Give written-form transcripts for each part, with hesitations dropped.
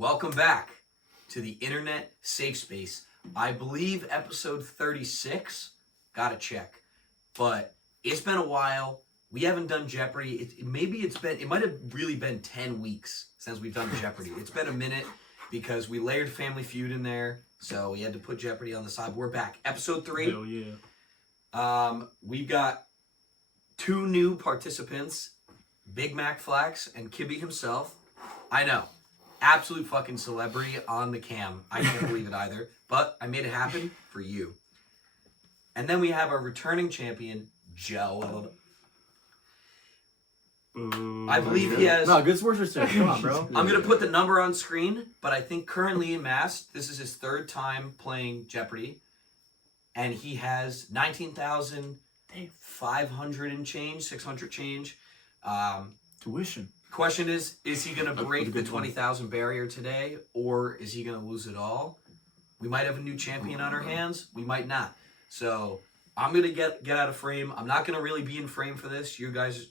Welcome back to the Internet Safe Space. I believe episode 36. Gotta check. But it's been a while. We haven't done Jeopardy. It might have really been 10 weeks since we've done Jeopardy. It's been a minute because we layered Family Feud in there. So we had to put Jeopardy on the side. We're back. Episode 3. Hell yeah. We've got 2 new participants, BigMacFlax and Kiby himself. I know. Absolute fucking celebrity on the cam. I can't believe it either. But I made it happen for you. And then we have our returning champion, Jowe. I believe he has... No, good sportsmanship. Come on, bro. I'm going to put the number on screen, but I think currently in Mass, this is his 3rd time playing Jeopardy. And he has 19,500 and change, 600 change. Tuition. Question is he going to break the 20,000 barrier today, or is he going to lose it all? We might have a new champion on our hands. We might not. So I'm going to get out of frame. I'm not going to really be in frame for this. You guys,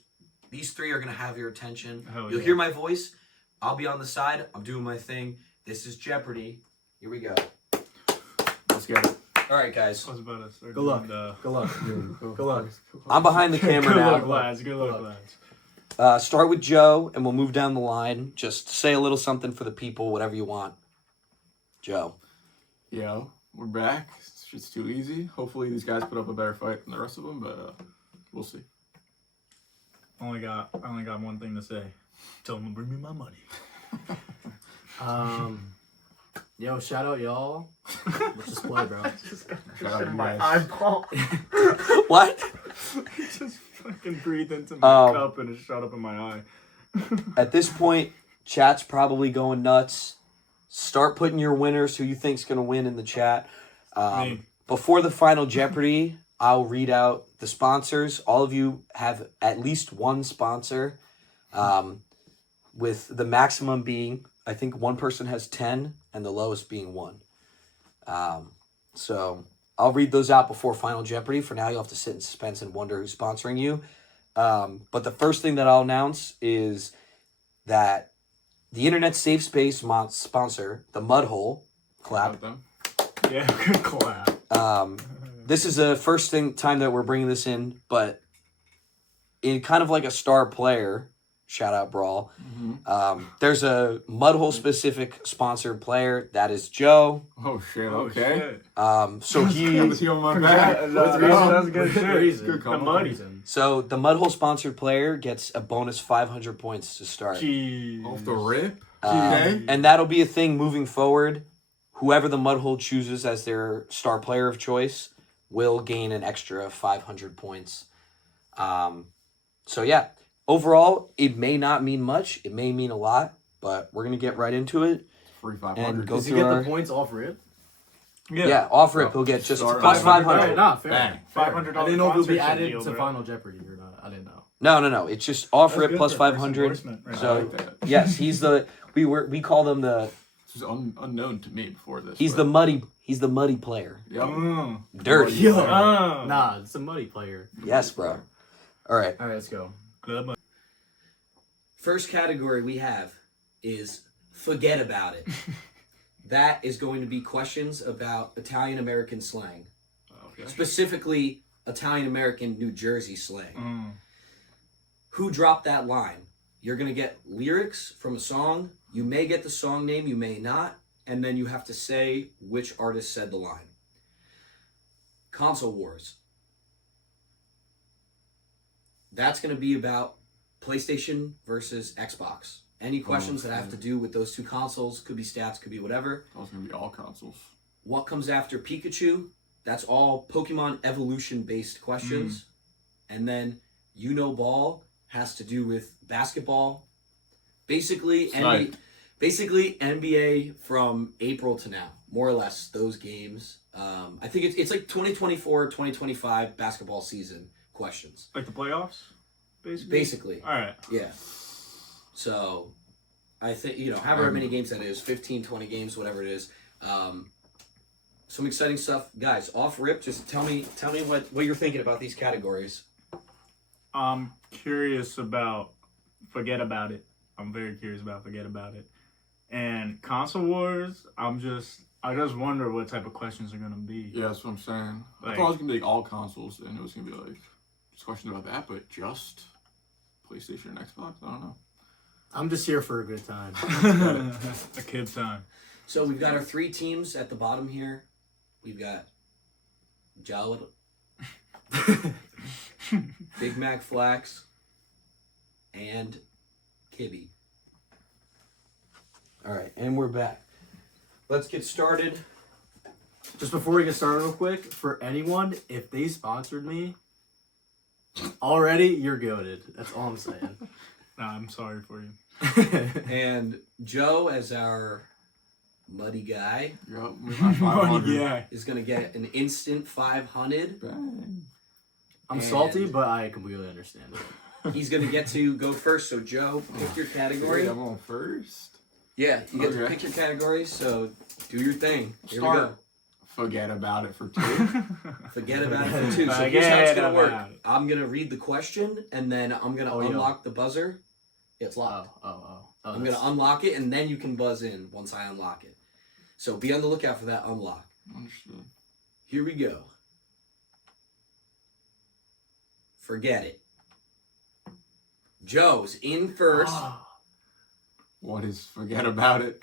these 3 are going to have your attention. You'll hear my voice. I'll be on the side. I'm doing my thing. This is Jeopardy. Here we go. Let's get it. All right, guys. I was about to start Good luck. doing Good luck. Good luck. I'm behind the camera Good now. luck, lads. Good luck, lads. Start with Joe, and we'll move down the line. Just say a little something for the people, whatever you want. Joe. Yo, we're back. It's just too easy. Hopefully these guys put up a better fight than the rest of them, but we'll see. I only got one thing to say. Tell them to bring me my money. Yo, shout out y'all. Let's just play, bro. Shout out to you guys. eyeball. What? Just fucking breathed into my cup and it shot up in my eye. At this point, chat's probably going nuts. Start putting your winners, who you think's going to win, in the chat. Before the final Jeopardy, I'll read out the sponsors. All of you have at least one sponsor, with the maximum being, I think one person has 10, and the lowest being 1. So I'll read those out before Final Jeopardy. For now, you'll have to sit in suspense and wonder who's sponsoring you. But the first thing that I'll announce is that the Internet Safe Space sponsor, the Mudhole, clap. Yeah, good clap. This is the first time that we're bringing this in, but in kind of like a star player, shout out Brawl, there's a Mudhole specific sponsored player. That is Joe. Oh shit, okay. So he... Got the team on my back. That's good shit. Good call. The money. So the Mudhole sponsored player gets a bonus 500 points to start. Jeez. Off the rip. And that'll be a thing moving forward. Whoever the Mudhole chooses as their star player of choice will gain an extra 500 points. So yeah, overall, it may not mean much. It may mean a lot, but we're going to get right into it. Free And 500. go Does he through get our... the points off rip? Yeah, off rip, he'll get just Start plus at 500. Alright, nah, fair. Bang. $500 I didn't know if it would be sponsorship added deal, to bro. Final Jeopardy or not. I didn't know. No. It's just off That's rip good plus for first 500. endorsement, right? I So like that. yes, he's the we call them the This was unknown to me before this. he's but- the muddy player. Yep. Dirty. Yo. Oh. Nah, it's a muddy player. Yes, bro. All right. Alright, let's go. Good money. First category we have is forget about it. That is going to be questions about Italian-American slang. Okay. Specifically, Italian-American New Jersey slang. Who dropped that line? You're going to get lyrics from a song. You may get the song name, you may not. And then you have to say which artist said the line. Console Wars. That's going to be about PlayStation versus Xbox. Any questions that have to do with those 2 consoles, could be stats, could be whatever. That was going to be all consoles. What comes after Pikachu? That's all Pokemon evolution-based questions. And then You Know Ball has to do with basketball. Basically, NBA from April to now. More or less, those games. I think it's like 2024, 2025 basketball season questions. Like the playoffs, basically? Basically. All right. Yeah. So, I think, however many games that is, 15, 20 games, whatever it is. Some exciting stuff. Guys, off rip, just tell me what you're thinking about these categories. I'm curious about Forget About It. I'm very curious about Forget About It. And console wars, I just wonder what type of questions are gonna be. Yeah, that's what I'm saying. I Like- thought it was gonna be like all consoles, and it was gonna be like just questions about that, but just PlayStation and Xbox. I don't know. I'm just here for a good time. A kid time. So we've got our 3 teams at the bottom here. We've got Jowe, BigMacFlax, and Kiby. All right, and we're back. Let's get started. Just before we get started real quick, for anyone, if they sponsored me, already, you're goated. That's all I'm saying. Nah, I'm sorry for you. And Joe, as our muddy guy, Yep, with my 500. Yeah. is going to get an instant 500. Bang. I'm And- salty, but I completely understand it. He's going to get to go first. So, Joe, pick your category. Wait, I'm on first. Yeah, you get to Okay. pick your category. So, do your thing. Here we Start. go. Forget about it for 2. Forget about it for 2. So, Forget here's how it's going to work. about it. I'm going to read the question, and then I'm going to Oh, yeah. unlock the buzzer. It's Oh, locked. oh. I'm going to unlock it, and then you can buzz in once I unlock it. So, be on the lookout for that unlock. Understood. Here we go. Forget it. Joe's in first. What is forget about it?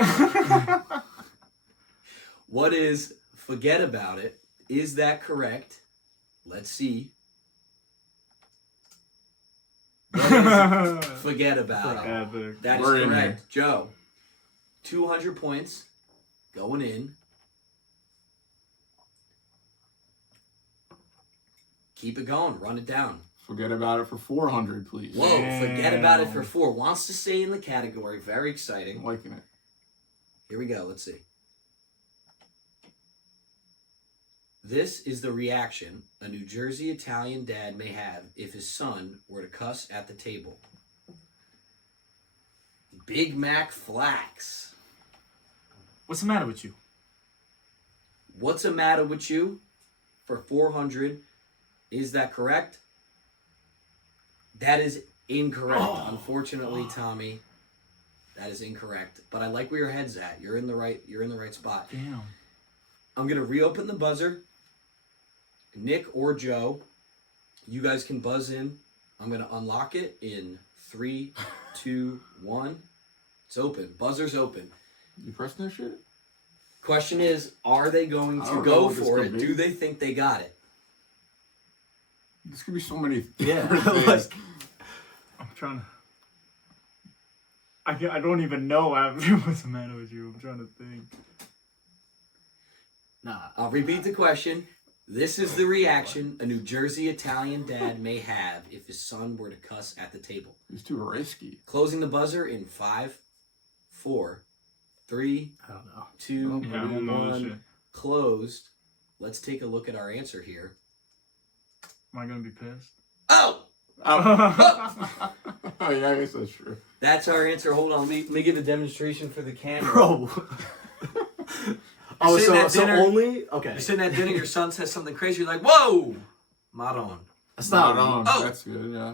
What is forget about it? Is that correct? Let's see. What is forget about it? Epic. That is We're in correct. Joe, 200 points going in. Keep it going. Run it down. Forget about it for 400, please. Whoa, forget about it for Damn. 4. Wants to stay in the category. Very exciting. I'm liking it. Here we go. Let's see. This is the reaction a New Jersey Italian dad may have if his son were to cuss at the table. BigMacFlax. What's the matter with you? What's the matter with you? For 400. Is that correct? That is incorrect. Unfortunately, Tommy. That is incorrect. But I like where your head's at. You're in the right spot. Damn. I'm gonna reopen the buzzer. Nick or Joe, you guys can buzz in. I'm gonna unlock it in 3, 2, 1. It's open. Buzzer's open. You pressing this shit? Question is, are they going I to don't know go what this for could it? be. Do they think they got it? This could be so many Yeah, different like- things. I'm trying to. I don't even know what's the matter with you. I'm trying to think. Nah. I'll repeat the question. This is the reaction a New Jersey Italian dad may have if his son were to cuss at the table. It's too risky. Closing the buzzer in 5, 4, 3, I don't know. 2, Yeah, I don't know this shit. 1. Closed. Let's take a look at our answer here. Am I gonna be pissed? Oh! Oh, yeah, I guess that's true. That's our answer. Hold on. Let me give a demonstration for the camera. Bro. Oh, sitting at so dinner- only? Okay. You're sitting at dinner, your son says something crazy, you're like, whoa! Not on. That's Not not on. Oh. That's good, yeah.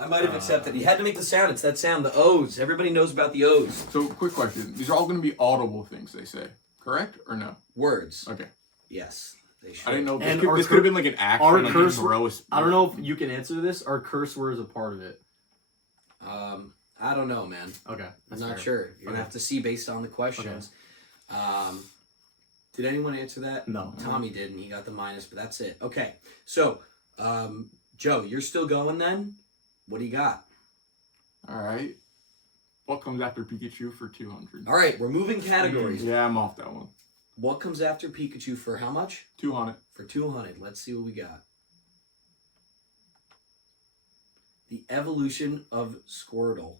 I might have accepted. He had to make the sound. It's that sound, the O's. Everybody knows about the O's. So, quick question. These are all going to be audible things they say, correct or no? Words. Okay. Yes, they should. I didn't know. And This our could have been like an action. our like curse- you throw a spear. I don't know if you can answer this. Are curse words a part of it? I don't know, man. Okay. I'm That's not fair. sure. You're going to Okay. have to see based on the questions. Did anyone answer that? No. Tommy did, and he got the minus, but that's it. Okay. So, Joe, you're still going then? What do you got? All right. What comes after Pikachu for 200? All right, we're moving categories. Yeah, I'm off that one. What comes after Pikachu for how much? 200. For 200. Let's see what we got. The evolution of Squirtle.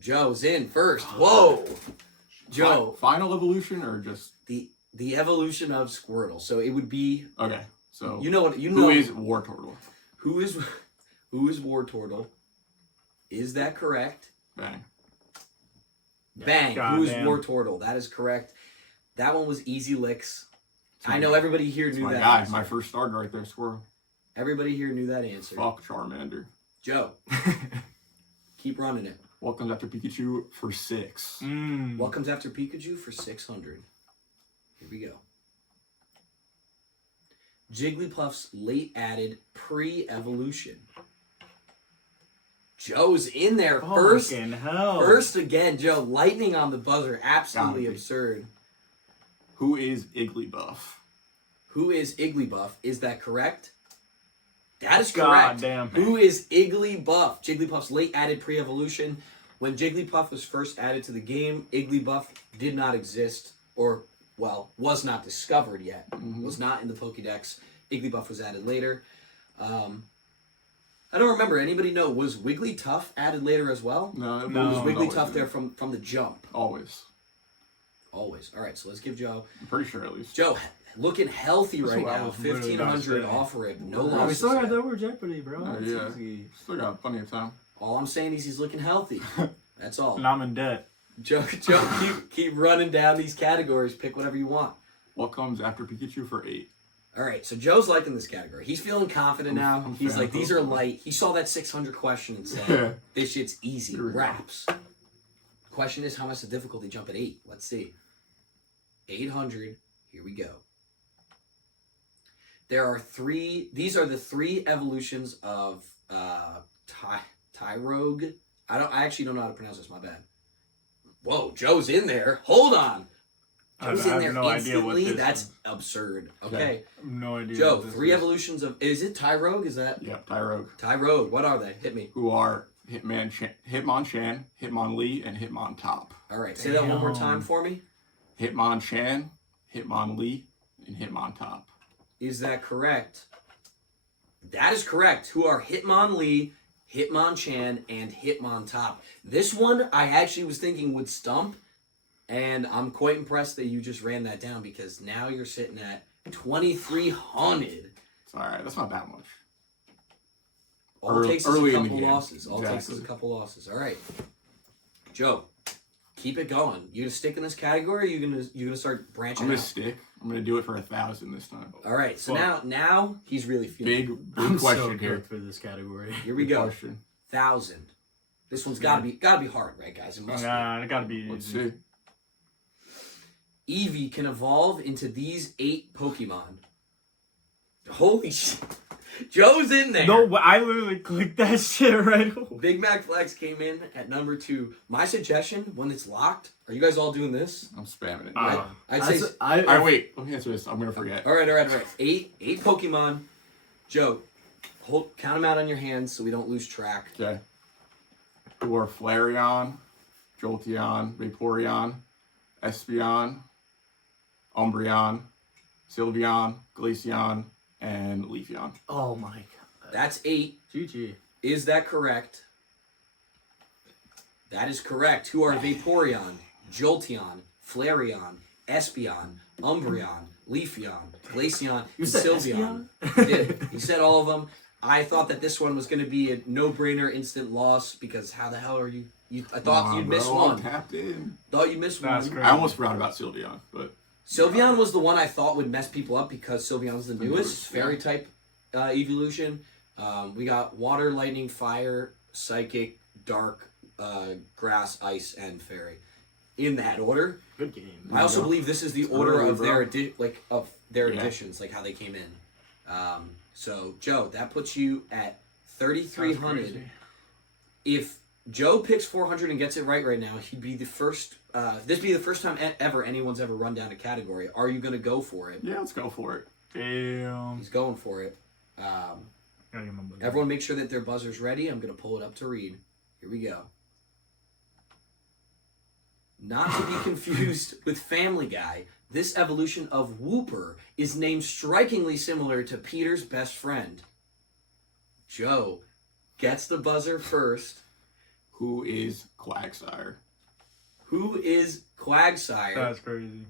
Joe's in first. Whoa! Joe, Final evolution or just the evolution of Squirtle. So it would be, okay? So you know what, you know. who is Wartortle? Who is Wartortle? Is that correct? Bang. Bang. God Who is damn. Wartortle? That is correct. That one was easy licks. It's I my- know everybody here It's knew my that guy. answer. My first starter right there, Squirrel. Everybody here knew that answer. Fuck Charmander. Joe, keep running it. What comes after Pikachu for 6? What comes after Pikachu for 600? Here we go. Jigglypuff's late added pre-evolution. Joe's in there first. Fucking hell. First again, Joe. Lightning on the buzzer. Absolutely Gotta be. absurd. Who is Igglybuff? Who is Igglybuff? Is that correct? That is God correct. damn. Who is Igglybuff? Jigglypuff's late added pre-evolution. When Jigglypuff was first added to the game, Igglybuff did not exist, or, well, was not discovered yet. Was not in the Pokédex. Igglybuff was added later. I don't remember. Anybody know? Was Wigglytuff added later as well? No, No. Was always Wigglytuff there from the jump? Always. Always. All right, so let's give Joe. I'm pretty sure at least. Joe, looking healthy That's right what I now. was literally about to 1,500 say. off rip. No Oh, we losses. still got yet. Double Jeopardy, bro. Oh, It's yeah. easy. Still got plenty of time. All I'm saying is he's looking healthy. That's all. And I'm in debt. Joe, keep running down these categories. Pick whatever you want. What comes after Pikachu for 8? All right, so Joe's liking this category. He's feeling confident now. I'm He's fan like, of these are Pokemon. light. He saw that 600 question and said, this shit's easy. Here we go. Raps. Question is, how much the difficulty jump at 8? Let's see. 800. Here we go. There are 3. These are the 3 evolutions of Tyrogue. I actually don't know how to pronounce this. My bad. Whoa, Joe's in there. Hold on. Joe's I in have there no idea what instantly. this That's is. absurd. Okay. Okay. No idea. Joe, what this 3 is. evolutions of. Is it Tyrogue? Is that Yep, Tyrogue. Tyrogue? What are they? Hit me. Who are Hitmonchan, Hitmonlee, and Hitmontop. All right, say that one more Damn. time for me. Hitmonchan, Hitmonlee, and Hitmontop. Is that correct? That is correct. Who are Hitmonlee, Hitmonchan, and Hitmontop. This one I actually was thinking would stump, and I'm quite impressed that you just ran that down because now you're sitting at 2,300. It's alright, that's not that much. All it takes is a Early in the couple game. losses. All it takes is a Exactly. couple losses. All right, Joe, keep it going. You gonna stick in this category? Or you gonna start branching I'm gonna out? stick. I'm gonna do it for 1,000 this time. All right, so Fuck. now he's really feeling. Big I'm question so here. good for this category. Here we Big go. Question. 1,000. This one's gotta be hard, right, guys? It must be. Nah, it gotta be Let's easy. see. Eevee can evolve into these 8 Pokemon. Holy shit. Joe's in there. No, I literally clicked that shit right away. BigMacFlax came in at number 2. My suggestion, when it's locked, are you guys all doing this? I'm spamming it. I'd say... Alright, wait. Let me answer this. I'm gonna forget. All right. 8 Pokemon. Joe, count them out on your hands so we don't lose track. Okay. Who are Flareon, Jolteon, Vaporeon, Espeon, Umbreon, Sylveon, Glaceon, and Leafeon. Oh my god. That's 8. GG. Is that correct? That is correct. Who are Vaporeon, Jolteon, Flareon, Espeon, Umbreon, Leafeon, Glaceon, You and said Sylveon? He did. He said all of them. I thought that this one was going to be a no-brainer instant loss because how the hell are you? I thought you'd miss one. Tapped in. Thought you'd miss That's one. great. I almost forgot about Sylveon, but Sylveon was the one I thought would mess people up because Sylveon's the newest newest, fairy type evolution. We got water, lightning, fire, psychic, dark, grass, ice, and fairy. In that order. Good game. I also go. believe this is the order Early, of their bro. Yeah. additions, like how they came in. So Joe, that puts you at 3,300. That's crazy. If Joe picks 400 and gets it right now, he'd be the first. This be the first time ever anyone's ever run down a category. Are you going to go for it? yeah, let's go for it. Damn. He's going for it. Gotta get my buzzer. Everyone, make sure that their buzzer's ready. I'm going to pull it up to read. Here we go. Not to be confused with Family Guy, this evolution of Whooper is named strikingly similar to Peter's best friend. Joe gets the buzzer first. Who is Quagsire? Who is Quagsire? That's crazy.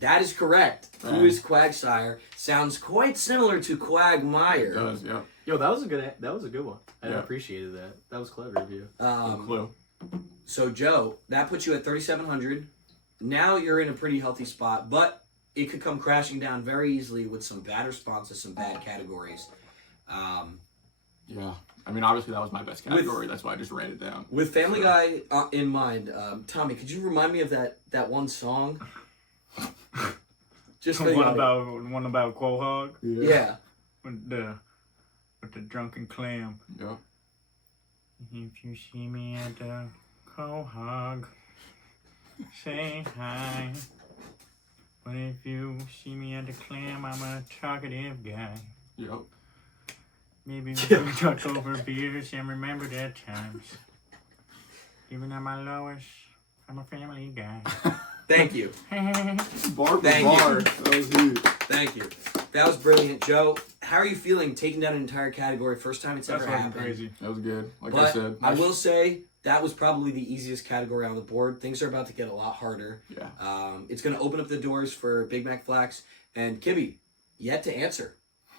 That is correct. Who Right. is Quagsire? Sounds quite similar to Quagmire. It does, yeah. Yo, that was a good one. I Yeah. appreciated that. That was clever of you. No clue. So Joe, that puts you at 3,700. Now you're in a pretty healthy spot, but it could come crashing down very easily with some bad responses, some bad categories. Yeah. I mean, obviously that was my best category. That's why I just ran it down. With Family Guy in mind, Tommy, could you remind me of that one song? Just One about Quahog Yeah. with the drunken clam. Yeah. If you see me at the Quahog, say hi. But if you see me at the clam, I'm a talkative guy. Yep. Maybe we can talk over beers and remember that times. Even at my lowest, I'm a family guy. Thank you. Bar for Thank bar. you. That was huge. Thank you. That was brilliant. Joe, how are you feeling taking down an entire category? First time it's That's ever fucking happened. crazy. That was good. Like But I said. I will say that was probably the easiest category on the board. Things are about to get a lot harder. Yeah. It's going to open up the doors for BigMacFlax and Kiby. Yet to answer.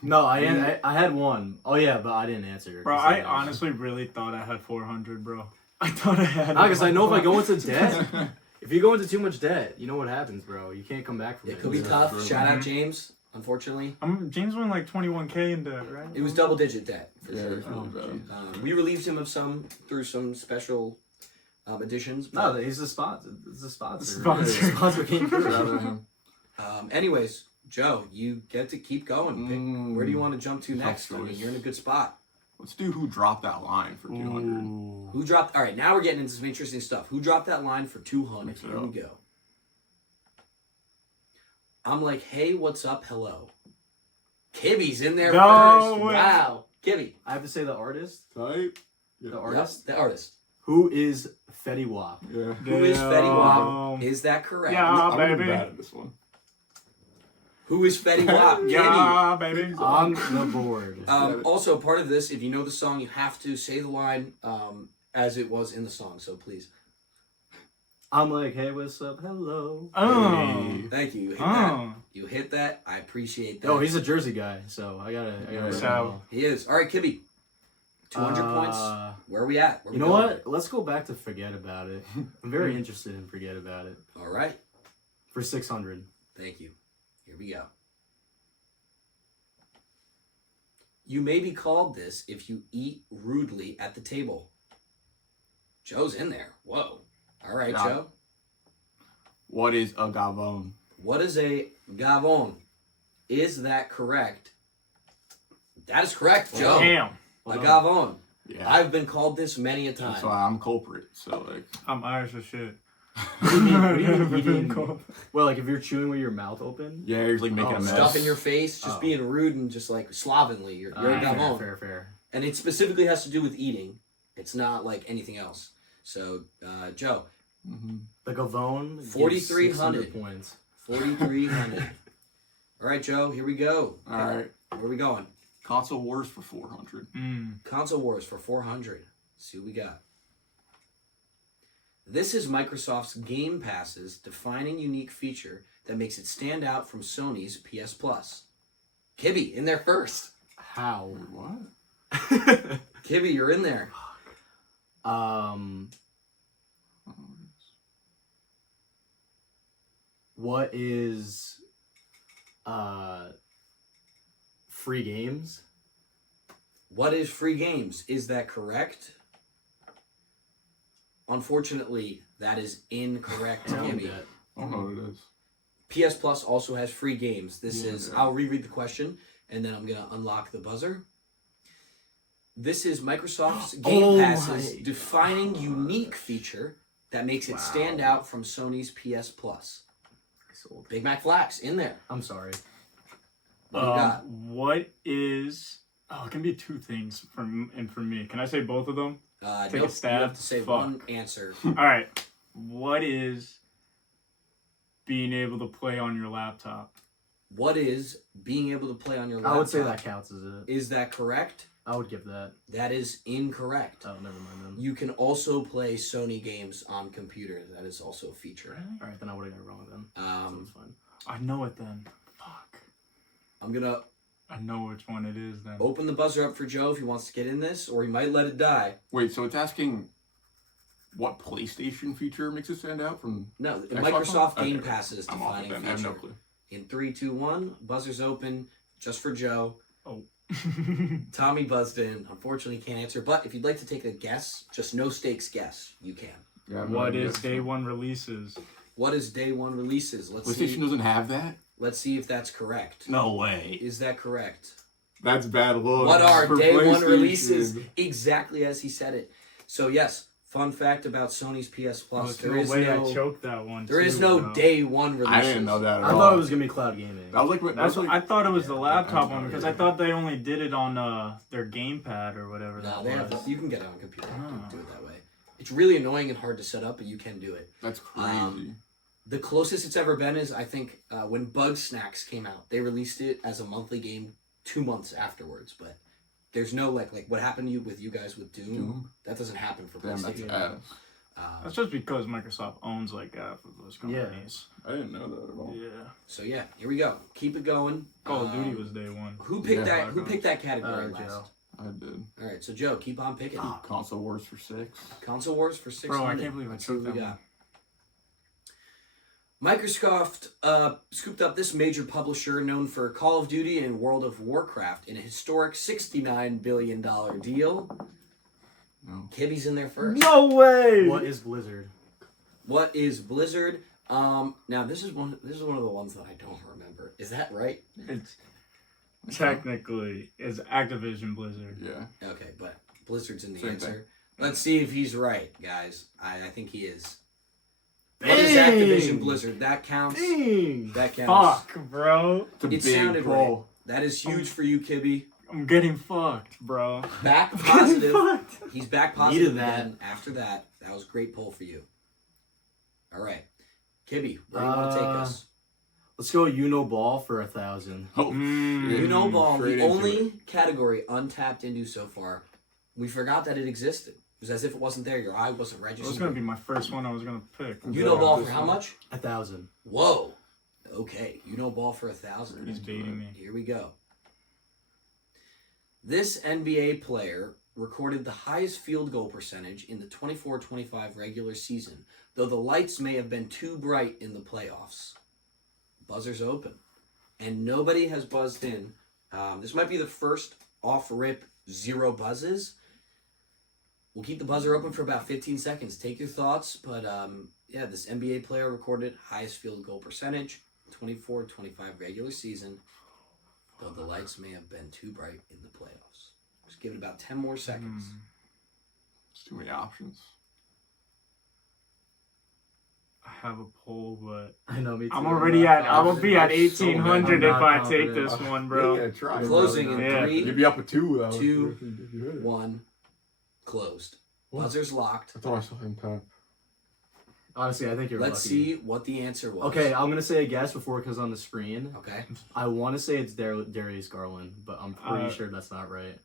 No, I had one. Oh yeah, but I didn't answer. Bro, I honestly really thought I had 400, bro. I thought I had. Because I know if I go into debt, if you go into too much debt, you know what happens, bro. You can't come back from it. It could be tough. true. Shout out James, unfortunately. James won like 21K in debt, right? It was double-digit debt, for Yeah, sure. it's really bad. We relieved him of some through some special additions. No, he's a sponsor. It's a sponsor. Sponsor. Sponsor came through. Shout out him. Anyways, Joe, you get to keep going. Pick, where do you want to jump to next? I mean, choice. you're in a good spot. Let's do who dropped that line for 200. Ooh. Who dropped? All right, now we're getting into some interesting stuff. Who dropped that line for 200? Mix it Here we up. go. I'm like, hey, what's up? Hello. Kiby's in there No first. way. Wow. Kibby. I have to say the artist. Type. The artist. Yep, the artist. Who is Fetty Wap? Yeah. Who is Fetty Wap? Damn. Is that correct? Yeah. I'm gonna be baby. bad at this one. Who is Fetty Wap? Kibby. Yeah, baby. On the board. Also, part of this, if you know the song, you have to say the line as it was in the song. So please. I'm like, hey, what's up? Hello. Oh. Thank you. You hit that. Oh. You hit that. I appreciate that. Oh, he's a Jersey guy, so I gotta. So- He is. All right, Kibby. 200 points. Where are we at? Where You we know going? what? Let's go back to Forget About It. I'm very interested in Forget About It. All right. For 600. Thank you. Here we go. You may be called this if you eat rudely at the table. Joe's in there. Whoa. All right, Yeah. Joe. What is a gavone? What is a gavon? Is that correct? That is correct, Joe. Damn. A gavon. Yeah. I've been called this many a time. That's why I'm culprit. So like. I'm Irish as shit. What do you mean eating? Well, like if you're chewing with your mouth open? Yeah, you're just like making Oh, a mess. Stuff in your face, just Oh. being rude and just like slovenly. You're a gavon. Fair. And it specifically has to do with eating. It's not like anything else. So, Joe, Mm-hmm. The Gavone gets 4,300 600 points. 4,300. All right, Joe, here we go. All right. Where are we going? Console Wars for 400. Console Wars for 400. Let's see what we got. This is Microsoft's Game Pass's defining unique feature that makes it stand out from Sony's PS Plus. Kiby, in there first. How? Wait, what? Kiby, you're in there. What is free games? What is free games? Is that correct? Unfortunately, that is incorrect, I don't Kiby. get. I don't know what it is. PS Plus also has free games. This is, I'll reread the question, and then I'm going to unlock the buzzer. This is Microsoft's Game Pass's defining unique feature that makes it stand out from Sony's PS Plus. BigMacFlax, in there. I'm sorry. What do you got? What is? Oh, it can be two things for me. Can I say both of them? Take a Nope, stab. you have to say Fuck. one answer. All right. What is being able to play on your laptop? What is being able to play on your laptop? I would say that counts as it. Is that correct? I would give that. That is incorrect. Oh, never mind then. You can also play Sony games on computers. That is also a feature. All right, then I would have got it wrong then. So it's fine. I know it then. Fuck. I'm going to I know which one it is then. open the buzzer up for Joe if he wants to get in this, or he might let it die. Wait, so it's asking what PlayStation feature makes it stand out from? No, Xbox Microsoft one? Game Okay. Pass is I'm off defining it then. I have feature. no clue. In 3, 2, 1, buzzer's open just for Joe. Oh. Tommy buzzed in. Unfortunately, can't answer. But if you'd like to take a guess, just no stakes guess, you can. Yeah, What is day one releases? What is day one releases? PlayStation see. doesn't have that? Let's see if that's correct. No way. Is that correct? That's bad luck. What are for day one PlayStation. releases? Exactly as he said it. So yes, fun fact about Sony's PS Plus. There's no way I choked that one. There is too, no bro. day one releases. I didn't know that at I all. thought it was gonna be cloud gaming. That was like That's that's what, like I thought it was the laptop I one know, because yeah. I thought they only did it on their gamepad or whatever No, that they was. have. You can get it on a computer. You Oh. can do it that way. It's really annoying and hard to set up, but you can do it. that's crazy. The closest it's ever been is I think when Bug Snacks came out, they released it as a monthly game 2 months afterwards. But there's no like what happened to you with you guys with Doom. That doesn't happen for Damn, that's PlayStation. ass. That's just because Microsoft owns like half of those companies. I didn't know that at all. Yeah. So yeah, here we go. Keep it going. Call of Duty was day one. Who picked Yeah. that? Who picked that category last? Joe. I did. All right, so Joe, keep on picking. Console Wars for 6. Console Wars for 600. Bro, I can't believe I Let's see what took we that got. Microsoft scooped up this major publisher known for Call of Duty and World of Warcraft in a historic $69 billion deal. No. Kiby's in there first. No way! What is Blizzard? What is Blizzard? Now this is one of the ones that I don't remember. Is that right? It's technically is Activision Blizzard. Yeah. Okay, but Blizzard's in the Same answer. thing. Let's see if he's right, guys. I think he is. What is Dang! Activision Blizzard? That counts. Dang. That counts. Fuck, bro. It's a It big sounded right. pull. That is huge for you, Kibby. I'm getting fucked, bro. Back positive. Fucked. He's back positive Needed that. again after that. That was a great pull for you. All right. Kibby, where do you want to take us? Let's go Ball for 1,000. Oh, shit. You know ball, Straight the into only it. category untapped into so far. We forgot that it existed. It was as if it wasn't there. Your eye wasn't It was registered. gonna be my first one I was gonna pick. You know ball for how much? 1,000. Whoa. Okay. You know ball for 1,000. He's baiting me. Here we go. This NBA player recorded the highest field goal percentage in the 24-25 regular season, though the lights may have been too bright in the playoffs. Buzzer's open. And nobody has buzzed in. This might be the first off-rip 0 buzzes. We'll keep the buzzer open for about 15 seconds. Take your thoughts. But, yeah, this NBA player recorded highest field goal percentage, 24-25 regular season, though the lights may have been too bright in the playoffs. Just give it about 10 more seconds. It's too many options. I have a poll, but I know, me too. I'm already at. I will be at I'm so 1,800 mad. if I'm I not take confident. this one, bro. Yeah, try. Closing in Yeah. 3, You'd be up at 2 though. 2, 1, closed. What? Buzzer's locked. I thought I saw him tap. Honestly, I think you're Let's lucky. see what the answer was. Okay, I'm going to say a guess before it goes on the screen. Okay. I want to say it's Darius Garland, but I'm pretty sure that's not right.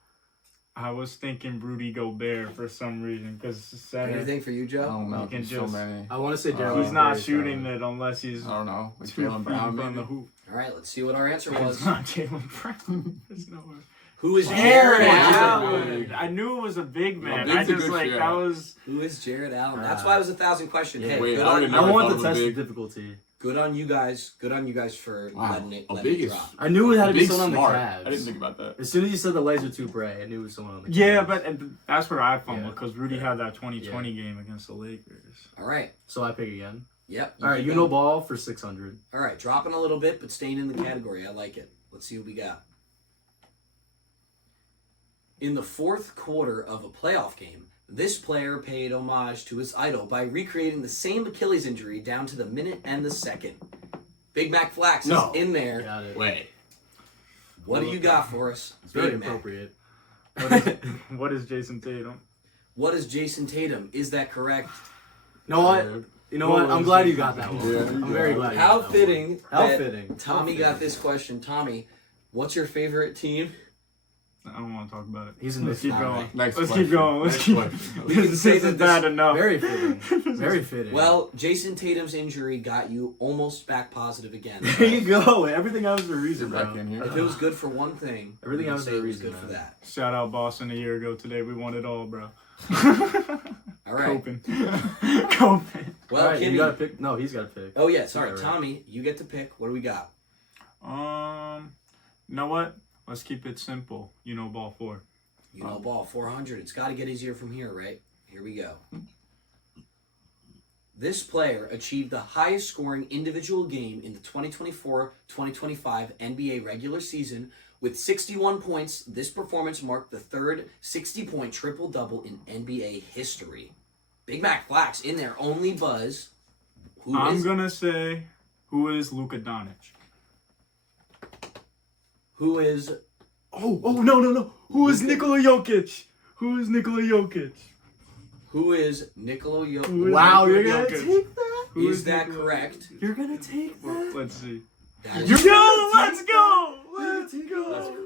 I was thinking Rudy Gobert for some reason because center. Anything for you, I Joe? don't know. You can There's so just- many. I want to say He's He's not Darius shooting Garland. it unless he's I don't know. Like 2 Jalen feet Brown, from the maybe. hoop. All right, let's see what our answer It's was. not Jalen Brown. There's no way. Who is Jared Jared Allen. Allen? I knew it was a big man. Big's I a just good like shout. that was. Who is Jared Allen? That's why it was 1,000 question. Hey, Wait, good, I on, didn't I know. I want thought the it was test big. difficulty. good on you guys. Good on you guys for Wow. letting it Big is. drop. I knew it had to be Big's someone on the smart. Cavs. I didn't think about that. As soon as you said the lights were too bright, I knew it was someone on the Cavs. Yeah, but that's where I fumbled Yeah. because Rudy had that 2020 game against the Lakers. All right. So I pick again. Yep. All right, keep going. Ball for 600. All right, dropping a little bit, but staying in the category. I like it. Let's see what we got. In the fourth quarter of a playoff game, this player paid homage to his idol by recreating the same Achilles injury down to the minute and the second. BigMacFlax No. is in there. Got it. Wait. What do you got for us? It's very Big Mac? appropriate. What is Jason Tatum? What is Jason Tatum? Is that correct? You know what? You know what? I'm glad you got that one. Yeah, you I'm very got glad. you How got that one. fitting How that fitting. Tommy How got fitting. this question. Tommy, what's your favorite team? I don't want to talk about it. He's in Let's this keep now. going. Next Let's question. keep going. Let's Next keep. question. We can This say is that bad this- enough. Very fitting. Very fitting. Well, Jason Tatum's injury got you almost back positive again. there you go. Everything happens for a reason, Get back bro. in here. If it was good for one thing, Everything we happens say for a it was reason, good for man. that. Shout out Boston a year ago today. We won it all, bro. All right. Coping. Coping. Well, All right, Kimmy. you gotta pick. No, he's gotta pick. Oh yeah, sorry, All right. Tommy. You get to pick. What do we got? You know what? Let's keep it simple. You know ball 4. You know ball 400. It's got to get easier from here, right? Here we go. This player achieved the highest scoring individual game in the 2024-2025 NBA regular season with 61 points. This performance marked the third 60-point triple-double in NBA history. BigMacFlax in there, only buzz. I'm going to say, who is Luka Doncic? Who is... Oh, no. Who is Nikola Jokic? Who is Nikola Jokic? Wow, you're going to take that? Is that correct? You're going to take that? Let's see. Let's go! That's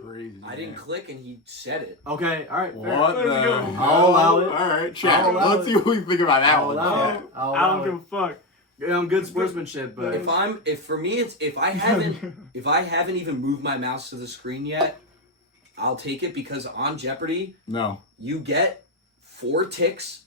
crazy. I didn't click and he said it. Okay, all right. What the hell? I'll allow it. All right, check. I'll allow Let's see what we think about that one. I'll Chat. I don't give a fuck. Good sportsmanship, but If I haven't even moved my mouse to the screen yet, I'll take it because on Jeopardy, No. you get 4 ticks,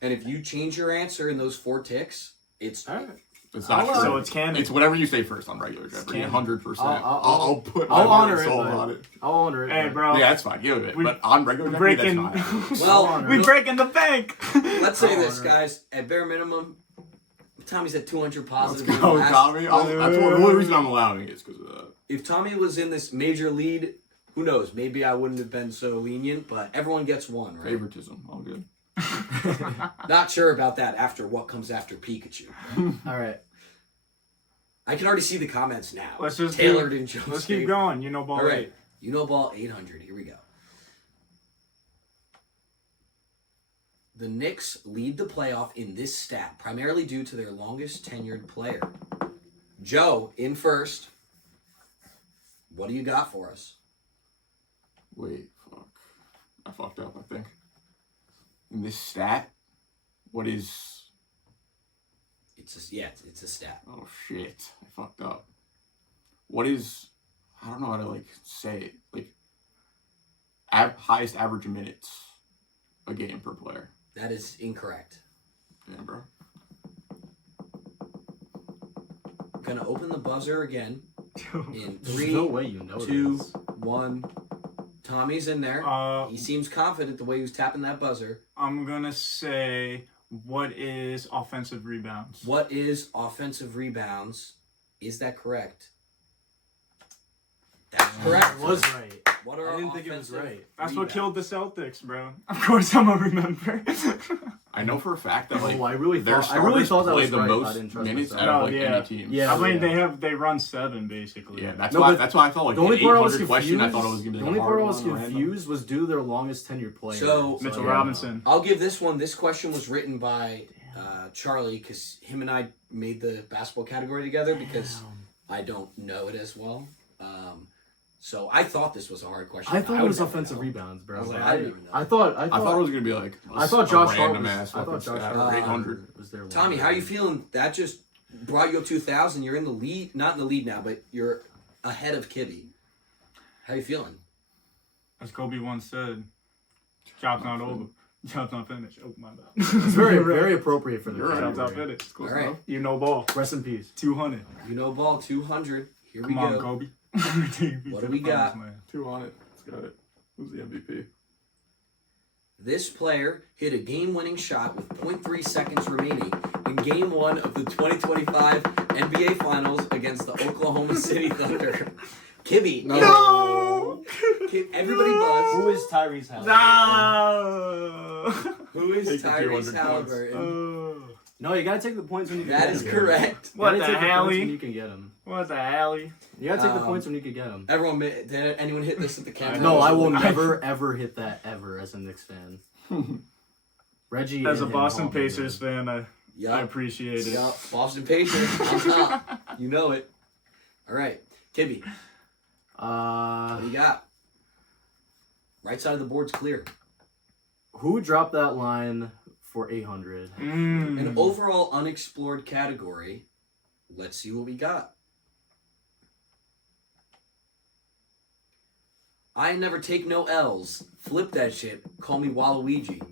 and if you change your answer in those 4 ticks, it's all right. It's not I'll- true. So it's canon. It's whatever you say first on regular Jeopardy. canon. 100%. I'll put I'll my honor it, soul but- on it. I'll honor it. Hey, but- bro. Yeah, that's fine. Give it. We- But on regular Jeopardy, that's breaking- not. well. We breaking the bank. Let's say I'll this, honor it. guys. At bare minimum, Tommy's at 200 Let's positive. in the go, last- Tommy. That's the only reason I'm allowing it is because of that. If Tommy was in this major lead, who knows? Maybe I wouldn't have been so lenient. But everyone gets one, right? Favoritism. All good. Not sure about that after what comes after Pikachu. All right. I can already see the comments now. Let's just tailored in Joe's Let's keep favor. going. You know ball All right. 8. You know ball 800. Here we go. The Knicks lead the playoff in this stat, primarily due to their longest tenured player. Joe, in first. What do you got for us? Wait, fuck. I fucked up, I think. In this stat, what is... It's a stat. Oh, shit. I fucked up. What is... I don't know how to, like, say it. Like, highest average minutes a game per player. That is incorrect. Yeah, bro. I'm going to open the buzzer again in There's 3, no way you know 2, this. 1. Tommy's in there. He seems confident the way he was tapping that buzzer. I'm going to say, what is offensive rebounds? What is offensive rebounds? Is that correct? That's correct. It was right. What are I didn't think it was offensive right. That's what killed rebounds? the Celtics, bro. Of course I'm going to remember. I know for a fact that, like, Oh, I really their thought that play was the right. I most didn't trust minutes myself. out of, No, like, yeah. any team. Yeah. I mean, they run 7, basically. Yeah, that's No, why but I thought, like, The only an part I was 800 confused. question, I thought it was going to be The like only a part I hard was one, random. confused was due their longest tenured player. So- Mitchell yeah. Robinson. I'll give this one. This question was written by Charlie because him and I made the basketball category together because I don't know it as well. So I thought this was a hard question. I thought it would was never offensive know. rebounds, bro. I was like, I didn't even know. I thought I thought it was going to be like I thought Josh Hart random was. ass I thought fucking Josh stat, Hart 800. was there. Tommy, how you feeling? That just brought you up 2,000. You're in the lead. Not in the lead now, but you're ahead of Kiby. How you feeling? As Kobe once said, job's not over. Job's not finished. Oh, my bad. It's very, very appropriate for the You're right. Job's not category. finished. All right. You know ball. Rest in peace. 200. You know ball 200. Here we Come on, go. Kobe. What do we got? 2 on it. Let's got it. Who's the MVP? This player hit a game-winning shot with 0.3 seconds remaining in Game 1 of the 2025 NBA Finals against the Oklahoma City Thunder. Kiby. No! Everybody buzz. Who is Tyrese Halliburton? No! Who is Take the 200 Tyrese Halliburton? No, you gotta take the points when you can That get is them. correct. You gotta What the take the points hell-y? when you can get them. What the alley? You gotta take the points when you can get them. Everyone, did anyone hit this at the camera? No, I will never ever hit that ever as a Knicks fan. Reggie, As a and him Boston called me Pacers good. fan, I Yup. appreciate it. Yup. Boston Pacers on top. You know it. All right. Kiby, what do you got? Right side of the board's clear. Who dropped that line for 800? An overall unexplored category. Let's see what we got. I never take no L's. Flip that shit. Call me Waluigi.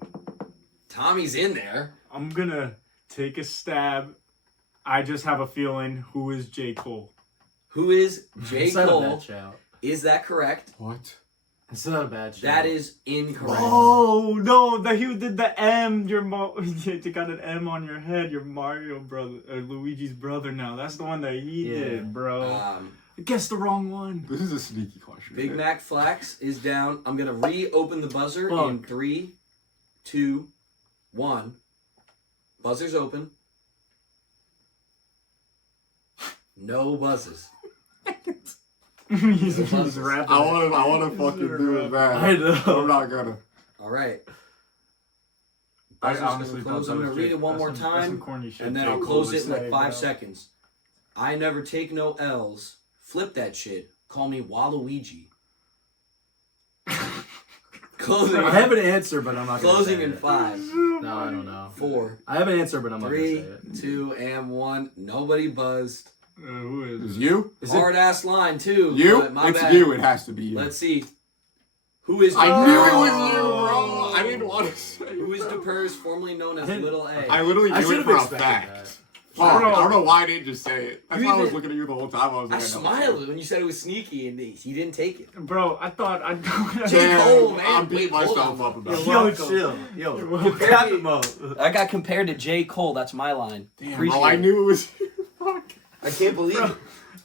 Tommy's in there. I'm gonna take a stab. I just have a feeling who is J. Cole. Who is J. Settle Cole? that, child. Is that correct? What? It's not a bad show. That is incorrect. Oh no! That he did the M. You got an M on your head. You're Mario brother, Luigi's brother. Now that's the one that he did, bro. I guessed the wrong one. This is a sneaky question. BigMacFlax is down. I'm gonna reopen the buzzer in 3, 2, 1. Buzzer's open. No buzzes. he's rapping. I want to fucking do it bad. I know. I'm not gonna. All right. I Buzzer's honestly gonna close. thought I'm that gonna was read Jake. it one more That's some time, corny shit and then Jake I'll Cole close would it in like say, 5 bro. seconds. I never take no L's. Flip that shit. Call me Waluigi. Closing. I have an answer, but I'm not gonna Closing say in it. 5, No, I don't know. 4, I have an answer, but I'm not 3, gonna say it. 2, and 1. Nobody buzzed. Who is Is it? you? Hard ass line too. You? But my It's bad. you. It has to be you. Let's see. Who is? I knew it was DePersio? you, bro. I didn't want to say. Who is DePersio, formerly known as Little A? I literally I knew should it have for a expected fact. that. Fuck, Bro. I don't know why I didn't just say it. That's You why I was even- looking at you the whole time. I was I like, smiled when you said it was sneaky, and he didn't take it. Bro, I thought I. J. Cole, man. I'm beating Wait, hold myself on. up about Yo, it. chill. Yo, cap him up. I got compared to J. Cole. That's my line. Damn, Appreciate bro, I it. knew it was you. Fuck. I can't believe it.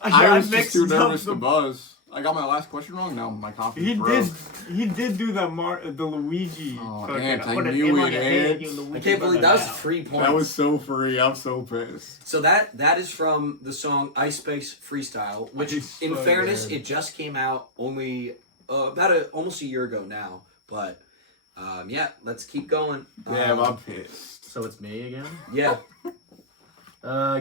I was just mixed too up nervous the- to buzz. I got my last question wrong. Now my confidence broke. He did do that the Luigi. Oh, fucking, Ant, I put an knew M it, on your head, Ant. you Luigi I can't believe that was brother. 3 points. That was so free. I'm so pissed. So that is from the song Ice Spice Freestyle, which Ice in Spice. fairness, it just came out only almost a year ago now. But yeah, let's keep going. Damn, I'm pissed. So it's me again. Yeah,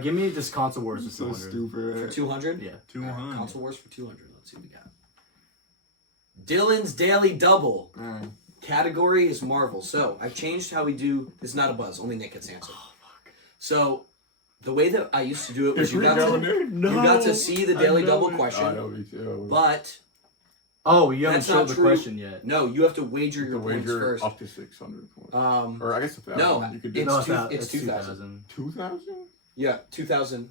Give me this console wars for So 200. stupid. for 200. Yeah. 200. Console Wars for 200. Let's see what we got. Dylan's Daily Double. Man. Category is Marvel. So I've changed how we do. This is not a buzz. Only Nick gets answered. So the way that I used to do it was you got to see the Daily Double question, I know, me too. but Oh, you haven't That's showed not the true. question yet. no, you have to wager The your points wager first. up to 600 points. Um, Or I guess 1,000. no, You could do It's No, two- not. it's 2,000. 2,000? yeah, 2,000.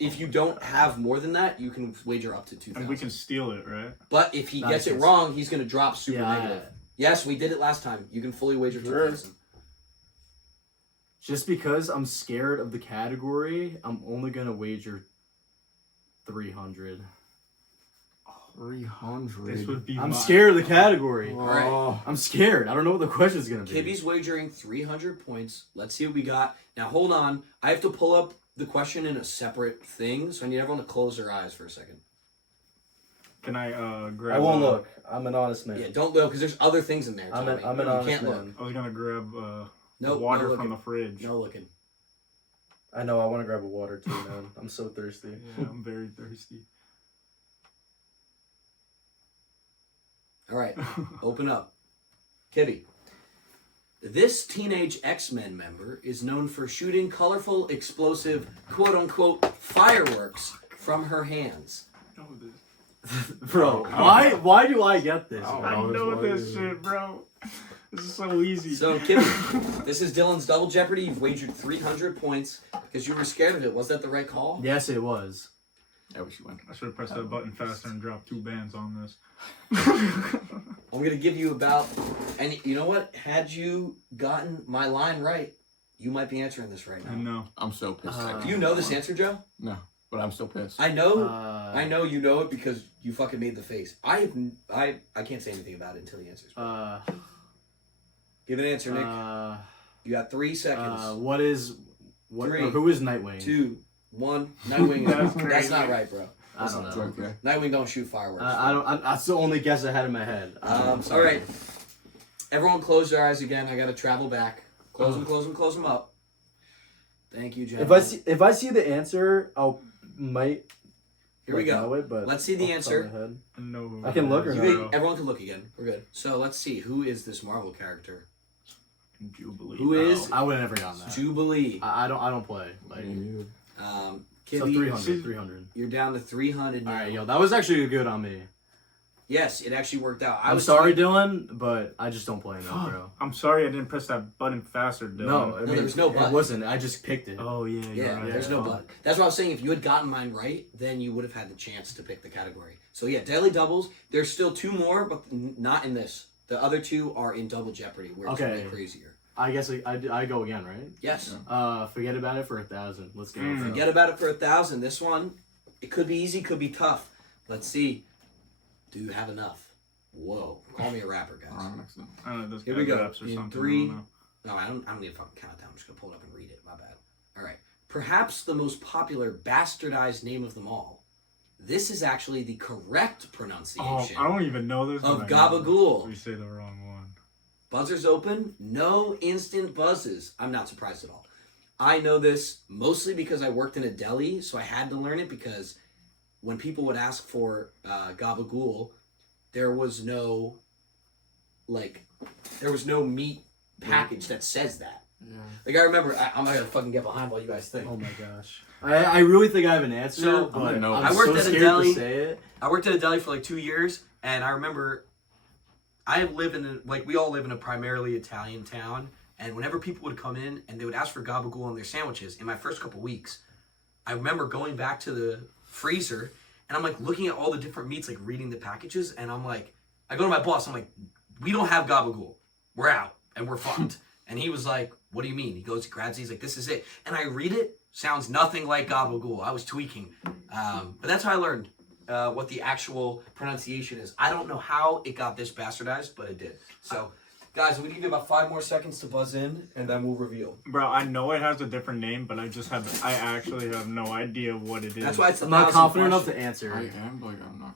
If you don't have more than that, you can wager up to 2,000. And we can steal it, right? But if he gets it Nice. wrong, he's going to drop super Yeah, negative. Yes, we did it last time. You can fully wager Sure. 2,000. Just because I'm scared of the category, I'm only gonna wager 300. 300. This would be. I'm my- scared of the category. Oh. I'm scared. I don't know what the question's gonna be. Kibby's wagering 300 points. Let's see what we got. Now, hold on. I have to pull up the question in a separate thing, so I need everyone to close their eyes for a second. Can I grab? I won't look. I'm an honest man. Yeah, don't look, because there's other things in there. I'm Tommy. an You honest can't man. look. I was gonna grab Nope, water no from looking. the fridge. No looking. I know. I want to grab a water too, man. I'm so thirsty. Yeah, I'm very thirsty. All right, open up. Kibby. This teenage X-Men member is known for shooting colorful, explosive, quote-unquote, fireworks from her hands. I know this. Bro, why do I get this? Oh, I no, know this this one. shit, bro. This is so easy. So, Kibby, this is Dylan's Double Jeopardy. You've wagered 300 points because you were scared of it. Was that the right call? Yes, it was. I wish you went. I should have pressed that button faster and dropped 2 bands on this. I'm going to give you about... And you know what? Had you gotten my line right, you might be answering this right I now. know. I'm so pissed. Do you know this answer, Joe? No, but I'm still pissed. I know... Uh, I know you know it because you fucking made the face. I can't say anything about it until he answers. Give an answer, Nick. You got 3 seconds. What is what? 3, Who is Nightwing? 2, 1. Nightwing. That's That's crazy. not right, bro. I don't It's know. okay. Nightwing don't shoot fireworks. I don't. That's the only guess I had in my head. I'm all sorry. right. Everyone, close their eyes again. I gotta travel back. Close them up. Thank you, Jeff. If I see the answer, I'll might. Here we go. know it, but Let's see the off top of answer. my head. I know. who I can it look or is, not? bro. Everyone can look again. We're good. So let's see. Who is this Marvel character? Jubilee. Who bro. is- I would have never gotten that. Jubilee. I don't play. Like, So so Kibby, 300. 300. you're down to 300 now. All right, yo, that was actually good on me. Yes, it actually worked out. I'm sorry, Dylan, but I just don't play enough, bro. I'm sorry I didn't press that button faster, Dylan. No, I mean, there was no button. It wasn't. I just picked it. Oh, yeah, you're Yeah, right. there's no button. That's what I was saying. If you had gotten mine right, then you would have had the chance to pick the category. So yeah, daily doubles. There's still 2 more, but not in this. The other 2 are in Double Jeopardy, where it's way crazier. I guess I go again, right? Yes. Forget about it for 1,000. Let's go. Forget about it for 1,000. This one, it could be easy, could be tough. Let's see. Do you have enough? Whoa. Call me a rapper, guys. I don't know, this Here guy we go. raps or In something. 3. No, I don't need to fucking count it down. I'm just going to pull it up and read it. My bad. All right. Perhaps the most popular bastardized name of them all. This is actually the correct pronunciation I don't even know this. of Gabagool. We say the wrong one. Buzzers open. No instant buzzes. I'm not surprised at all. I know this mostly because I worked in a deli, so I had to learn it because when people would ask for Gabagool, there was no meat package that says that. Yeah. Like I remember, I'm not gonna fucking get behind while you guys think. Oh my gosh. I really think I have an answer, So, but I'm I worked so at a scared deli. to say it. I worked at a deli for like 2 years, and I remember we all live in a primarily Italian town, and whenever people would come in and they would ask for gabagool on their sandwiches, in my first couple weeks, I remember going back to the freezer, and I'm like looking at all the different meats, like reading the packages, and I'm like, I go to my boss, I'm like, we don't have gabagool. We're out, and we're fucked. And he was like, what do you mean? He goes, he grabs, he's like, this is it. And I read it, sounds nothing like gabagool. I was tweaking. But that's how I learned what the actual pronunciation is. I don't know how it got this bastardized, but it did. So, guys, I'm going to give you about 5 more seconds to buzz in, and then we'll reveal. Bro, I know it has a different name, but I actually have no idea what it is. That's why it's I'm not confident enough to answer. I am, but I'm not.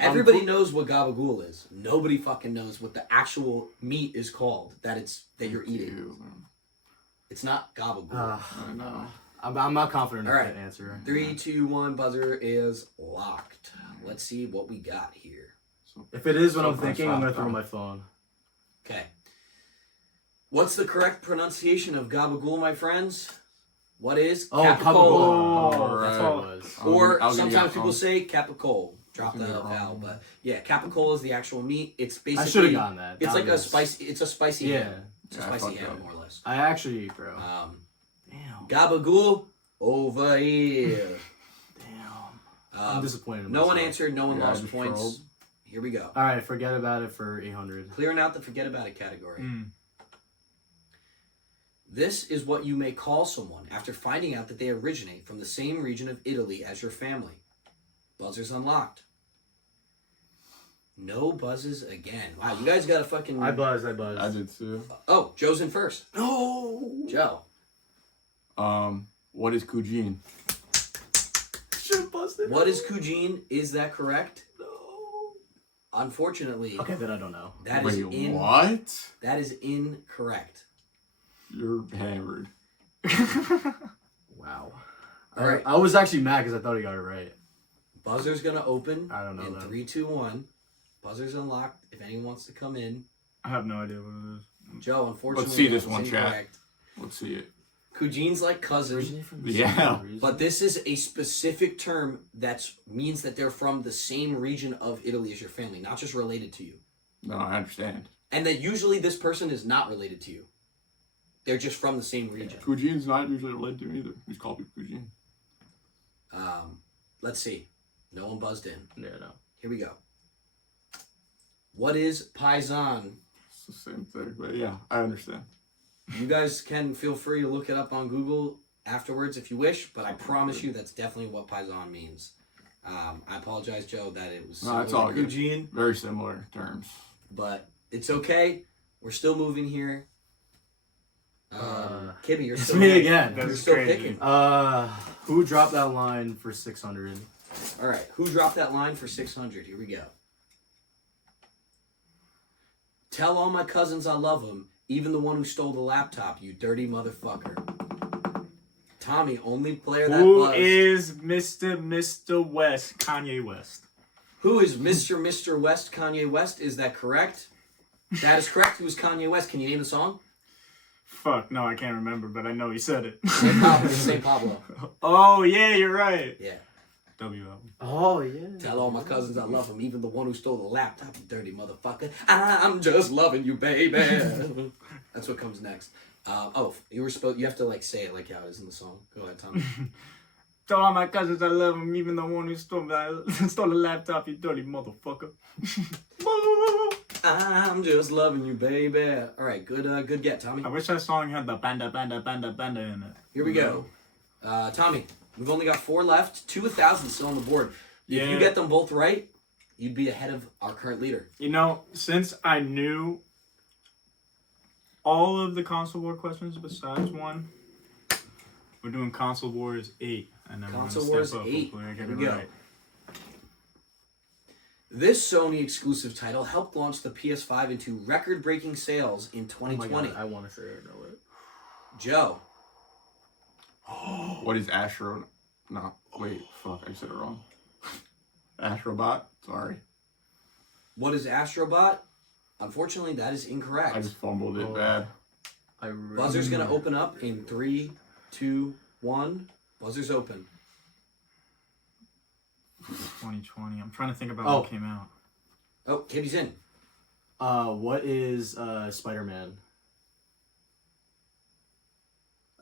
Everybody knows what gabagool is. Nobody fucking knows what the actual meat is called that you're eating. It's not gabagool. I know. I'm not confident enough Alright. to answer. 3, 2, 1, buzzer is locked. Let's see what we got here. If it is what I'm So thinking, I'm gonna stop. throw my phone. Okay. What's the correct pronunciation of gabagool, my friends? What is capicola? Capicola. That's Right. all. It was. Or I'll give you sometimes that people wrong. say capicola. Drop I'll the give you that vowel, wrong. but yeah, capicola is the actual meat. It's basically I should have gotten that. It's That like a was- spicy. It's a spicy Yeah. ham. It's a Yeah, I spicy fucked ham, up. more or less. I actually, bro. Damn. Damn. Gabagool over here. Damn. I'm disappointed. in No one myself. answered. No one Yeah, I lost just points. trolled. Here we go. All right, forget about it for 800. Clearing out the forget about it category. Mm. This is what you may call someone after finding out that they originate from the same region of Italy as your family. Buzzers unlocked. No buzzes again. Wow, you guys got a fucking... I buzzed. I did too. Oh, Joe's in first. No. Joe. What is Kujin? Should have busted. What is Kujin? Is that correct? No. Unfortunately, Okay, then I don't know. that Wait, is what? That is incorrect. You're hammered. Wow. All right. I was actually mad because I thought he got it right. Buzzer's gonna open. I don't know In that. 3, 2, 1. Buzzer's unlocked. If anyone wants to come in. I have no idea what it is. Joe, unfortunately, Let's see this it's one, chat. incorrect. Let's see it. Kujin's like cousin. Originate from the Yeah. same region? But this is a specific term that means that they're from the same region of Italy as your family, not just related to you. No, I understand. And that usually this person is not related to you. They're just from the same region. Kujin's not usually related to me either. We just call people Kujin. Let's see. No one buzzed in. Yeah, no. Here we go. What is paisan? It's the same thing, but yeah, I understand. You guys can feel free to look it up on Google afterwards if you wish, but I promise you that's definitely what paisan means. I apologize, Joe, that it was No, it's all good. Kujin, Very similar terms. but it's okay. We're still moving here. Kiby, you're It's still me again. You're That's still crazy. picking. Who dropped that line for 600? All right, who dropped that line for 600? Here we go. Tell all my cousins I love them, even the one who stole the laptop, you dirty motherfucker. Tommy, only player that Who buzzed. is Mr. West? Kanye West. Who is Mr. West? Kanye West? Is that correct? That is correct. Who is Kanye West? Can you name the song? Fuck, no, I can't remember, but I know he said it. Say Pablo. Oh, yeah, you're right. Yeah. W album. Oh yeah. Tell all my cousins I love them, even the one who stole the laptop, you dirty motherfucker. I'm just loving you, baby. That's what comes next. You have to like say it like how it is in the song. Go ahead, Tommy. Tell all my cousins I love them, even the one who stole the laptop, you dirty motherfucker. I'm just loving you, baby. All right, good get, Tommy. I wish that song had the banda in it. Here we go. Tommy, we've only got 4 left. 2 1,000 still on the board. If you get them both right, you'd be ahead of our current leader. You know, since I knew all of the console war questions besides one, we're doing Console Wars 8. And then Console we're Wars step up. 8. Hopefully I get Here it we go. right. This Sony exclusive title helped launch the PS5 into record-breaking sales in 2020. Oh my God, I want to say I know it. Joe. What is Astro? No, wait, fuck, I said it wrong. Astrobot? Sorry. What is Astrobot? Unfortunately, that is incorrect. I just fumbled it bad. Buzzer's going to open up in 3, 2, 1. Buzzer's open. 2020. I'm trying to think about Oh. what came out. Oh, Kiby's in. What is Spider-Man?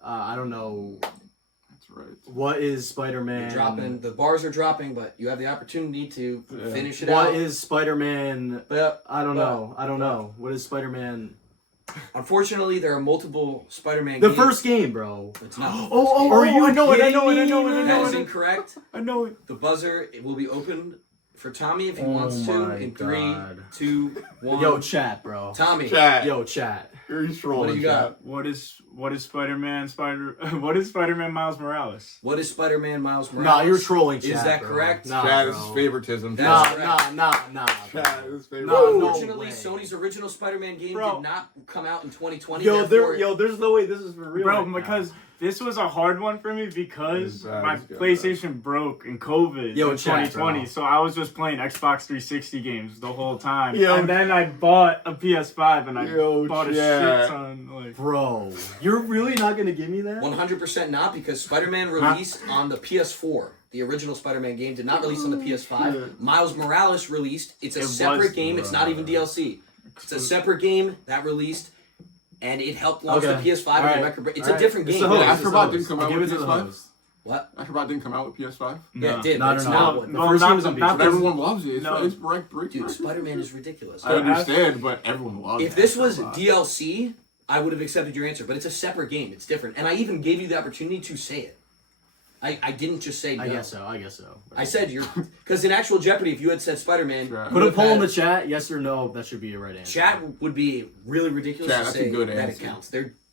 I don't know. That's right. What is Spider-Man? You're dropping. The bars are dropping, but you have the opportunity to finish it out. What is Spider-Man? But I don't know. I don't know. What is Spider-Man? unfortunately, there are multiple Spider-Man The games. first game, bro. It's not. Are you I know it, I know it, I kidding know it, I me? That know is it. incorrect. I know it. The buzzer will be open for Tommy if he Oh wants to. my In 3, God. 2, 1. Yo, chat, bro. Tommy. Chat. Yo, chat. You're trolling. What do you got? What is Spider-Man what is Spider-Man Miles Morales? What is Spider-Man Miles Morales? Nah, you're trolling, chat. Is that bro. correct? Nah, Chat, bro. this is favoritism. That's Nah, correct. nah. Chat, this is favoritism. No Unfortunately, way. Sony's original Spider-Man game Bro. did not come out in 2020. Yo, therefore- there's no way this is for real. Bro, right now. because this was a hard one for me because It's my good, PlayStation broke in COVID Yo, in chat, 2020, bro. so I was just playing Xbox 360 games the whole time. Yo. And then I bought a PS5 and I Yo, bought a chat. shit ton. Like, Bro, you're really not gonna give me that? 100% not, because Spider-Man released on the PS4. The original Spider-Man game did not release on the PS5. Miles Morales released. It's a It was, separate game. It's not even DLC. It's a separate game that released, and it helped launch the Okay. PS5 All and right. the record. It's All a right. different It's game. the Wait, host. Astrobot It's the didn't come host. out I'll with give it to the PS5? host. What? Astrobot didn't come out with PS5? Yeah, it did. No, but no, it's no. not what. The Well, first not game was on the- not PS5. But everyone loves it. It's, No. it's breakthrough. Dude, Spider-Man is ridiculous. I understand, but everyone loves it. If this was Astrobot. DLC, I would have accepted your answer, but it's a separate game. It's different. And I even gave you the opportunity to say it. I didn't just say no. I guess so. I said you're... Because in actual Jeopardy, if you had said Spider-Man... Sure. you Put a would have poll in had- the chat, yes or no. That should be a right answer. Chat would be really ridiculous Chat, to that's say a good that answer. it counts.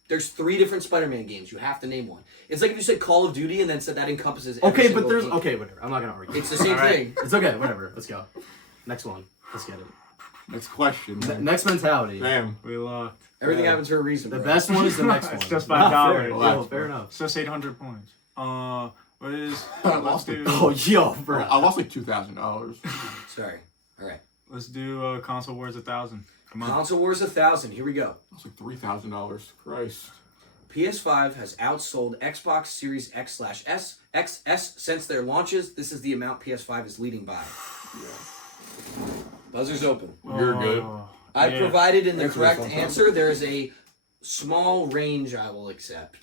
There's 3 different Spider-Man games. You have to name one. It's like if you said Call of Duty and then said that encompasses every Okay, single but there's game. okay, whatever. I'm not gonna argue. It's the same Alright. thing. It's okay, whatever. Let's go. Next one. Let's get it. Next question. man. Next mentality. Damn. we locked. Everything happens for a reason, The bro. best one is the next one. It's just Nah, $5. fair. Relax, Yo, fair bro. enough. It's just 800 points. What is... I let's lost do... it. Oh, yo, bro. I lost like $2,000. Sorry. All right. Let's do Console Wars 1000. Come on. Console Wars 1000. Here we go. That's like $3,000. Christ. PS5 has outsold Xbox Series X/S, XS since their launches. This is the amount PS5 is leading by. Buzzer's open. You're good. I Yeah. provided in the Thanks for the correct phone call. answer. There is a small range I will accept.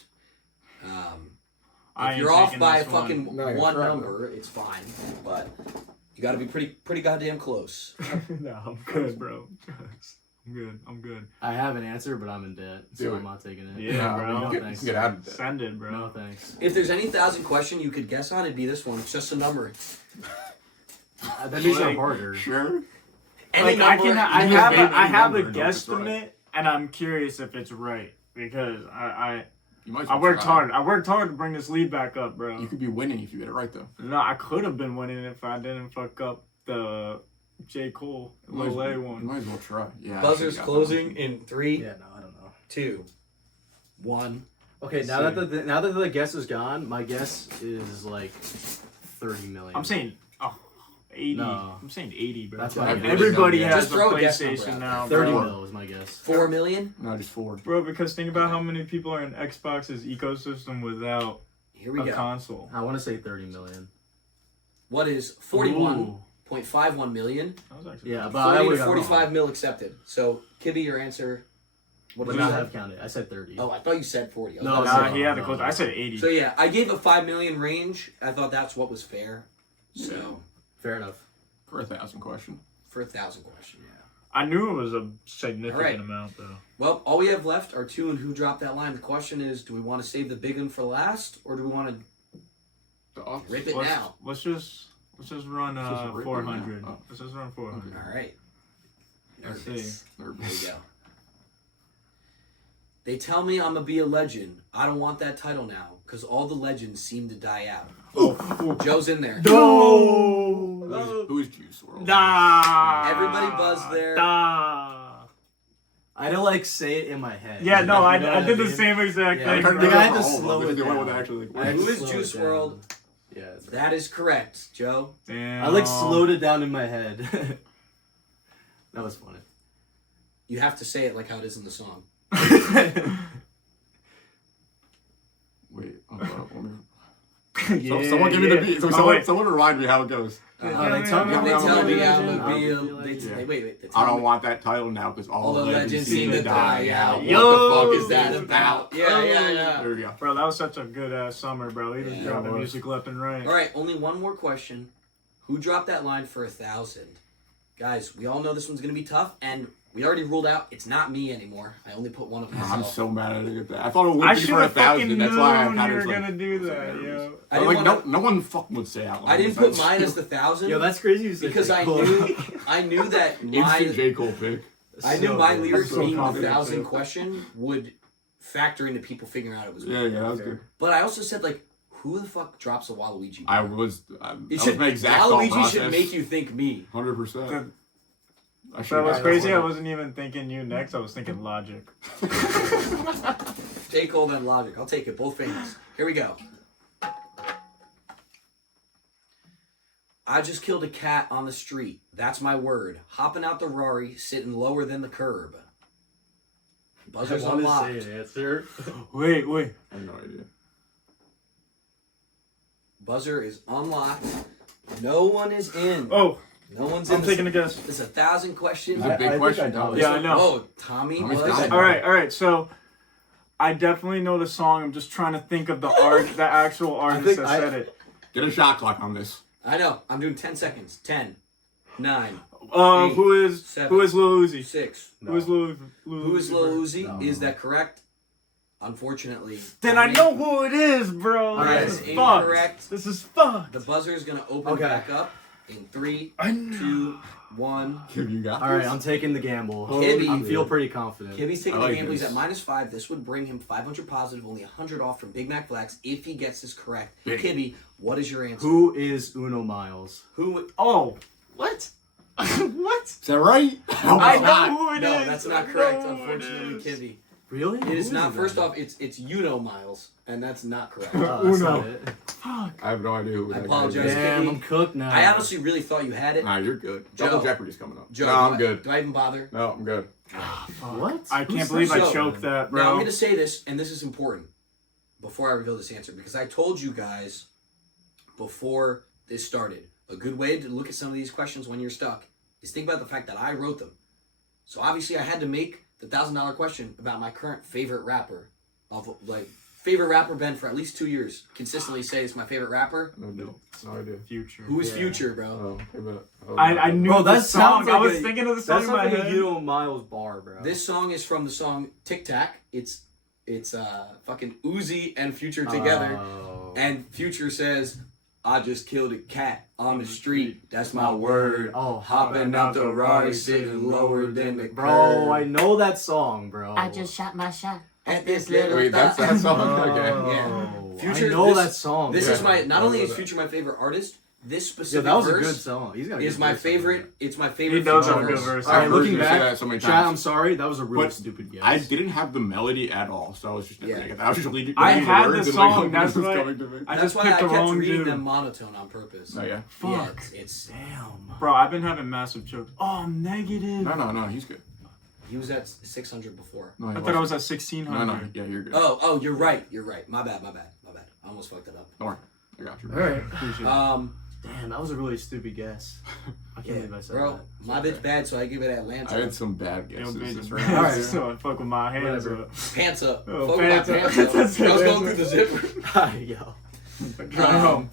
I If ain't you're off taking by this one. fucking No, you're one trying, number, it's fine. But you got to be pretty goddamn close. No, I'm good, bro. I'm good. I have an answer, but I'm in debt, so Do it. I'm not taking it. Yeah, Nah, bro. I mean, get, Thanks. get out of that. Send it, bro. No thanks. If there's any 1,000 question you could guess on, it'd be this one. It's just a number. That makes Like- it harder. Sure. Any Like, I number. have a number, no, it's guesstimate, and I'm curious if it's right because You might as I well worked try. hard. I worked hard to bring this lead back up, bro. You could be winning if you get it right, though. No, I could have been winning if I didn't fuck up the J. Cole Lil A You one. might as well try. Yeah. Buzzer's I got closing in 3, Yeah, no, I don't know. 2, 1. Okay, now that the guess is gone, my guess is like 30 million. I'm saying 80. No. I'm saying 80, bro. That's what I Everybody Yeah. has Just a throw a guess number PlayStation out now, 30 bro. mil is my guess. 4 million? No, just 4. Bro, because think about how many people are in Xbox's ecosystem without Here we a go. console. I want to say 30 million. What is 41.51 million? That was actually Yeah, but I 40 would to have 45 mil accepted. So, Kibby, your answer. What Would did you not say? have counted. I said 30. Oh, I thought you said 40. No, Nah, he had the close. I said 80. So yeah, I gave a 5 million range. I thought that's what was fair. So Fair enough. For 1,000 question. for 1,000 question, yeah. I knew it was a significant All right. amount, though. Well, all we have left are two and who dropped that line. The question is, do we want to save the big one for last, or do we want to rip it now? Let's just run Let's just rip it 400. now. Oh. Let's just run 400. All right. Let's see. Nervous. Here we go. They tell me I'm gonna be a legend. I don't want that title now, because all the legends seem to die out. Joe's in there. No! Who is Juice WRLD? Nah! Everybody buzzed there. Nah! I had to like say it in my head. Yeah, no, You I know what did the mean? same exact Yeah, thing. I bro. think I had to All of them. slow This it is the one down. with actually, like, I had to Who is slow Juice it down. WRLD? Yeah. That's right. That is correct, Joe. Damn. I like slowed it down in my head. That was funny. You have to say it like how it is in the song. Wait, let me... Yeah, someone give me the beat. Oh, wait. Someone remind me how it goes. They tell me They tell me I'm legend. a be a... I'll be a They legend. wait. They I tell don't me- want that title now because all All the legends seem to die out. Yo! What the fuck is that about? Yeah. There we go. Bro, that was such a good summer, bro. He was Yeah, dropping it was. music left and right. All right, only one more question. Who dropped that line for 1,000? Guys, we all know this one's gonna be tough, and we already ruled out it's not me anymore. I only put one of myself. I'm so mad I didn't get that. I thought it would I be should for have fucking 1,000. known That's why I you kind were of like. gonna do that, yo. I didn't wanna- no one fucking would say out loud. I didn't put mine as the 1,000 Yo, that's crazy. You said because J. I Cole. knew that Instant my J. Cole pick. I knew So my good. lyrics I'm so being the confident, 1,000 too. question would factor into people figuring out it was me. Yeah, that was good. But I also said like, who the fuck drops a Waluigi? I was that It was should, my exact thought Waluigi process. should make you think me. 100%. I should. Bro, what's crazy, I wasn't even thinking you next. I was thinking Logic. J. Cole and Logic. I'll take it. Both famous. Here we go. I just killed a cat on the street. That's my word. Hopping out the Rari, sitting lower than the curb. I Buzzer's want to unlocked. say an answer. Wait. I have no idea. Buzzer is unlocked. No one is in. Oh, No one's in. I'm taking a guess. It's 1,000 questions. It's a big think question. I know though. it. Yeah, I know. Oh, Tommy Tommy's was. got it. All right. So, I definitely know the song. I'm just trying to think of the actual artist think that I- said it. Get a shot clock on this. I know. I'm doing 10 seconds. 10, 9, Eight, Who is 7, Lil Uzi? 6. Who is Lil Who is Lil Uzi? No. Is that correct? Unfortunately. Then I know who it is, bro. All right. This That is is fucked. incorrect. This is fucked. The buzzer is going to open Okay. back up in 3, I know. 2, 1. If you got All right, this. I'm taking the gamble. Kibby. I feel pretty confident. Kibby's taking I like the gamble. He's this. at -5. This would bring him 500 positive, only 100 off from BigMacFlax if he gets this correct. Big. Kibby, what is your answer? Who is Uno Miles? Who? Oh, what? What? Is that right? I not. know who it is. No, that's not I correct, know who it unfortunately, is. Kibby. Really? It is not. First off, it's Miles, and that's not correct. That's Uno. not it. Fuck. I have no idea who I that apologize. guy is. Damn, I'm cooked now. I honestly really thought you had it. Nah, you're good. Joe. Double Jeopardy's coming up. Joe, no, do I'm I- good. Do I even bother? No, I'm good. What? I Who's can't believe I so- choked that, bro. Now I'm going to say this, and this is important before I reveal this answer, because I told you guys before this started, a good way to look at some of these questions when you're stuck is think about the fact that I wrote them. So obviously I had to make the $1,000 question about my current favorite rapper. Of like favorite rapper been for at least 2 years. Consistently say it's my favorite rapper. No idea. Future. Who is Yeah. Future, bro? Oh, hey, but- oh, I knew Bro, the that song. sounds like I was a- thinking of the That song sounds in my like head. a Uno Miles bar, bro. This song is from the song Tic Tac. It's fucking Uzi and Future together. Oh. And Future says, I just killed a cat on the street. That's my word. Oh, Hopping out the Rari, sitting lower than the bro, I curb. know that song, bro. I just shot my shot At this little Wait, that's thought. that song? Okay. Yeah. Oh, Future- I know this- that song. This bro. is my. Not I only know is that. Future my favorite artist, this Yeah, specific that was a verse good song. He's got a is good my verse on favorite. that. It's my favorite. He does Future have a good verse. verse. All right, I've looking heard you say back, that so many chat, times. I'm sorry. That was a really But stupid guess. I didn't have the melody at all, so I was just never Yeah. gonna get that. I was just reading I reading had the words and, song, hoping that's this was why- coming to me. I That's just why picked I the kept wrong reading dude. them monotone on purpose. Oh yeah. Yeah, Fuck. it's Damn. Bro, I've been having massive chokes. Oh, negative. No, he's good. he was at 600 before. No, he I thought I was wasn't. at 1600. No, yeah, you're good. Oh, you're right. My bad. I almost fucked it up. Don't worry, I got you. All right. Appreciate it. Damn, that was a really stupid guess. I can't believe I said Bro, that. my bit's bad, so I give it Atlanta. I had some bad Yo, guesses. bitch, this bro. round. Alright. So fuck with my hands Whatever. up. Pants up. Oh, Fuck pants my up. pants up. That's it, I was that's going it. through the zipper. Yo. Drive home.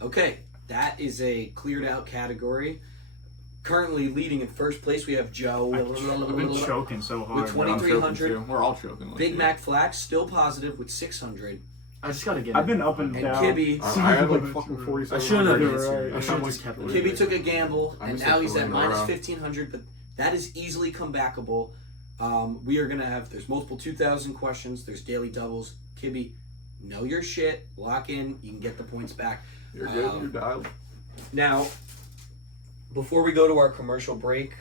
Okay, that is a cleared out category. Currently leading in first place, we have Joe I've been choking so hard. with bro. I'm 2,300. choking, too. We're all choking. like you. BigMacFlax still positive with 600. I just gotta get I've it. been up and And down. Kiby, I had like fucking 47. I shouldn't have You're answered. right. I should have just kept it. Kiby took a gamble, I and missed now it he's for at in a minus row. 1,500, but that is easily comebackable. We are going to have, there's multiple 2,000 questions, there's daily doubles. Kiby, know your shit, lock in, you can get the points back. You're good. You're dialed. Now, before we go to our commercial break,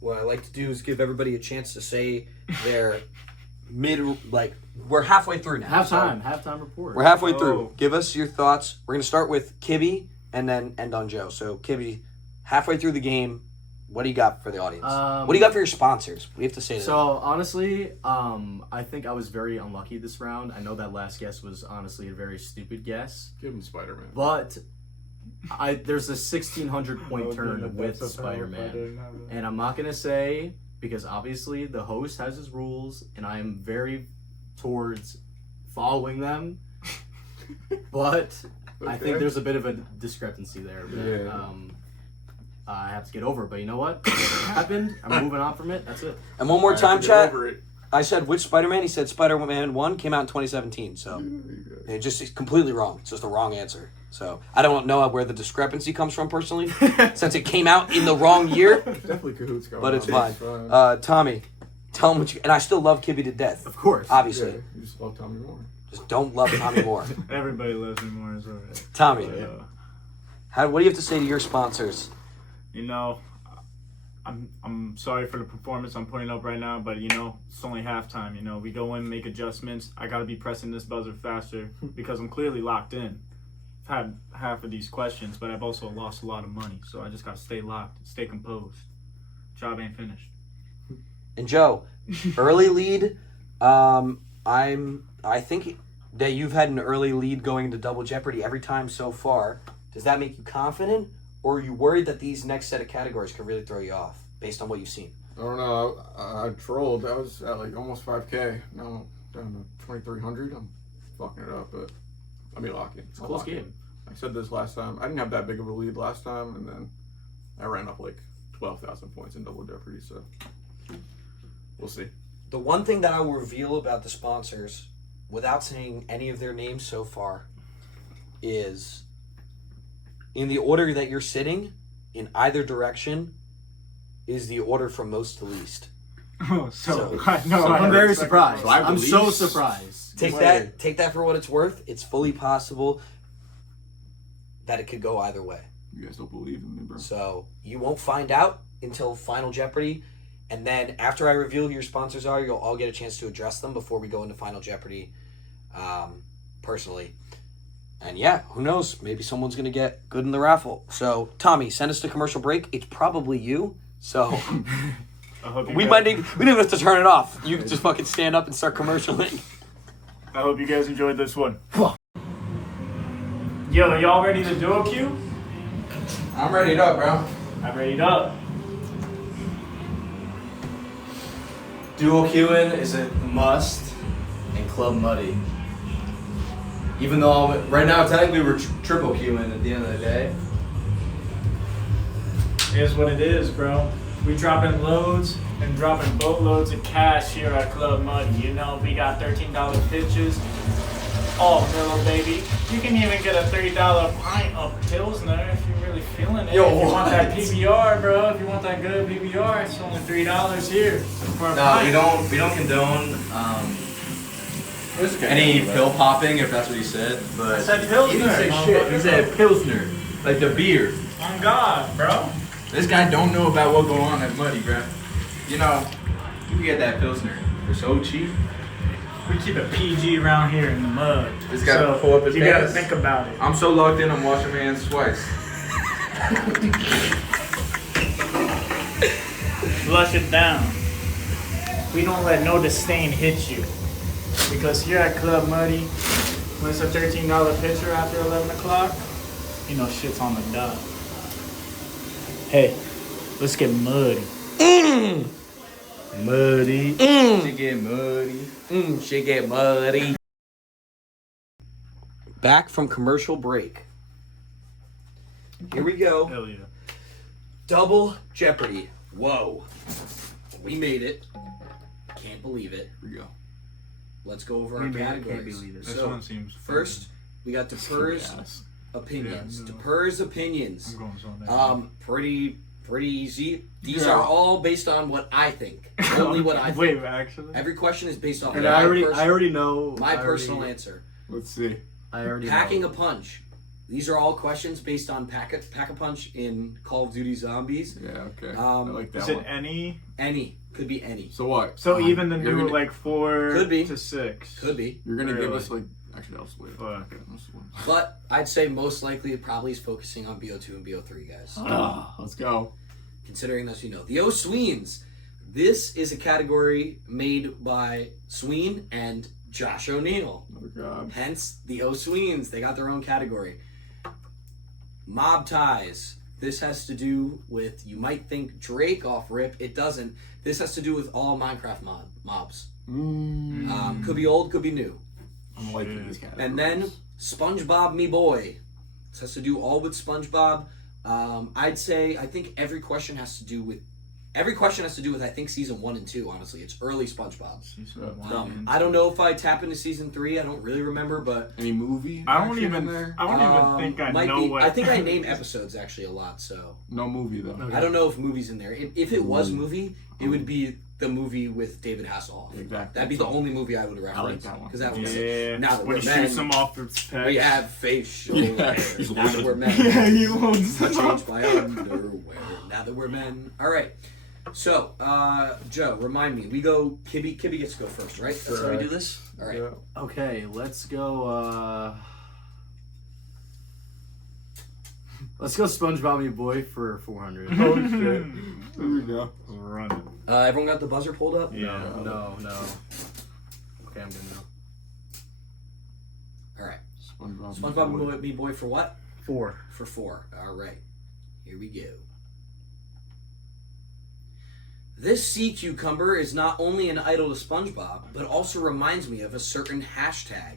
what I like to do is give everybody a chance to say their we're halfway through now. Halftime report. We're halfway Oh. through. Give us your thoughts. We're going to start with Kiby and then end on Joe. So, Kiby, halfway through the game, what do you got for the audience? What do you got for your sponsors? We have to say that. So honestly, I think I was very unlucky this round. I know that last guess was honestly a very stupid guess, Give him Spider-Man. but there's a 1,600 point turn with Spider-Man, and I'm not gonna say because obviously the host has his rules, and I am very towards following them, but I think Okay. there's a bit of a discrepancy there. That, Yeah. I have to get over, but you know what? It happened. I'm moving on from it. That's it. and one more I have time, to get chat. over it. I said which Spider-Man? He said Spider-Man 1 came out in 2017. So, it's just completely wrong. It's just the wrong answer. So, I don't know where the discrepancy comes from personally, since it came out in the wrong year, Definitely cahoots going but it's on. fine. Tommy, tell him what you... And I still love Kiby to death, Of course. obviously. Yeah, you just love Tommy Moore. Just don't love Tommy more. Everybody loves me more as well. Tommy, Uh, what do you have to say to your sponsors? You know, I'm sorry for the performance I'm putting up right now, but you know, it's only halftime. You know, we go in, make adjustments. I gotta be pressing this buzzer faster because I'm clearly locked in. I've had half of these questions, but I've also lost a lot of money, so I just gotta stay locked, stay composed. Job ain't finished. And Joe, early lead. I think that you've had an early lead going into Double Jeopardy every time so far. Does that make you confident, or are you worried that these next set of categories could really throw you off based on what you've seen? I don't know. I trolled. I was at like almost 5K. Now down to 2,300. I'm fucking it up, but let me lock in. It's a close game. I said this last time. I didn't have that big of a lead last time, and then I ran up like 12,000 points in Double Jeopardy. So we'll see. The one thing that I will reveal about the sponsors, without saying any of their names so far, is in the order that you're sitting, in either direction, is the order from most to least. Oh, So- I know. so I I'm had very a second surprised. vote. I I'm believe- so surprised. Take that for what it's worth. It's fully possible that it could go either way. You guys don't believe in me, bro. So you won't find out until Final Jeopardy. And then after I reveal who your sponsors are, you'll all get a chance to address them before we go into Final Jeopardy personally. And yeah, who knows? Maybe someone's going to get good in the raffle. So, Tommy, send us to commercial break. It's probably you. So I hope you we guys- don't even have to turn it off. You can just fucking stand up and start commercialing. I hope you guys enjoyed this one. Yo, y'all ready to duo queue? I'm ready up, bro. I'm ready up. Dual queuing is a must in Club Muddy. Even though right now technically we're triple queuing at the end of the day. It is what it is, bro. We dropping loads and dropping boatloads of cash here at Club Muddy. You know, we got $13 pitches. Oh, Miller, baby. You can even get a $3 pint of Pilsner if you're really feeling it. Yo, if you want that what? PBR, bro. If you want that good PBR, it's only $3 here for a No, pint. we don't condone any pill popping if that's what he said. I But said Pilsner. he didn't say shit. He said Pilsner, like the beer. On God, bro. This guy don't know about what going on at Muddy, bro. You know, you can get that Pilsner for so cheap. We keep it PG around here in the mud. This guy so pull up his you gotta pants. think about it. I'm so locked in, I'm washing my hands twice. Flush it down. We don't let no disdain hit you. Because here at Club Muddy, when it's a $13 pitcher after 11 o'clock, You know, shit's on the dot. Hey, let's get muddy. Muddy. Shit get muddy. Shit get muddy. Back from commercial break. Here we go. Hell yeah. Double Jeopardy. Whoa. We made it. Can't believe it. Here we go. Let's go over We our made it, categories. can't believe it. This So, one seems first, we got DePers Yes. opinions. Yeah, no. DePers opinions. I'm going so Pretty easy. These Yeah. are all based on what I think. Only what I think. Wait, actually? Every question is based off And my I already know. my personal answer. Let's see. I already Packing know. a punch. These are all questions based on pack a punch in Call of Duty Zombies. Yeah, okay. I Um, like that Is it one. any? Any. Could be any. So what? So even the you're new, gonna- like, 4 Could be. to 6. Could be. You're gonna give Really? us like. Actually, I'll just wait. Fuck. But I'd say most likely it probably is focusing on BO2 and BO3, guys. Let's go. Considering that, you know. The O-Sweens. This is a category made by Sween and Josh O'Neill. Oh God. Hence, the O-Sweens. They got their own category. Mob ties. This has to do with, you might think Drake off rip. It doesn't. This has to do with all Minecraft mobs. Could be old, could be new. I'm liking these categories. And then SpongeBob Me Boy. This has to do all with SpongeBob. I'd say, I think every question has to do with I think season 1 and 2, honestly. It's early SpongeBob. I don't know if I tap into season 3. I don't really remember, but Any movie? I don't action in even. there? I don't even think I might know be. what. I think I name episodes actually a lot, so No movie though. Okay. I don't know if movie's in there. If it was movie, it would be the movie with David Hasselhoff. Exactly. That'd be the only movie I would reference. that one. Because that was Yeah. Now that when we're he men, shoots him off the pecs. we have facial Yeah, hair. he's Now that loaded. we're men. Yeah, he loads I them changed up. my underwear. Now that we're men. All right. So, Joe, remind me. We go. Kiby gets to go first, right? That's how we do this. All right. Yeah. Okay, let's go. Let's go SpongeBob Me Boy for 400. Oh shit. Here we go. Running. Everyone got the buzzer pulled up. Yeah. No. Okay, I'm good now. All right. SpongeBob. SpongeBob Me Boy for what? 4. For 4. All right. Here we go. This sea cucumber is not only an idol to SpongeBob, but also reminds me of a certain hashtag.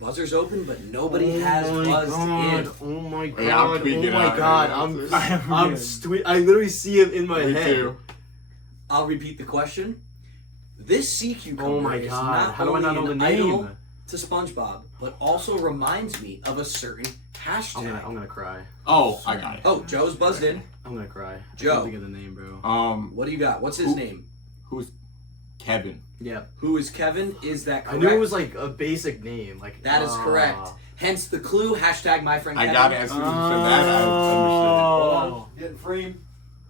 Buzzer's open, but nobody has buzzed in. Oh my god! Yeah, I'm tweaking out. I literally see it in my Me head. too. I'll repeat the question. This sea cucumber Oh my is god! not How do I only not know the an idol name? to SpongeBob, but also reminds me of a certain hashtag. I'm gonna cry. Oh, I got it. Oh, Joe's buzzed in. I'm gonna cry. Joe. I can't think of the name, bro. What do you got? What's his Who- name? Who's Kevin? Yeah, Who is Kevin? Is that I correct? knew it was like a basic name. Like That is correct. Hence the clue, hashtag my friend I Kevin. got it as soon as you said that. I understood Oh. Getting framed.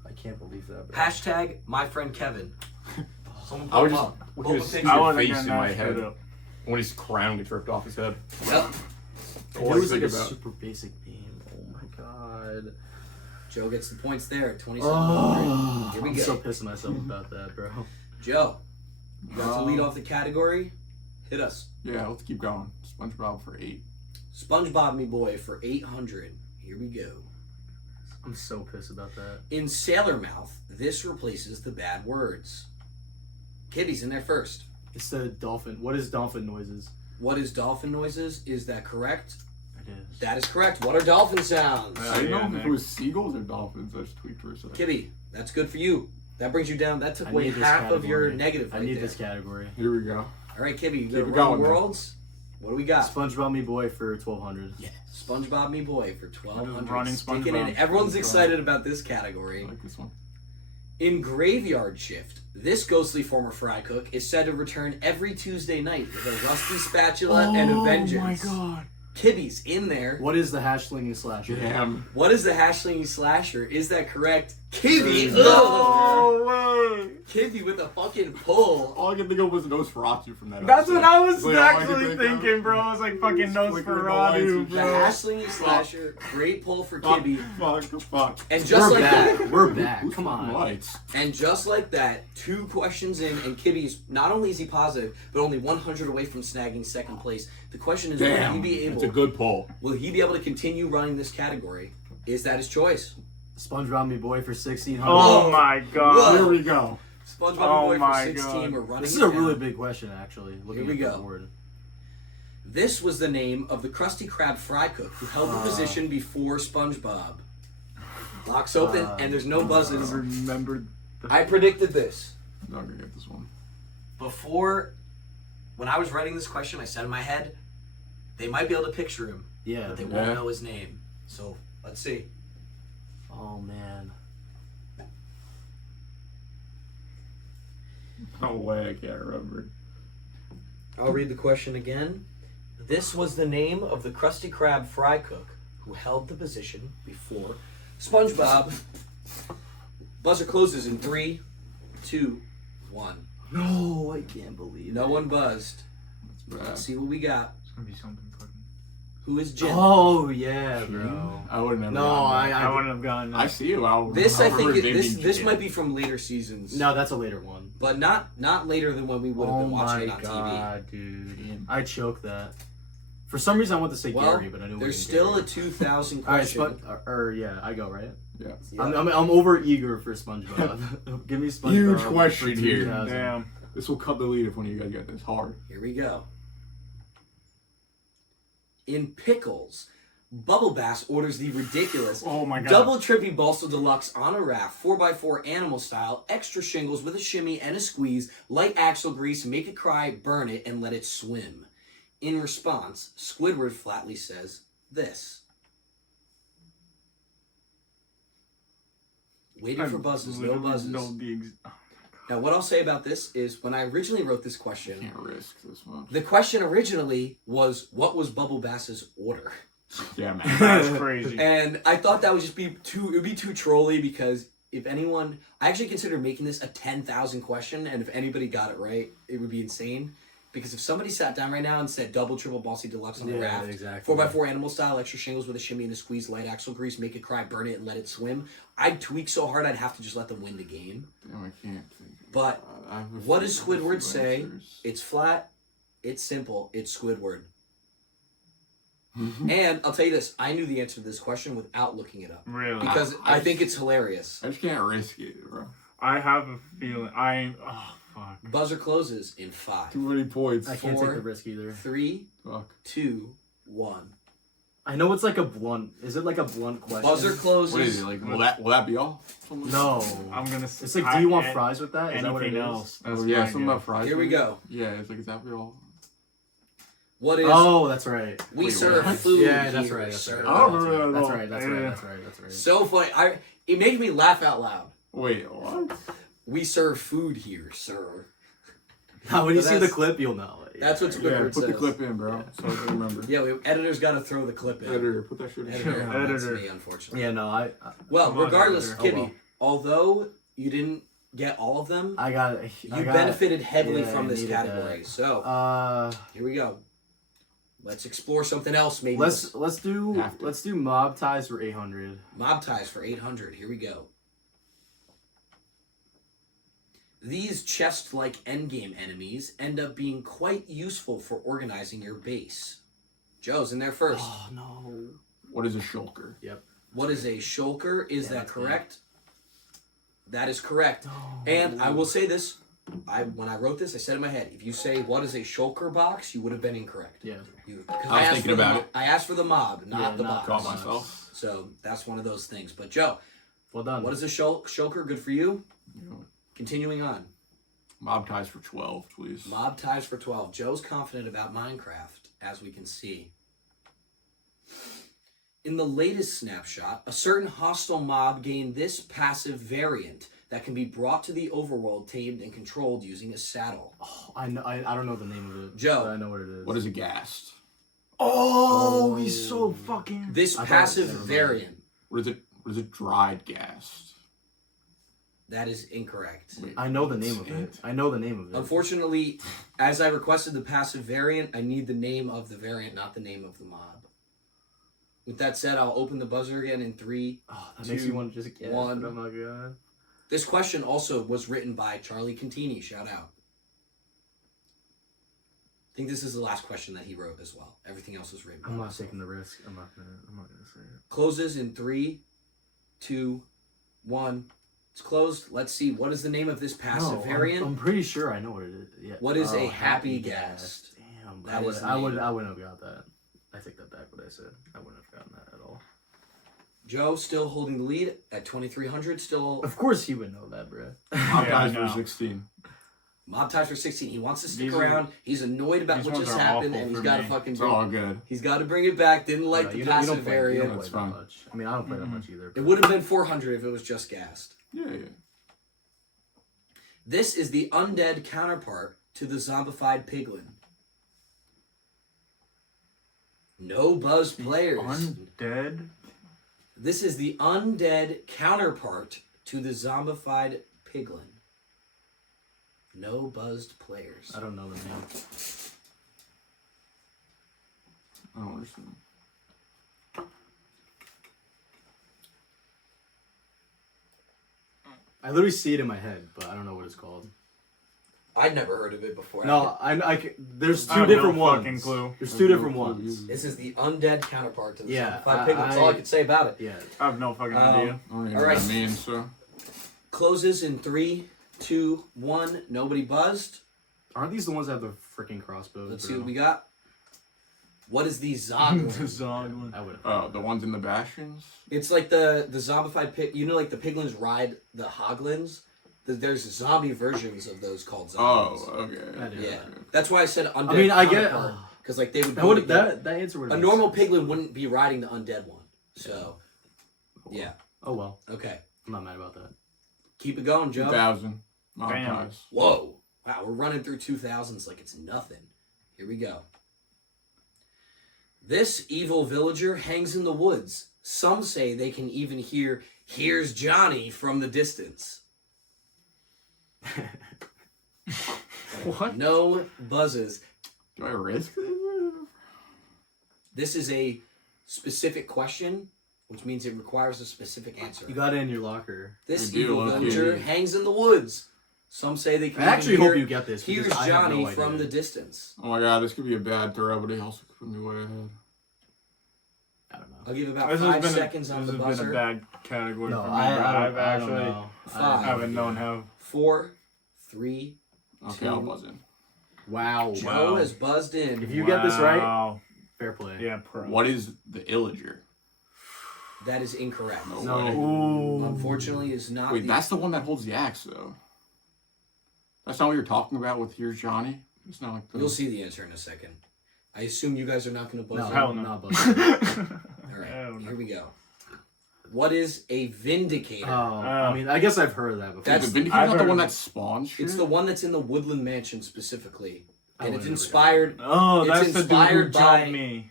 I can't believe that. Bro. Hashtag my friend Kevin. Someone it. I was pull just him up. looking Pull at the his picture. I want to face get in my that head straight up. when his crown gets ripped off his head. Yep. It was like a super basic name. Oh my god. Joe gets the points there. 2700. Here we I'm go. so pissed at myself about that, bro. Joe, you got to lead off the category. Hit us. Yeah, let's keep going. SpongeBob for 8. SpongeBob Me Boy for 800. Here we go. I'm so pissed about that. In Sailor Mouth, this replaces the bad words. Kitty's in there first. It's the dolphin. What is dolphin noises? What is dolphin noises? Is that correct? It is. That is correct. What are dolphin sounds? Yeah. I didn't know Nick. if it was seagulls or dolphins. I just tweaked for a second. Kibby, that's good for you. That brings you down. That took I away need this half of your category. negative I right need there. this category. Here we go. All right, Kibby, you Keep got it Run going, man. Worlds. What do we got? SpongeBob Me Boy for 1200. SpongeBob Me Boy for 1200. Running Sticking in. SpongeBob. Everyone's SpongeBob. excited about this I category. like this one. In Graveyard Shift, this ghostly former fry cook is said to return every Tuesday night with a rusty spatula and a vengeance. god. Kibby's in there. What is the hatchling slasher? Damn. What is the hashling slasher? Is that correct? Kiby. No way. Kiby with a fucking pull. All I can think of was Nosferatu from that. That's what I was That's all I can actually think of. thinking, bro. I was like fucking Flickering the lights Nosferatu, and The bro. hash slinging slasher, great pull for Kiby. Fuck. And just We're like back. that, We're back. Who's Come on. Lights? and just like that, 2 questions in, and Kiby's not only is he positive, but only 100 away from snagging second place. The question is, will he Damn. be It's a able? good pull. Will he be able to continue running this category? Is that his choice? SpongeBob me boy for 1600. Oh my god. Here we go. SpongeBob Oh Boy for my 16. God. We're running. This is it a down. really big question, actually. Looking Here we at the go. board. This was the name of the Krusty Krab fry cook who held the position before SpongeBob. Locks open, and there's no buzzes. Remembered. I predicted this. I'm not gonna get this one. Before, when I was writing this question, I said in my head, they might be able to picture him, Yeah. but they won't know his name. So, let's see. Oh, man. No way, I can't remember. I'll read the question again. This was the name of the Krusty Krab fry cook who held the position before SpongeBob. Buzzer closes in 3, 2, 1. No, I can't believe No it. one buzzed. That's Let's bad. see what we got. It's gonna be something fucking. Who is Jin? Oh, yeah, bro. I would have never. No, gotten that. I wouldn't have gotten I that. see you. This I remember think it this being this Jin. might be from later seasons. No, that's a later one. But not later than when we would have Oh been watching my it on god, dude. I choked that. For some reason, I want to say TV. Well, Gary, but I knew it there's wasn't still Gary. a 2,000 All right, question. yeah, I go, right? Yeah. Yeah. I'm over eager for SpongeBob. Give me SpongeBob. Huge for question here. 2000. Damn. This will cut the lead if one of you guys get this hard. Here we go. In Pickles, Bubble Bass orders the ridiculous Oh my god. double trippy balsa deluxe on a raft, 4x4 animal style, extra shingles with a shimmy and a squeeze, light axle grease, make it cry, burn it, and let it swim. In response, Squidward flatly says this. Waiting for buzzes, no Literally buzzes. know the Now, what I'll say about this is when I originally wrote this question, Can't risk this one. the question originally was, what was Bubble Bass's order? Yeah, man. That's crazy. And I thought that would just be it would be too trolly because if anyone, I actually considered making this a 10,000 question, and if anybody got it right, it would be insane. Because if somebody sat down right now and said double, triple, bossy deluxe on the Yeah, raft, exactly. 4x4 animal style, extra shingles with a shimmy and a squeeze, light axle grease, make it cry, burn it, and let it swim, I'd tweak so hard I'd have to just let them win the game. Damn, I can't think. But I have a what few- does I have a Squidward few say? answers. It's flat, it's simple, it's Squidward. And I'll tell you this, I knew the answer to this question without looking it up. Really. Because I- I think it's hilarious. I just can't risk it, bro. I have a feeling. Oh fuck. Buzzer closes in 5, Too many points. I can't 4, take the risk either. 3, Fuck. 2, 1. I know it's like a blunt. Is it like a blunt question? Buzzer closes. What is it like? Will that be all? No. I'm gonna. It's like, do you want fries with that? Is that what it Anything is? else? Oh yeah, something about fries. Here we maybe? go. Yeah, it's like is that be all? What is Oh, that's right. we wait, serve what? food? Yeah, that's here, right. That's sir. right. I don't remember that at That's all. right. That's Yeah. right. That's right. That's right. So funny. It made me laugh out loud. Wait, what? We serve food here, sir. Now, when you But see the that's- clip, you'll know it. That's what Yeah, Squidward put the says. clip in, bro. So I can remember. Yeah, editors got to throw the clip in. Editor, put that shit in. Editor. That's Editor. me, unfortunately. Yeah, no, Well, Come on, regardless, editor. Kiby, Oh, well. although you didn't get all of them, I got. you benefited heavily yeah, from I this needed category. that. So here we go. Let's explore something else. Maybe Let's do Have to. mob ties for 800. mob ties for 800. Here we go. These chest-like endgame enemies end up being quite useful for organizing your base. Joe's in there first. Oh no. What is a shulker? What is a shulker? Is Yeah, that that's correct? That is correct. No. And I will say this. When I wrote this, I said in my head, if you say what is a shulker box, you would have been incorrect. Yeah. 'Cause I was asked thinking for the about mo- it. I asked for the mob, not Yeah, the not box. Caught myself. So that's one of those things. But Joe, Well done. what is a shulker? Good for you. You know, Continuing on. mob ties for 12, please. Mob ties for 12. Joe's confident about Minecraft, as we can see. In the latest snapshot, a certain hostile mob gained this passive variant that can be brought to the overworld, tamed, and controlled using a saddle. Oh, I know. I don't know the name of it. Joe. But I know what it is. What is a ghast? Oh, he's so fucking. This I thought- passive never mind. variant. What is it? What is a dried ghast? That is incorrect. I know the name of it. I know the name of it. Unfortunately, as I requested the passive variant, I need the name of the variant, not the name of the mob. With that said, I'll open the buzzer again in 3, Oh, that 2, makes you want to just guess. 1. Oh my god. This question also was written by Charlie Contini. Shout out. I think this is the last question that he wrote as well. Everything else was written. I'm by not himself. taking the risk. I'm not gonna say it. Closes in 3, 2, 1. It's closed. Let's see. What is the name of this passive variant? I'm pretty sure I know what it is. Yeah. What is a happy gas? Damn. That is the I name. wouldn't have got that. I take that back. What I said. I wouldn't have gotten that at all. Joe still holding the lead at 2,300. Still Of course he would know that, bro. Mob Yeah, I ties for know. 16. mob ties for 16. He wants to stick These are- around. He's annoyed about these what ones just are happened, awful and he's for got to me. fucking. It's all good. He's got to bring it back. Didn't like No, the you passive don't play, variant. You don't That's play fine. that much. I mean, I don't play that much either. It would have been 400 if it was just gassed. Yeah. This is the undead counterpart to the zombified piglin. No buzz players. Undead? This is the undead counterpart to the zombified piglin. No buzzed players. I don't know the name. I don't understand. I literally see it in my head, but I don't know what it's called. I'd never heard of it before. No, there's I two have different no ones. fucking clue. There's two different ones. This is the undead counterpart to the Yeah, zombified piglin. That's all I can say about it. Yeah. I have no fucking idea. I don't even All know right. what that means, so. Closes in 3, 2, 1. Nobody buzzed. Aren't these the ones that have the freaking crossbows? Let's bro? see what we got. What is the Zoglin? Zoglin. I would have. Oh, the ones in the bastions? It's like the zombified pig. You know, like the piglins ride the hoglins. There's zombie versions of those called zombies. Oh, okay. I do. Yeah, that's why I said undead. I mean, I get because like they would. that. go Would together. that answer would A normal piglin wouldn't be riding the undead one. So, yeah. Oh well, Okay, I'm not mad about that. keep it going, Joe. 2,000. Mob Damn. ties. Whoa! Wow, we're running through 2000s like it's nothing. Here we go. This evil villager hangs in the woods. Some say they can even hear "Here's Johnny" from the distance. What? No buzzes. Do I risk this? This is a specific question, which means it requires a specific answer. You got it in your locker. This I do, evil okay. villager hangs in the woods. Some say they can I actually even hope hear, you get this. because Here's I have Johnny no from the idea. distance. Oh my god, this could be a bad throw, but he also could put me way ahead. I don't know. I'll give about This 5 has seconds on this the has been buzzer. a bad category No, for me. I but I've don't actually know. Five. haven't known how. 4, 3. Okay, I'll buzz in. Wow. Joe has buzzed in. If you get this right, Wow. fair play. Yeah, pro. What is the Illager? That is incorrect. No way. Ooh. Unfortunately, is not. Wait, the, that's the one that holds the axe, though. That's not what you're talking about with Here's Johnny? It's not like the... You'll see the answer in a second. I assume you guys are not going to buzz No, in. Hell no. not buzzing. All right, Hell no. here we go. What is a vindicator? I mean, I guess I've heard of that before. That's- the Vindicator's I've not the heard one of that spawns shit? It's the one that's in the Woodland Mansion specifically, I and it's would've never inspired Oh, It's that's the dude who inspired by- jumped me.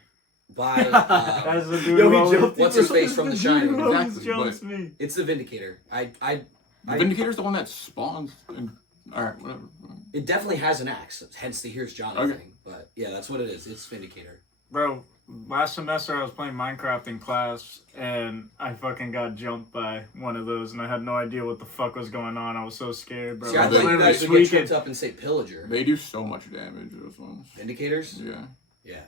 by. That's the dude Yo, who he always- jumped What's his face from The Shining? Who always Exactly, jumps but- me. It's the Vindicator. The Vindicator's the one that spawns and... Alright, whatever. It definitely has an axe, hence the Here's Johnny Okay. thing. But yeah, that's what it is. It's Vindicator. Bro, last semester I was playing Minecraft in class and I fucking got jumped by one of those and I had no idea what the fuck was going on. I was so scared, bro. See, I was thought you literally guys would get tweaking. tripped up and say Pillager. They do so much damage, those ones. Vindicators? Yeah. Yeah.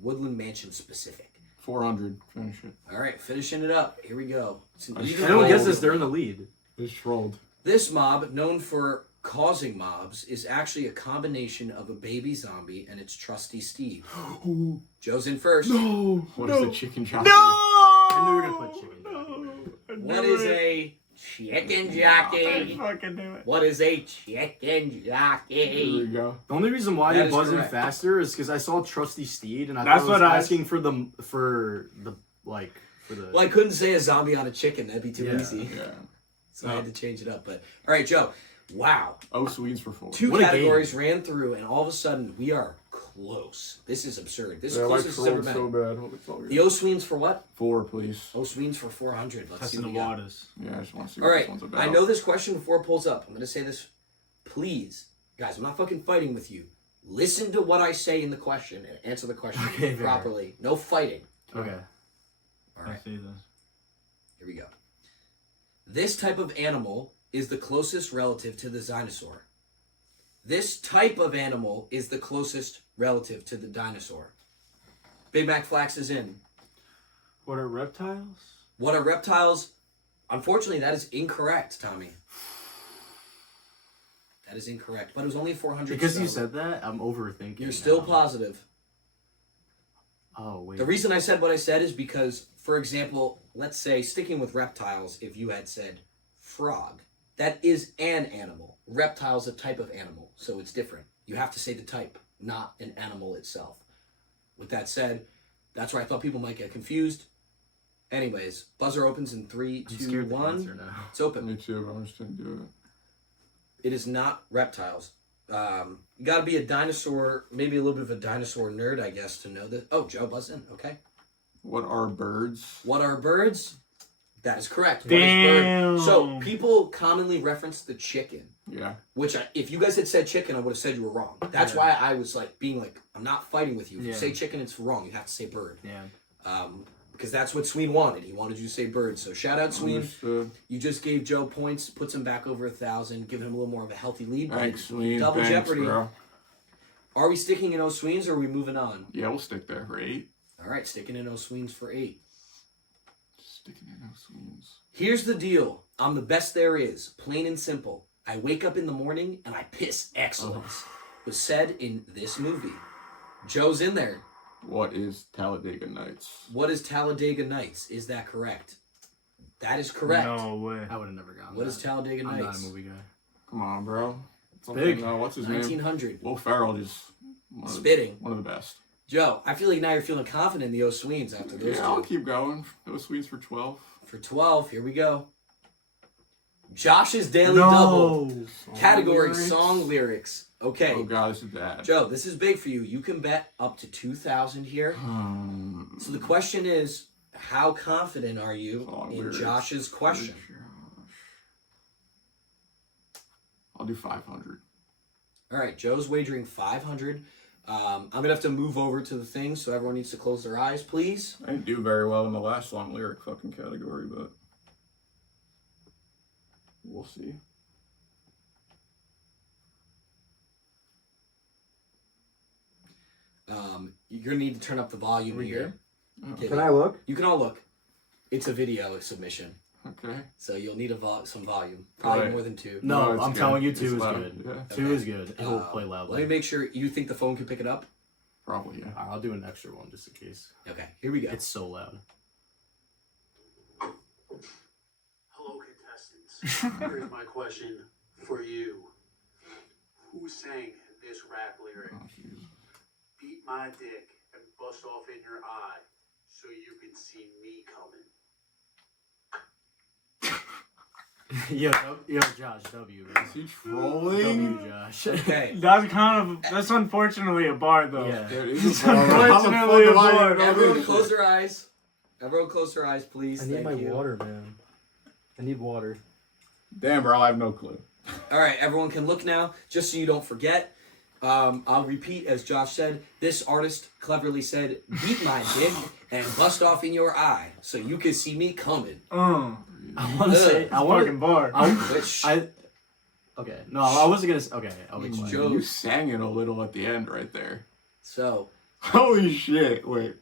Woodland Mansion specific. 400. Finish it. All right, finishing it up. Here we go. It's an I even Anyone roll. gets this, they're in the lead. Just rolled. This mob, known for causing mobs, is actually a combination of a baby zombie and its trusty steed. Joe's in first. No! What is the chicken jockey? I knew we were gonna put chicken. What is a chicken I jockey? fucking knew it. What is a chicken Here we jockey? go. The only reason why That you're is buzzing correct. faster is because I saw Trusty Steed and I That's thought I was what I- asking for the. Well, I couldn't say a zombie on a chicken. That'd be too Yeah. easy. Yeah. So I had to change it up. But all right, Joe. Wow. Oh, Swedes for 4. Two What a categories ran through, and all of a sudden we are close. This is absurd. This is Yeah, my closest it's ever trolled been. so bad. Holy fuck. The O-Sweens for what? 4, please. O-Sweens for 400. Let's see Testing what the we got. waters. Yeah, I just want to see All what right, this one's about. I know this question before it pulls up. I'm going to say this. Please, guys, I'm not fucking fighting with you. Listen to what I say in the question and answer the question Okay, fair. properly. No fighting. Okay. All I right, see this. here we go. This type of animal is the closest relative to the dinosaur. This type of animal is the closest relative to the dinosaur. BigMacFlax is in. What are reptiles? What are reptiles? Unfortunately, that is incorrect, Tommy. That is incorrect. But it was only 400. Because you so said that, I'm overthinking. you're still now. positive. Oh wait. The reason I said what I said is because, for example, let's say, sticking with reptiles, if you had said frog, that is an animal. Reptile's a type of animal, so it's different. You have to say the type, not an animal itself. With that said, that's where I thought people might get confused. Anyways, buzzer opens in 3, I'm 2, scared to 1. answer now. It's open. Me too, but I'm just going to do it. It is not reptiles. You got to be a dinosaur, maybe a little bit of a dinosaur nerd, I guess, to know that. Oh, Joe buzzed in. Okay. What are birds? What are birds? That is correct. What is Damn. bird? So people commonly reference the chicken, Yeah. which if you guys had said chicken, I would have said you were wrong. That's why I was like being like, I'm not fighting with you. If you Yeah. say chicken, it's wrong. You have to say bird. Yeah. Because that's what Sween wanted. He wanted you to say bird. So shout out Sween. Understood. You just gave Joe points, puts him back over 1,000, giving him a little more of a healthy lead. Thanks, Sween. Double Thanks, Jeopardy. bro. Are we sticking in O-Sweens or are we moving on? Yeah, we'll stick there for 8. All right, sticking in O-Sweens for 8. Sticking in those swings. Here's the deal. I'm the best there is. Plain and simple. I wake up in the morning and I piss excellence. Was said in this movie. Joe's in there. What is Talladega Nights? What is Talladega Nights? Is that correct? That is correct. No way. I would have never gotten What that. is Talladega I'm not a Nights? movie guy. Come on, bro. big. What's his name? 1900. Will Ferrell just Spitting. one of the best. Joe, I feel like now you're feeling confident in the O-Sweens after those Yeah, I'll two. keep going. Those sweets for 12. For 12, here we go. Josh's Daily Double. Category lyrics. Song Lyrics. Okay. Oh god, this is bad. Joe, this is big for you. You can bet up to 2,000 here. So the question is, how confident are you Song in lyrics. Josh's question? I'll do 500. All right, Joe's wagering 500. I'm going to have to move over to the thing, so everyone needs to close their eyes, please. I didn't do very well in the last song lyric fucking category, but we'll see. You're going to need to turn up the volume We here. Okay, Can I look? You can all look. It's a video submission, Okay. so you'll need some volume. Probably Right. more than 2. No, it's I'm good. telling you It's 2 is loud. good. Yeah, 2 is good. It will play Let loudly. me make sure you think the phone can pick it up. probably, yeah. I'll do an extra one just in case. Okay, here we go. It's so loud. Hello, contestants. Here's my question for you. Who sang this rap lyric? Oh, jeez. Beat my dick and bust off in your eye so you can see me coming. yo, Josh, W. man. Is he trolling? W, Josh. Okay. That's unfortunately a bar though. Yeah. There it is. Unfortunately, a bar. Everyone close their eyes. Everyone close their eyes, please. I need Thank my you. water, man. I need water. Damn, bro, I have no clue. All right, everyone can look now, just so you don't forget. I'll repeat, as Josh said, this artist cleverly said, beat my dick and bust off in your eye so you can see me coming. I want to say. I want Fucking bar. Which, Okay. No, I wasn't gonna. Okay, I'll be quiet. Joe- You sang it a little at the end right there. so, Holy shit, wait.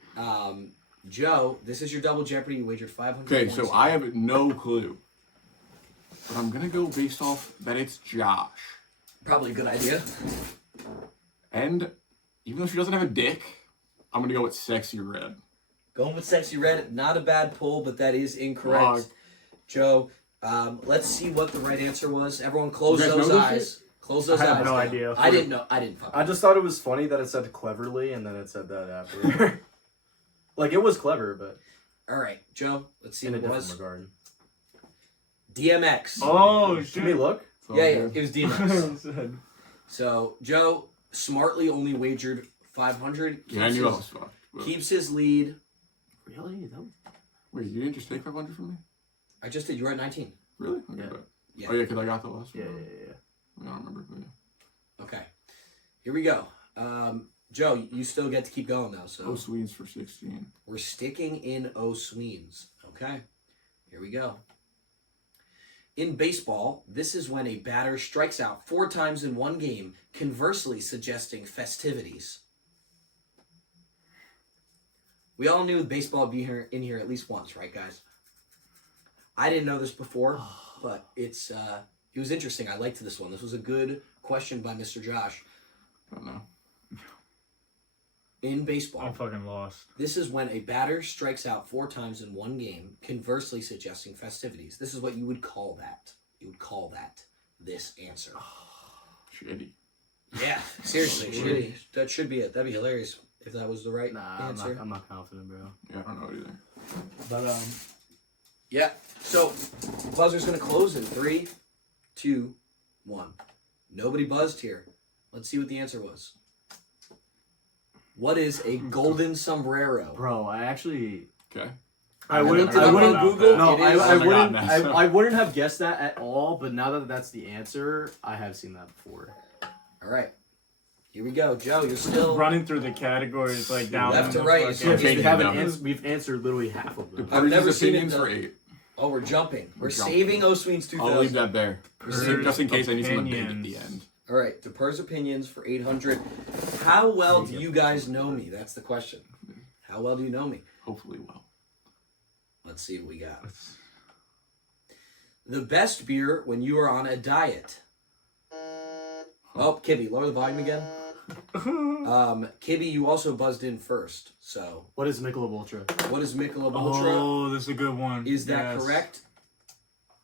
Joe, this is your double Jeopardy. You wagered 500 Okay, points. so I have no clue. But I'm gonna go based off that it's Josh. Probably a good idea. And even though she doesn't have a dick, I'm gonna go with Sexy Red. Going with Sexy Red, not a bad pull, but that is incorrect. Wrong. Joe, let's see what the right answer was. Everyone close You guys those know this eyes. Close those I have eyes. no Joe. idea. I didn't know. I didn't fucking I just thought it was funny that it said cleverly and then it said that after. Like it was clever, but All right, Joe, let's see in a what it different was. regard. DMX. Oh Can shit. we look? So Yeah, good. it was DMX. So, Joe smartly only wagered 500. Yeah, I knew I was fucked. But... Keeps his lead. Really? Wait, you didn't just take 500 from me? I just did. You were at 19. Really? Okay, Yeah. but... Yeah. Oh, yeah, because I got the last one. Yeah. I don't remember. But yeah. Okay. Here we go. Joe, you still get to keep going now. So Sweens for 16. we're sticking in Sweens. Okay. Here we go. In baseball, this is when a batter strikes out 4 times in one game, conversely suggesting festivities. We all knew baseball would be in here at least once, right, guys? I didn't know this before, but it was interesting. I liked this one. This was a good question by Mr. Josh. I don't know. In baseball, I'm fucking lost. this is when a batter strikes out 4 times in one game, conversely suggesting festivities. This is what you would call that. You would call that this answer. Shitty. Yeah, seriously, shitty. That should be it. That'd be hilarious if that was the right answer. I'm not confident, bro. Yeah, I don't know either. But Yeah. So buzzer's gonna close in 3, 2, 1. Nobody buzzed here. Let's see what the answer was. What is a golden sombrero? bro, I actually Okay. I looked wouldn't it up on Google. No, It is- I Oh my wouldn't God, no. I wouldn't have guessed that at all, but now that that's the answer, I have seen that before. All right. Here we go, Joe. You're still Running through the categories like down Left the to right, fucking- Yeah, we changing haven't numbers. we've answered literally half of them. I've never seen it, opinions though. for 8. Oh, we're jumping. We're jumping. saving Sweens 2000. I'll leave that there. Purr's Just in case I need something big at the opinions. end. All right, DePers opinions for 800. How well do you guys know me? That's the question. How well do you know me? Hopefully well. Let's see what we got. The best beer when you are on a diet. Oh, Kiby, lower the volume again. Kiby, you also buzzed in first. So, What is Michelob Ultra? what is Michelob Ultra? Oh, this is a good one. Is that Yes. correct?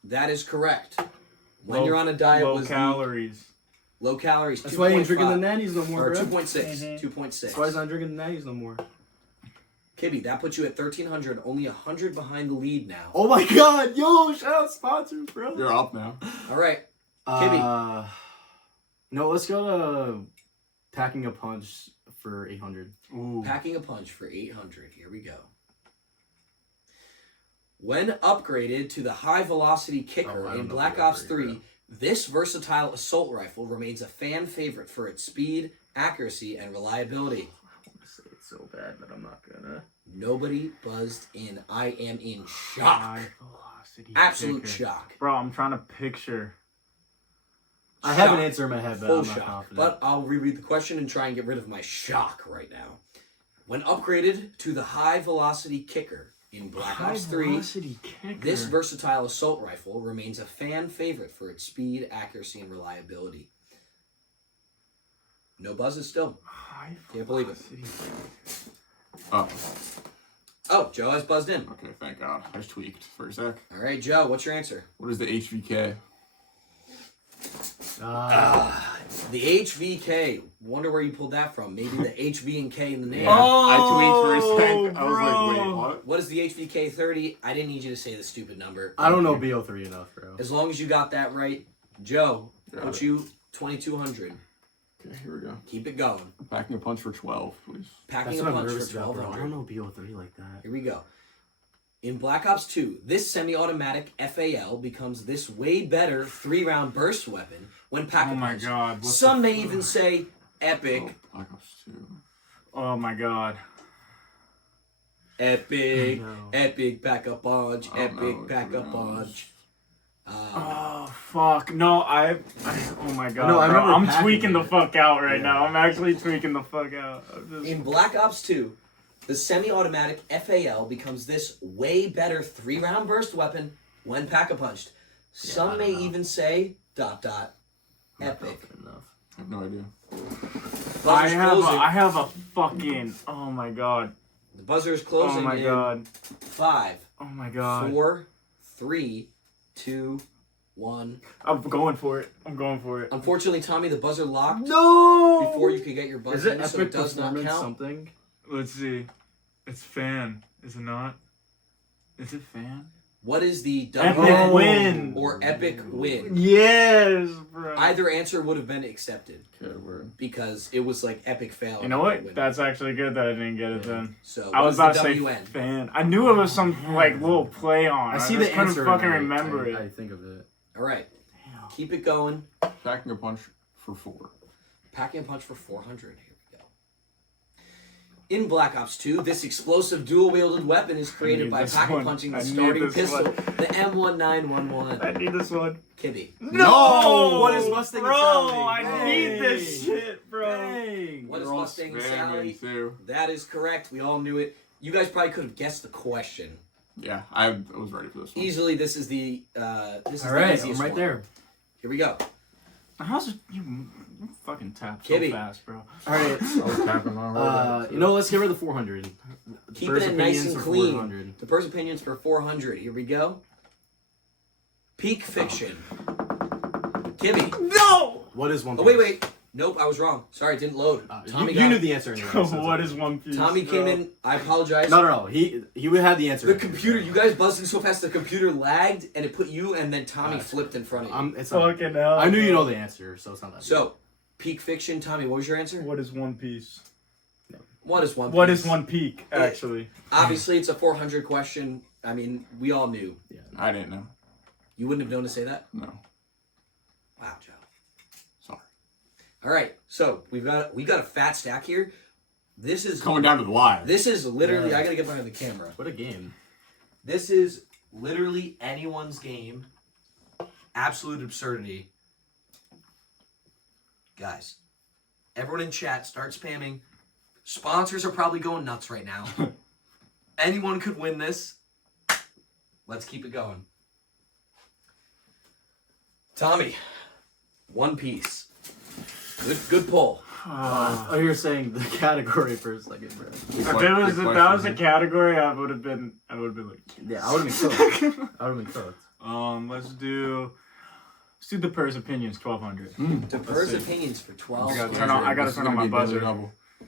That is correct. When Low- you're on a diet, low was calories. low calories. That's why he ain't drinking the 2.5 natties no more, or bro. 2.6. Mhm. 2.6. That's why he's not drinking the natties no more. Kiby, that puts you at 1,300, only 100 behind the lead now. Oh my god, yo, shout out sponsors, bro. You're up now. All right, Kiby. No, let's go to Packing a Punch for 800. Ooh. Packing a punch for 800. Here we go. When upgraded to the high velocity kicker Oh, I don't in know Black if we Ops upgraded 3, this versatile assault rifle remains a fan favorite for its speed, accuracy, and reliability. I want to say it so bad, but I'm not gonna. Nobody buzzed in. I am in shock. High velocity Absolute kicker. shock. Bro, I'm trying to picture. I have an Shock. answer in my head, but Full I'm not shock. confident. But I'll reread the question and try and get rid of my shock right now. When upgraded to the high velocity kicker in Black Ops 3, velocity kicker. this versatile assault rifle remains a fan favorite for its speed, accuracy, and reliability. No buzzes still. High Can't believe it. velocity. Oh, Oh, Joe has buzzed in. okay, thank God. I just tweaked for a sec. All right, Joe, what's your answer? What is the HVK? The HVK. Wonder where you pulled that from. Maybe the HV and K in the name. Yeah, I tweaked for a sec. I was bro. like, wait, what? What is the HVK 30? I didn't need you to say the stupid number. I don't know BO3 enough, bro. As long as you got that right, Joe, Got put it. you 2,200. Okay, here we go. Keep it going. Packing a punch for 12, please. Packing That's a what I'm punch nervous for about, bro. I 1,200. don't know BO3 like that. Here we go. In Black Ops 2, this semi-automatic FAL becomes this way better 3-round burst weapon when pack Oh a my punch. god. what Some the may fuck? even say epic. Oh, Black Ops 2. Oh my god. Epic. No. Epic backup punch. I don't Epic know, backup who knows? punch. Oh fuck. No, oh my god. No, I bro. remember I'm packing tweaking the it. fuck out right Yeah. now. I'm actually tweaking the fuck out. I'm just... In Black Ops 2, the semi-automatic FAL becomes this way better 3-round burst weapon when pack-a-punched. Some I may don't know. even say ... Not epic. confident enough. I have no idea. Buzzer's closing. I have a fucking. Oh my god. The buzzer is closing Oh my in god. 5, Oh my god. 4, 3, 2, 1. I'm going for it. I'm going for it. Unfortunately, Tommy, the buzzer locked No! before you could get your buzz Is it in, so epic it does not performance count. something? Let's see. It's fan. Is it not? Is it fan? What is the Epic WN win. or epic win? Yes, bro. Either answer would have been accepted Okay, word. because it was like epic fail. You know epic what? win. That's actually good that I didn't get it then. So I what was is about the to say WN? fan. I knew it was some like little play on. I see just the answer. couldn't fucking and remember I it. think of it. All right, keep it going. Packing a punch for 4. Packing a punch for 400. Here we go. In Black Ops 2, this explosive dual-wielded weapon is created by pack-a-punching the starting pistol, the M1911. I need this one. Kiby. No! What is Mustang and bro, Sally? I Dang. need this shit, bro. Dang. What is They're all Mustang and spamming Sally? too. That is correct. We all knew it. You guys probably could have guessed the question. Yeah, I was ready for this one. Easily, this is the the All right, I'm easiest right one. there. Here we go. How's it, you fucking tap so Kiby. fast, bro? All right. I was tapping my heart. You know, let's get rid of the 400. Keep First it in nice opinions and for clean. 400. The first opinions for 400. Here we go. Peak fiction. Kiby. No! What is One Oh, Piece? wait. Nope, I was wrong. Sorry, it didn't load. Tommy you got knew it. the answer anyway. so it's What okay. is One Piece? Tommy came in. I apologize. No. He would have the answer. The computer, you guys buzzed so fast, the computer lagged, and it put you and then Tommy flipped in front of you. It's not, Fucking hell. I knew you know the answer, so it's not that. So, peak fiction. Tommy, what was your answer? What is One Piece? What is One Piece? What is One Peak, actually? Obviously, it's a 400 question. I mean, we all knew. I didn't know. You wouldn't have known to say that? No. Wow, Joe. Sorry. All right, so we got a fat stack here. This is It's coming down to the wire. This is literally. Yeah. I gotta get behind the camera. What a game. This is literally anyone's game. Absolute absurdity. Guys, everyone in chat, start spamming. Sponsors are probably going nuts right now. Anyone could win this. Let's keep it going. Tommy, One Piece. Good pull. Oh, you're saying the category for a second, bro. If that was a category, I would have been like, Yeah, I would have been cooked. I would have been cooked. let's do the purse opinions 1200. Diverse opinions for 12. I gotta turn on my buzzer.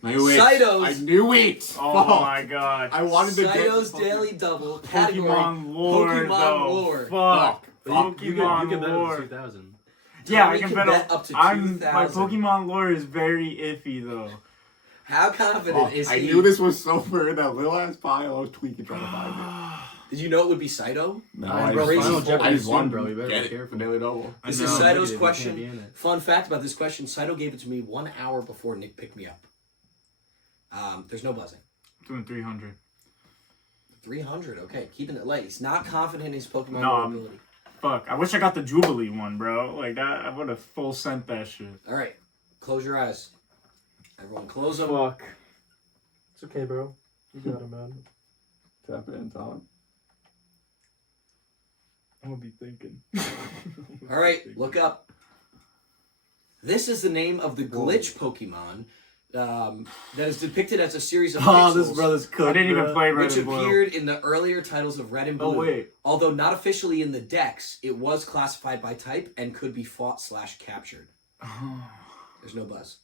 I knew it. Saito's- I knew it. Oh Fuck. my god. I wanted to Saito's get Daily Double category. Pokemon lore, Pokemon though. lore. Fuck. But you Pokemon can bet lore. it 2000. Yeah, Tommy I can can bet bet up to my 2,000. Pokemon lore is very iffy though. How confident is I he? knew this was so far in that little ass pile. I was tweaking trying to find Did you know it would be Saito? it. No, Bro, crazy Final full. Jeopardy I just won, wanted bro. to You better get be it careful. for Daily Double. This I is know. Saito's Negative, you can't question. be in it. Fun fact about this question: Saito gave it to me 1 hour before Nick picked me up. There's no buzzing. Doing 300. 300. Okay, keeping it light. He's not confident in his Pokemon No, lore I'm- ability. Fuck, I wish I got the Jubilee one, bro. Like that, I would have full sent that shit. All right, close your eyes. Everyone, close them. Fuck. It's okay, bro. You got it, man. Tap in, Tom. I'm gonna be thinking. All right, look up. This is the name of the glitch Pokemon that is depicted as a series of Oh, pixels, this brother's cooked. I didn't even bro. play Red which and Blue. appeared in the earlier titles of Red and Blue. Oh wait. Although not officially in the decks, it was classified by type and could be fought/captured. There's no buzz.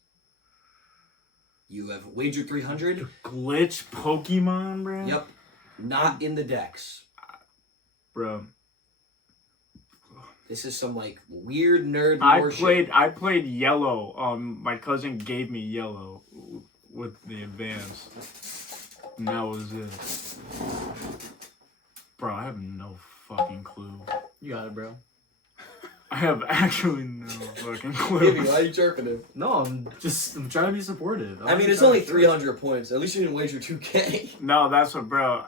You have wagered 300. Glitch Pokemon, bro. Yep. Not in the decks. Bro. This is some like weird nerd I lore shit. played Yellow. My cousin gave me Yellow with the advance. And that was it. Bro, I have no fucking clue. You got it, bro. I have actually no fucking clue. Kiby, why are you chirping him? No, I'm trying to be supportive. I mean, it's only 300 points. At least you didn't wager 2K. No, that's what, bro.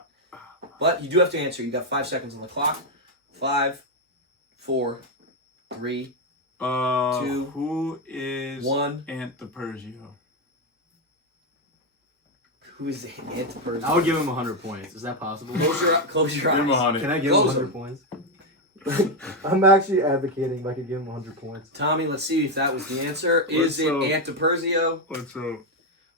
But you do have to answer. You got 5 seconds on the clock. 5, 4, 3, 2, Who is 1. Aunt DePersio? Who is Antipers? I would give him 100 points. Is that possible? Close your Give him eyes. 100. Can I give him Close 100 them. points? I'm actually advocating if I could give him 100 points. Tommy, let's see if that was the answer. Is it What's up? Antipersio? What's up?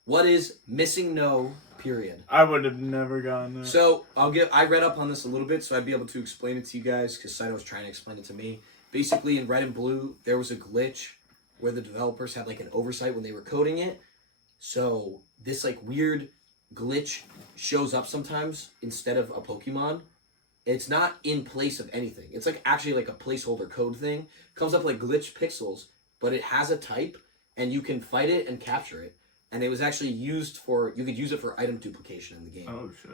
What is missing no period? I would have never gotten that. So I read up on this a little bit, so I'd be able to explain it to you guys because Saito was trying to explain it to me. Basically, in Red and Blue, there was a glitch where the developers had like an oversight when they were coding it. So this like weird glitch shows up sometimes instead of a Pokemon, It's not in place of anything. It's like actually like a placeholder code thing. Comes up like glitch pixels, but it has a type, and you can fight it and capture it. And it was actually used for, you could use it for item duplication in the game. Oh shit.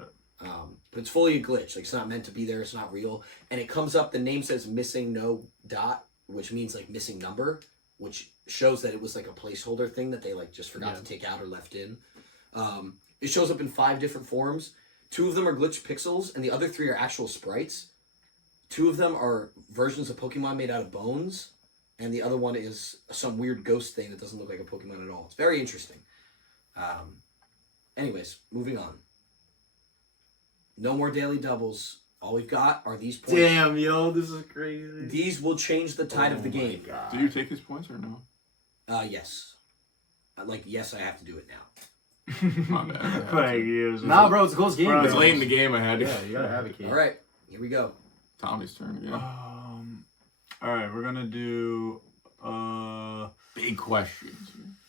But it's fully a glitch. Like, it's not meant to be there. It's not real. And it comes up, the name says missing no dot, which means like missing number, which shows that it was like a placeholder thing that they like just forgot to take out or left in. It shows up in 5 different forms. 2 of them are glitch pixels, and the other 3 are actual sprites. 2 of them are versions of Pokemon made out of bones, and the other one is some weird ghost thing that doesn't look like a Pokemon at all. It's very interesting. Anyways, moving on. No more daily doubles. All we've got are these points. Damn, yo, this is crazy. These will change the tide of the game. God. Do you take his points or no? Yes. Yes, I have to do it now. My bad. Like, years. Nah, bro, it's a close game. Bro, It's bro. late in the game. I had to. Yeah, you gotta advocate. All right, here we go. Tommy's turn again. All right, we're gonna do. Big questions.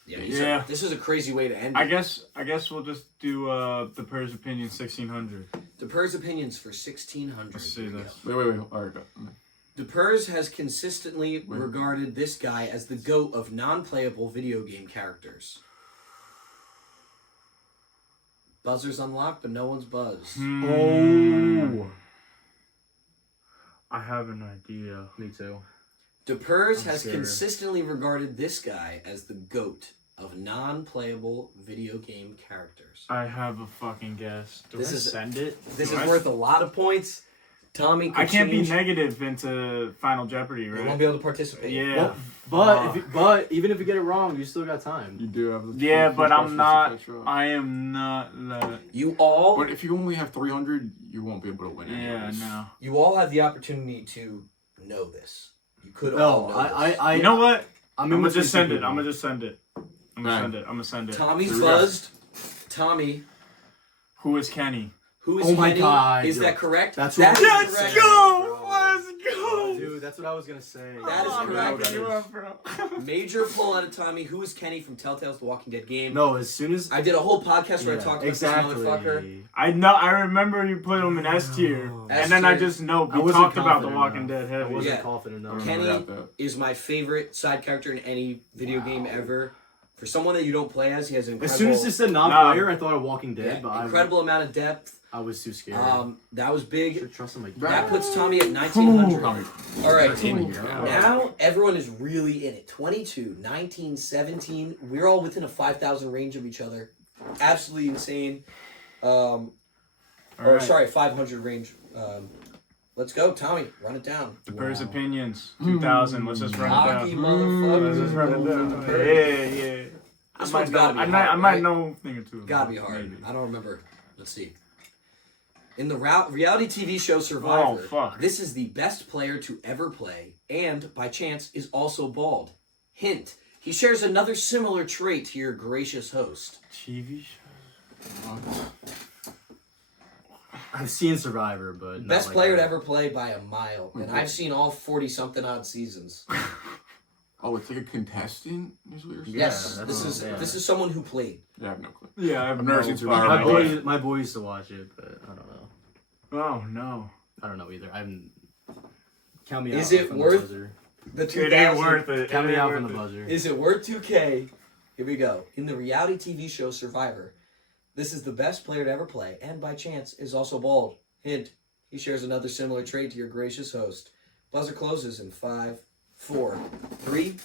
Yeah, this is a crazy way to end it. I guess we'll just do the Purr's opinion 1600. DePers opinions for 1600. Let's see Here we this. go. Wait. All right, go. DePers has consistently regarded this guy as the GOAT of non-playable video game characters. Buzzer's unlocked, but no one's buzzed. Oh. I have an idea. Me too. DePers I'm has scared. consistently regarded this guy as the GOAT of non-playable video game characters. I have a fucking guess. Do This I is- send it? This Do is I- worth a lot of points. Tommy, I can't be change. negative into Final Jeopardy, You right? won't be able to participate. Yeah. But even if you get it wrong, you still got time. You do have. Yeah, but I'm questions not. to catch up. I am not. You all, But if you only have 300, you won't be able to win. Yeah, anyways. no. you all have the opportunity to know this. You could all No, know this. I You know what? I'm I'm gonna between just send two it. I'm people. gonna just send it. I'm gonna Right. send it. I'm gonna send it. Tommy's Here we go. buzzed. Tommy, Who is Kenny? who is Oh my Kenny? God, Is yo. that correct? That's That what is I was correct. saying, bro. Let's go! Dude, that's what I was gonna say. That is Oh, I'm correct. backing you up, bro. Major pull out of Tommy. Who is Kenny from Telltale's The Walking Dead game? No, as soon as I did a whole podcast where I Yeah, talked about exactly. this motherfucker. I know. I remember you put him in S tier, Oh. and then I S tier. just know I we wasn't talked about The confident Walking enough. Dead I heavy. wasn't Yeah. confident enough. Kenny Forgot that. is my favorite side character in any video game ever. For someone that you don't play as, he has an incredible, As soon as you said non-player, I thought of Walking Dead, yeah, but incredible amount of depth. I was too scared. That was big. Should trust him like That puts Tommy at 1900. Tommy. All right. God. Now everyone is really in it. 22, 19, 17. We're all within a 5,000 range of each other. Absolutely insane. All right. Sorry, 500 range. Let's go, Tommy. Run it down. DePers opinions 2000. Let's just run Hockey it down. motherfucker. Let's just run it down. Yeah. This I one's might gotta know. be I hard, might right? know a thing or two. Gotta be hard. Maybe. I don't remember. Let's see. In the reality TV show Survivor, fuck. this is the best player to ever play, and by chance is also bald. Hint: he shares another similar trait to your gracious host. TV show. I've seen Survivor, but not Best like player that. to ever play by a mile, and I've seen all 40-something odd seasons. Oh, it's like a contestant. Is what you're saying? Yes, that's this yeah. is someone who played. Yeah, I have no clue. Yeah, I've never seen Survivor. My boy used to watch it, but I don't know. Oh no. I don't know either. I haven't. Count me Is out. it from worth- The buzzer. The It ain't worth it. Count It me ain't out worth from the it. buzzer. Is it worth 2K? Here we go. In the reality TV show Survivor, this is the best player to ever play, and by chance is also bald. Hint: he shares another similar trait to your gracious host. Buzzer closes in 5, 4, 3,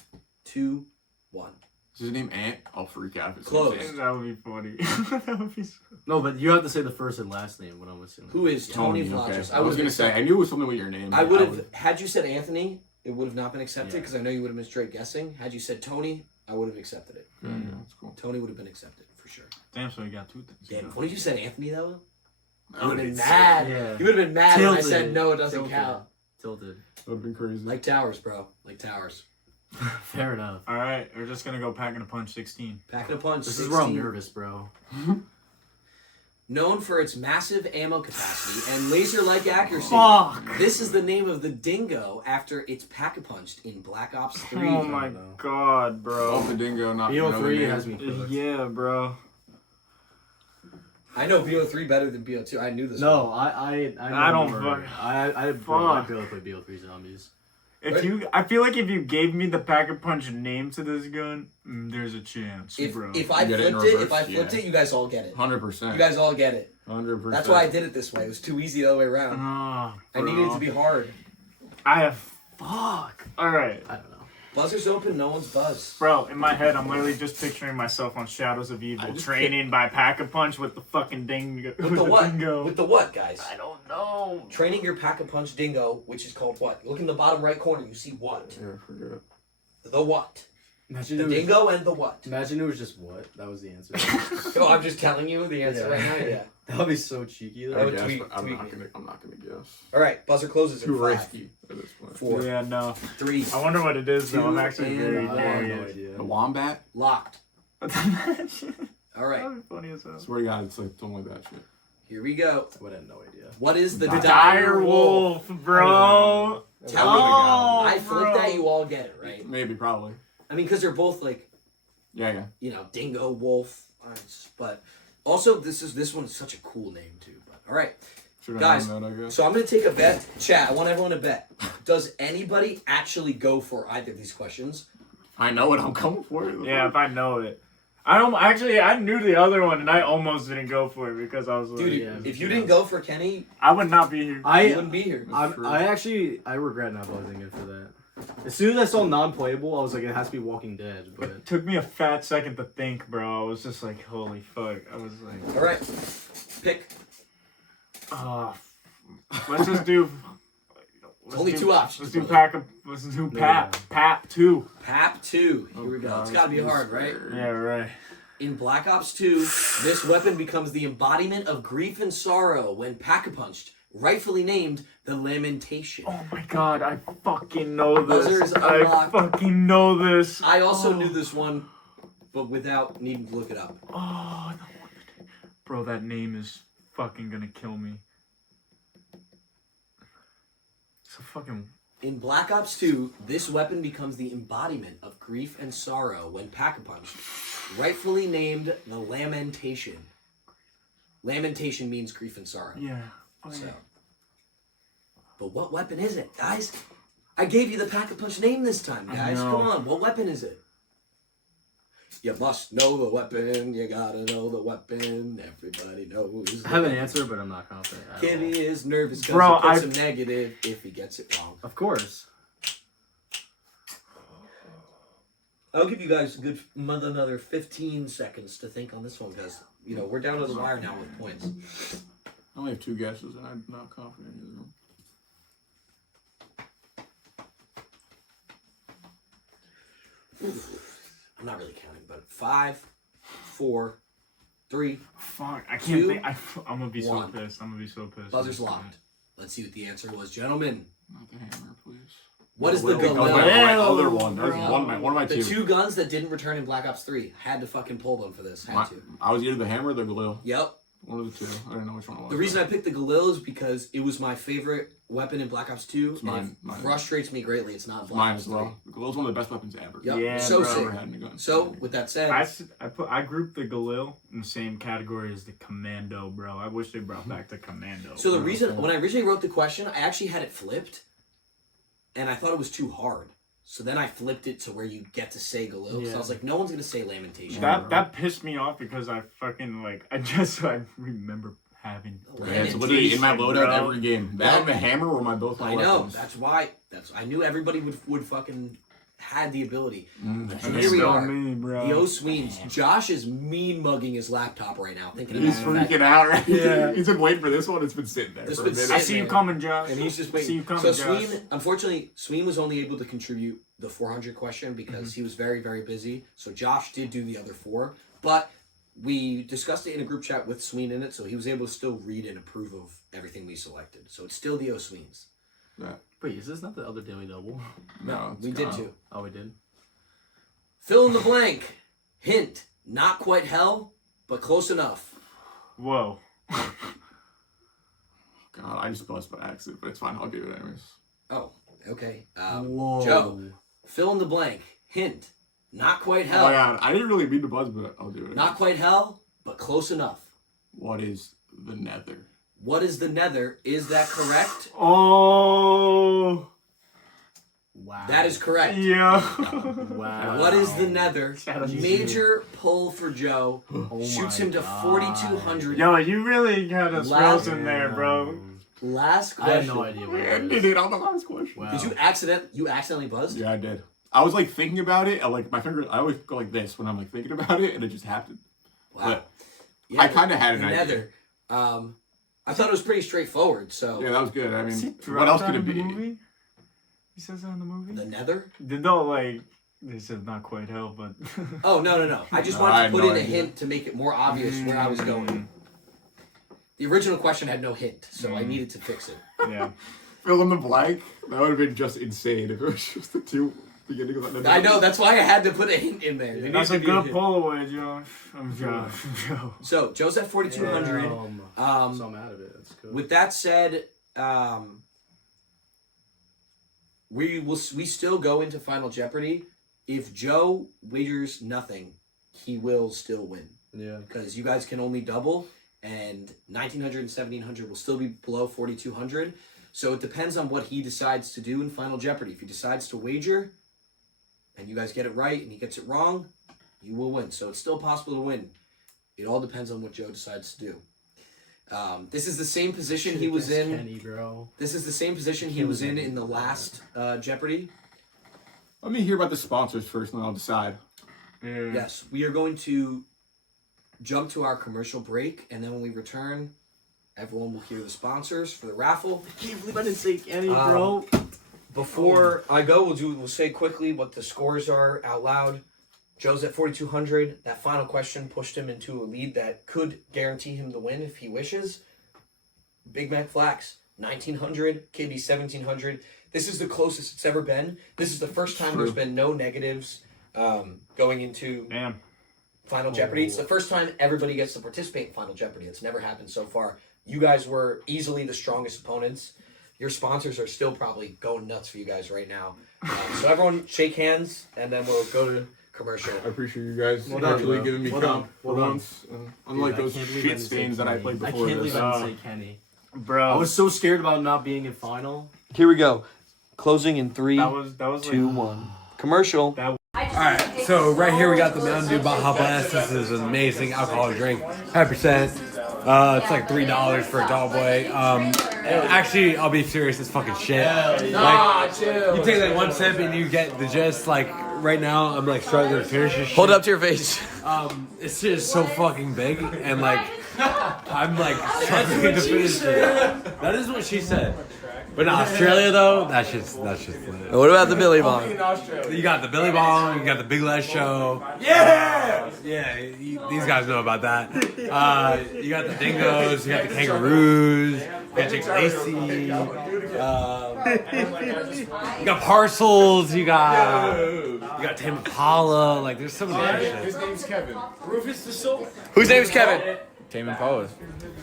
2, 1. Is his name Ant? I'll freak out if it's Close. Ant. That would be funny. That would be so... No, but you have to say the first and last name when I'm assuming. Who is Tony Okay. Vlachis? I was gonna say I knew it was something with your name. I would have, had you said Anthony, it would have not been accepted Yeah. because I know you would have been straight guessing. Had you said Tony, I would have accepted it. Yeah, that's cool. Tony would have been accepted for sure. Damn, so you got 2 things. Damn, what if you said Anthony though? I You would have been would've mad. Yeah. You would have been mad when I Tilted. said no, it doesn't Tilted. count. Tilted. That would have been crazy. Like towers, bro. Like towers. Fair enough. All right, we're just gonna go packing a punch 16. Packing a punch. This 16. is where I'm nervous, bro. Known for its massive ammo capacity and laser-like accuracy. Fuck! This is the name of the dingo after it's pack-a-punched in Black Ops 3. Oh my god, Oh, bro. the dingo, not BO3 another name. has me cooked. Yeah, bro. I know BO3 better than BO2. I knew this. No, one. I don't more. fuck- I fuck. feel like play BO3 zombies. I feel like if you gave me the Pack-a-Punch name to this gun, there's a chance, bro. If I You get it in flipped reverse? it, you guys all get it. 100%. You guys all get it. 100%. That's why I did it this way. It was too easy the other way around. Oh, I needed it to be hard. Fuck. All right. I don't know. Buzzer's open, no one's buzz. Bro, in my head, I'm literally just picturing myself on Shadows of Evil, training by Pack-a-Punch with the fucking dingo. With the what? Dingo. With the what, guys? I don't know. Training your Pack-a-Punch dingo, which is called what? Look in the bottom right corner. You see what? Yeah, forget it. The what? Imagine The dingo and the what? Imagine it was just what? That was the answer. Oh, I'm just telling you the answer right now. Yeah. That would be so cheeky though. I would guess, tweak- but I'm tweak not it. gonna. I'm not gonna guess. All right, buzzer closes Too in 5, risky at this point. 4, Yeah, no. 3. I wonder what it is, though. I'm Two actually and very one. I have no curious. idea. The wombat. Locked. All right, That'd be funny as hell. Swear to God, it's like don't like that shit. here we go. I would have no idea. What is the The dire dire wolf? wolf, bro. Tell Oh, me. I flipped bro. that. You all get it, right? Maybe, probably. I mean, because they're both like, Yeah. dingo, wolf. But also, this one is such a cool name too. But all right. Should've Guys, known that, I guess. So I'm going to take a bet. Chat, I want everyone to bet. Does anybody actually go for either of these questions? I know what I'm coming for. Yeah, if I know it. I knew the other one, and I almost didn't go for it because I was like, Dude, yeah, if you didn't go for Kenny, I would not be here. you I wouldn't be here. I regret not buzzing it for that. As soon as I saw non-playable, I was like, it has to be Walking Dead. But It took me a fat second to think, bro. I was just like, holy fuck. I was like, All right. Pick. Let's just do. Only 2 options. Let's do Pap 2. PAP 2. Here we go. It's got to be hard, right? Yeah, right. In Black Ops 2, this weapon becomes the embodiment of grief and sorrow when Pack-a-Punched, rightfully named the Lamentation. Oh my god, I fucking know this. Buzzers I unlocked. fucking know this. I also knew this one, but without needing to look it up. Oh, bro, that name is fucking gonna kill me. So fucking. In Black Ops 2, this weapon becomes the embodiment of grief and sorrow when Pack-a-Punched, rightfully named the Lamentation. Lamentation means grief and sorrow. Yeah. Oh, So, yeah. but what weapon is it, guys? I gave you the Pack-a-Punch name this time, guys. know. Come on, what weapon is it? You must know the weapon. You gotta know the weapon. Everybody knows. I have an answer, but I'm not confident. at all. Kitty is nervous because Bro, he puts him negative if he gets it wrong. Of course. I'll give you guys a good another 15 seconds to think on this one because, we're down to the wire now with points. I only have 2 guesses, and I'm not confident in either of them. I'm not really counting, but 5, 4, 3, Fuck, I can't 2, think. I'm gonna be so 1. pissed. I'm gonna be so pissed. buzzer's locked. Let's see what the answer was, gentlemen. Not the hammer, please. What is the That was my Galil? other one. That was one of my The 2. 2 guns that didn't return in Black Ops 3. Had to fucking pull them for this. Had to. I was either the hammer or the Galil. Yep. One of the 2. I didn't know which one it was. The reason I picked the Galil is because it was my favorite weapon in Black Ops 2. It's mine. And it Mine. frustrates me greatly. It's not Black Mine Ops as 3. well. The Galil's one of the best weapons ever. Yep. Yeah, So bro. sick. Ever had in a gun. So, with that said, I grouped the Galil in the same category as the Commando, bro. I wish they brought back the Commando. so the bro. reason, when I originally wrote the question, I actually had it flipped. And I thought it was too hard. So then I flipped it to where you get to say Galil. So I was like, no one's going to say Lamentation. That pissed me off because I fucking I remember having. Yeah, it's literally in my loadout bro. every game. That and the hammer were my both my I know. weapons. That's why. I knew everybody would fucking had the ability. And Here we are. Me, bro. The O-Sweens. Josh is mean mugging his laptop right now, thinking He's about that. freaking out, right? Yeah. He's been waiting for this one. It's been sitting there It's for a been minute. I sitting see you there. coming, Josh. And he's just I see you waiting. coming, So Josh. unfortunately, Sween was only able to contribute the 400 question because he was very, very busy. So Josh did do the other 4, but we discussed it in a group chat with Sween in it, so he was able to still read and approve of everything we selected. So it's still the O-Sweens. Yeah. Wait, is this not the other Daily Double? No, We did too. Oh, we did. Fill in the blank. Hint: not quite hell, but close enough. Whoa. God, I just buzzed by accident, but it's fine. I'll give it anyways. Oh, okay. Whoa. Joe, fill in the blank. Hint: not quite Oh hell. my God, I didn't really mean to buzz, but I'll do it. Not quite hell, but close enough. What is the nether? What is the nether? Is that correct? Oh. Wow. That is correct. Yeah. Wow. What is the nether? Shout out to Major pull for Joe. Oh Shoots my him to God. 4,200. Yo, you really got us frozen there, bro. Last I had question. no idea what I it ended was. it on the last question. Wow. Did you accidentally buzzed? Yeah, I did. I was like thinking about it. And, like my finger, I always go like this when I'm like thinking about it, and it just happened. Wow. But Yeah, I kind of had the an idea. nether. I thought it was pretty straightforward. So Yeah, that was good. I Is he mean, what dropped else that could it in the be? movie? He says that in the movie? the nether. No, like, this does not quite help, but... Oh no! I just No, I wanted to had put no in a idea. hint to make it more obvious where I was going. The original question had no hint, so I needed to fix it. Yeah. Fill in the blank. That would have been just insane if it was just the two beginning of that. I know, that's why I had to put a hint in there. There That's needs a to be good hint. pull away, Josh. I'm Josh. Joe. So Joe's at 4,200. So I'm out of it. That's good. With that said, we still go into Final Jeopardy. If Joe wagers nothing, he will still win Yeah. because you guys can only double, and 1,900 and 1,700 will still be below 4,200. So it depends on what he decides to do in Final Jeopardy. If he decides to wager, and you guys get it right, and he gets it wrong, you will win. So it's still possible to win. It all depends on what Joe decides to do. This is the same position he was in. Kenny, bro. This is the same position he was in the last Jeopardy. Let me hear about the sponsors first, and then I'll decide. Yeah. Yes, we are going to jump to our commercial break, and then when we return, everyone will hear the sponsors for the raffle. I can't believe I didn't say Kenny, bro. Before I go, we'll say quickly what the scores are out loud. Joe's at 4,200. That final question pushed him into a lead that could guarantee him the win if he wishes. BigMacFlax, 1,900. Kiby, 1,700. This is the closest it's ever been. This is the first time there's been no negatives going into Damn. Final Jeopardy. It's the first time everybody gets to participate in Final Jeopardy. It's never happened so far. You guys were easily the strongest opponents. Your sponsors are still probably going nuts for you guys right now. So everyone shake hands, and then we'll go to commercial. I appreciate you guys Well done, actually bro. giving me Well comp done. for Well done. once. Unlike Dude, I those can't believe I shit didn't say stains that I Kenny. played I before can't believe this. I didn't say Kenny. Bro. I was so scared about not being in final. Here we go. Closing in 3, That was 2, 1. Commercial. Alright, so right here we got the Mountain Dew Baja Blast. This is an amazing alcoholic drink. 5%. It's like $3 for a tall boy. Actually, I'll be serious, it's fucking shit. Like, you take like one sip and you get the gist. Like, right now, I'm like struggling to finish this shit. Hold it up to your face. It's just so fucking big, and like, I'm like struggling to finish it. That is what she said. But in Australia, though, that's just lit. What about the Billy Bong? You got the Billy Bong, you got the Big Les Show. Yeah! Yeah, these guys know about that. You got the Dingoes, you got the Kangaroos, you got Jake Lacey, you got Parcels, you got Tame Impala, like there's so many other shit. His name's Kevin. Whose name is Kevin? Tame Impala.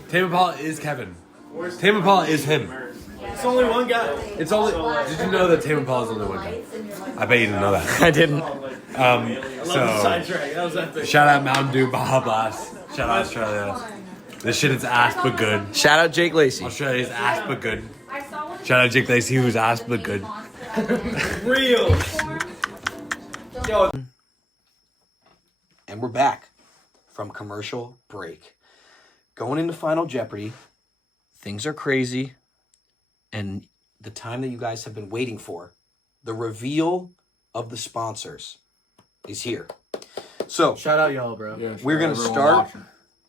Tame Impala is Kevin. Tame Impala is him. It's only one guy. It's only. Did you know that Tame Impala is only one guy? I bet you didn't know that. I didn't. So, shout out Mountain Dew Baja Blast. Shout out Australia. This shit is ass but good. Shout out Jake Lacey. Australia's ass but good. Shout out Jake Lacey, who's ass but good. And we're back from commercial break. Going into Final Jeopardy. Things are crazy. And the time that you guys have been waiting for, the reveal of the sponsors, is here. So, Shout out y'all, bro. Yeah, we're going to everyone start watching.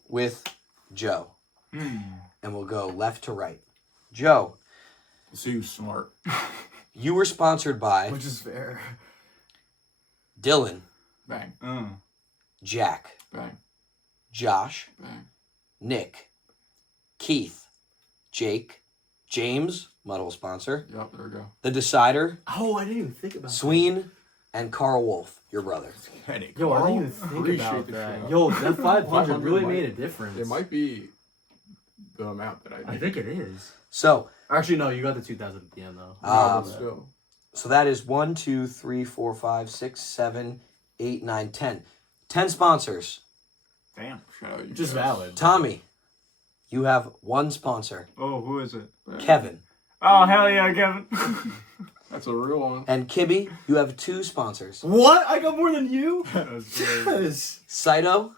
with Joe. And we'll go left to right. Joe, So you smart. you were sponsored by Which is fair. Dylan, Bang. Jack, Bang. Josh, Bang. Nick, Keith, Jake, James, Muddle sponsor, Yep, there we go. The Decider, Oh, I didn't even think about Sween, and Carl Wolf, your brother. Kenny. Yo, I didn't even think Appreciate about the that. shout. Yo, that 500 really might- made a difference. It might be the amount that I I did. think it is. So, Actually, no, you got the 2000 at the end, though. But still. so that is 1, 2, 3, 4, 5, 6, 7, 8, 9, 10. 10 sponsors. Damn. Shout out you Just guys. valid. Tommy, you have one sponsor, Oh, who is it? Kevin. Oh, hell yeah, Kevin. That's a real one. And Kiby, you have 2 sponsors. What? I got more than you? That's great. Yes. Saito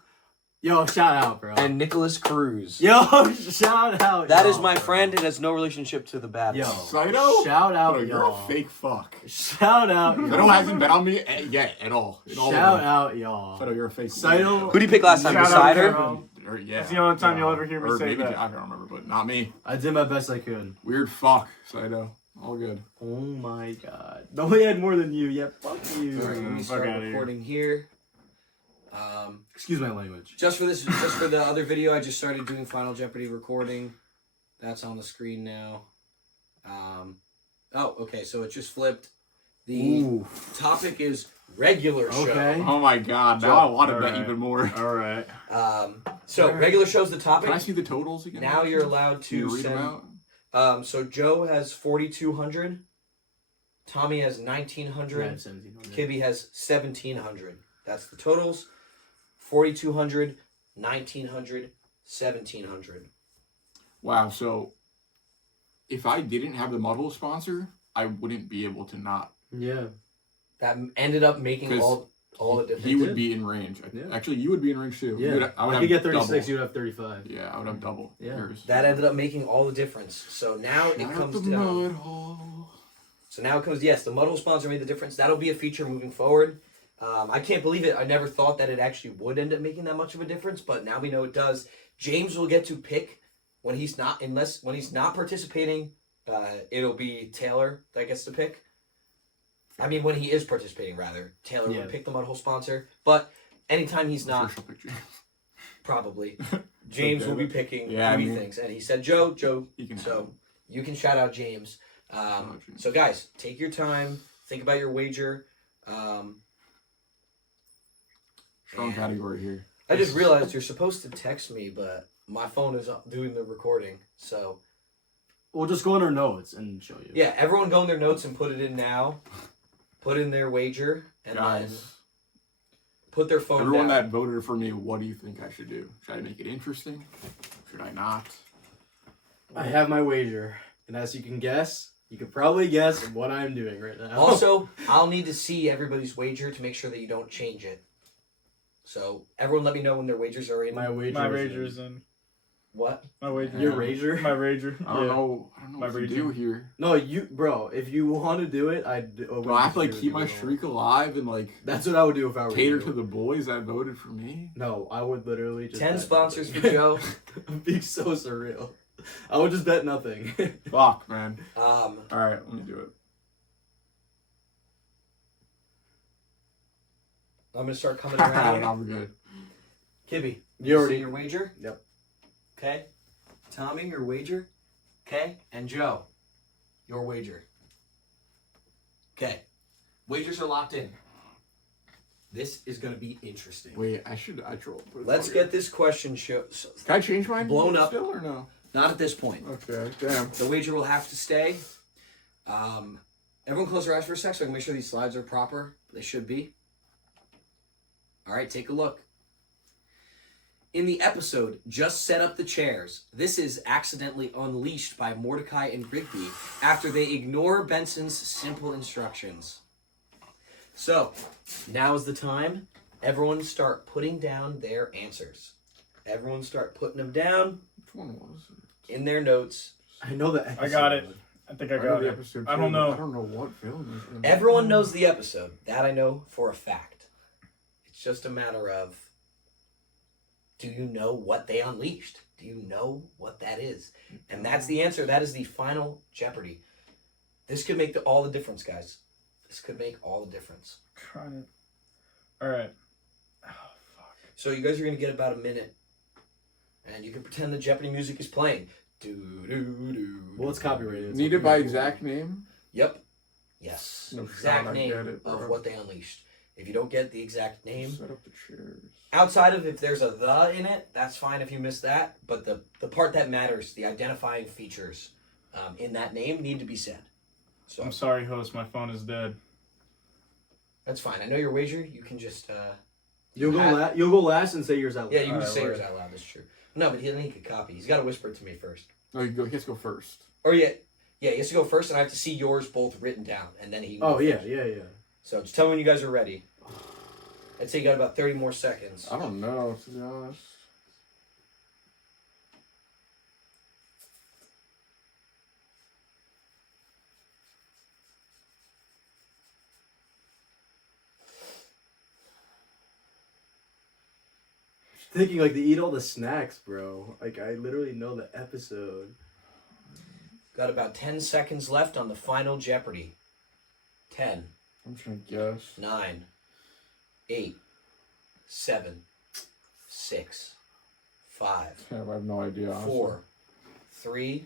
Yo, shout out, bro. and Nicholas Cruz. Yo, shout out. That y'all, is my bro. friend. It has no relationship to the bad. Yo, Saito? shout out, Bro, you're y'all. a fake fuck. Shout out, Saito y'all. hasn't bet on me yet at all. Shout out, y'all. Saito, you're a fake. Saito. Who do you pick last time? Shout out, Decider? Kevin. Or, yeah. That's the only time you'll ever hear me Or say maybe, that. I don't remember, but not me. I did my best I could. Weird fuck, Saito. All good. Oh my god. Nobody had more than you. Yeah, fuck you. All right, let me Fuck start outta here. recording here. Excuse my language. Just for the other video, I just started doing Final Jeopardy recording. That's on the screen now. Oh, okay, so it just flipped. The Ooh. topic is regular show. Okay. Oh my god, now I want to bet Alright. even more. All right. So regular show's the topic. Can I see the totals again? Now you're allowed Can you to read them send. out? So Joe has 4,200. Tommy has Yeah, 1,900. 1700. Kibby has 1,700. That's the totals. 4,200, 1,900, 1,700. Wow, so if I didn't have the muddle sponsor, I wouldn't be able to not. Yeah. That ended up making 'Cause all the difference. He would be in range. Yeah. Actually, you would be in range too. You Yeah. would- I would I have could get 36, double. you'd have 35. Yeah, I would have double. Yeah. Yours. That ended up making all the difference. So now it Shout out comes the down. mud hole. So now it comes. Yes, the muddle sponsor made the difference. That'll be a feature moving forward. I can't believe it. I never thought that it actually would end up making that much of a difference, but now we know it does. James will get to pick when he's not participating. It'll be Taylor that gets to pick. I mean, when he is participating, rather, Taylor Yeah. would pick the mud hole sponsor. But anytime he's I'm not, sure she'll pick James. probably James Okay, will be but- picking yeah, who I he mean- thinks, and he said Joe. You can have So him. you can shout out James. out James. So guys, take your time. Think about your wager. Strong and- category here. I just realized you're supposed to text me, but my phone is doing the recording. So We'll just go in our notes and show you. yeah, everyone go in their notes and put it in now. Put in their wager and then Guys, put their phone everyone down. that voted for me, what do you think I should do? Should I make it interesting? Should I not? I have my wager. And as you can guess, you could probably guess what I'm doing right now. Also, I'll need to see everybody's wager to make sure that you don't change it. So everyone, let me know when their wagers are in. my wager. My is wager's in. What? My wager. Your wager? My wager. I don't know. I don't know My what to region. do here. No, you, bro. If you want to do it, Do I have to like keep my streak alive and like That's what I would do if I were cater you. to the boys that voted for me? No, I would literally just 10 bet sponsors for nothing. Joe. I'm being so surreal. I would just bet nothing. Fuck, man. Um, All right, let me do it. I'm gonna start coming around. I'm good. Kibby, You already- say your wager. Yep. Okay. Tommy, your wager. Okay. And Joe, your wager. Okay. Wagers are locked in. This is gonna be interesting. Wait, I troll. Let's get this question Can I change mine? Blown up. Still or no? Not at this point. Okay, damn. The wager will have to stay. Everyone close their eyes for a sec so I can make sure these slides are proper. They should be. All right, take a look. In the episode, Just Set Up the Chairs, this is accidentally unleashed by Mordecai and Rigby after they ignore Benson's simple instructions. So, now is the time. Everyone start putting down their answers. Everyone start putting them down Which one was it? in their notes. I know that. I got it. I think I know got the it. episode I too, don't but know. I don't know what film is in it. Everyone knows the episode. That I know for a fact. It's just a matter of, do you know what they unleashed? Do you know what that is? And that's the answer. That is the final Jeopardy. This could make all the difference, guys. This could make all the difference. Trying it. All right. So you guys are going to get about a minute. And you can pretend the Jeopardy music is playing. Do, do, do. Well, it's copyrighted. It's Need it by okay. exact name? Yep. Yes. No, Exact God, I name get it, of bro. what they unleashed. If you don't get the exact name, Set up the chairs. outside of if there's a the in it, that's fine if you miss that. But the part that matters, the identifying features in that name need to be said. So I'm sorry, host. My phone is dead. that's fine. I know your wager. You can just You'll go last and say yours out loud. yeah, you can Alright, just say word. yours out loud. That's true. No, but then he could copy. He's got to whisper it to me first. No, he has to go first. Or yeah, he has to go first, and I have to see yours both written down, and then he. Oh yeah, first. yeah. So just tell me when you guys are ready. I'd say you got about 30 more seconds. I don't know, to be honest. Thinking like they eat all the snacks, bro. Like I literally know the episode. Got about 10 seconds left on the final Jeopardy. 10. I'm trying to guess. 9, 8, 7, 6, 5, Damn, I have no idea. Honestly. 4, 3,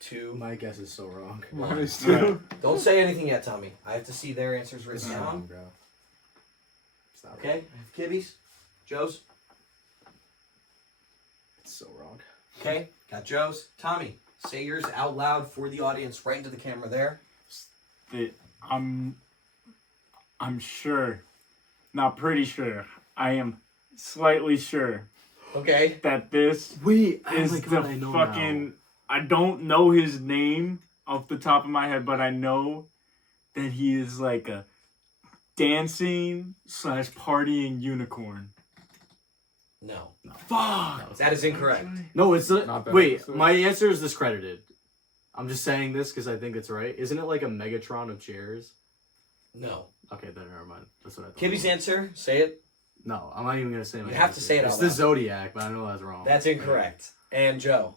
2. My guess is so wrong. Mine is too. Don't say anything yet, Tommy. I have to see their answers It's written not wrong, down. bro. It's not Okay, I have Kibby's. Joe's. It's so wrong. Okay, got Joe's. Tommy, say yours out loud for the audience, right into the camera there. I'm sure, not pretty sure, I am slightly sure Okay. that this Wait, is the fucking... I don't know his name off the top of my head, but I know that he is like a dancing / partying unicorn. No. Fuck! That is incorrect. No, it's Not not. that Wait, episode. my answer is discredited. I'm just saying this because I think it's right. Isn't it like a Megatron of chairs? No. Okay, then never mind. That's what I thought. Kibby's answer, say it. No, I'm not even gonna say my You have to answer. say it It's out the loud. Zodiac, but I know that's wrong. That's incorrect. And Joe,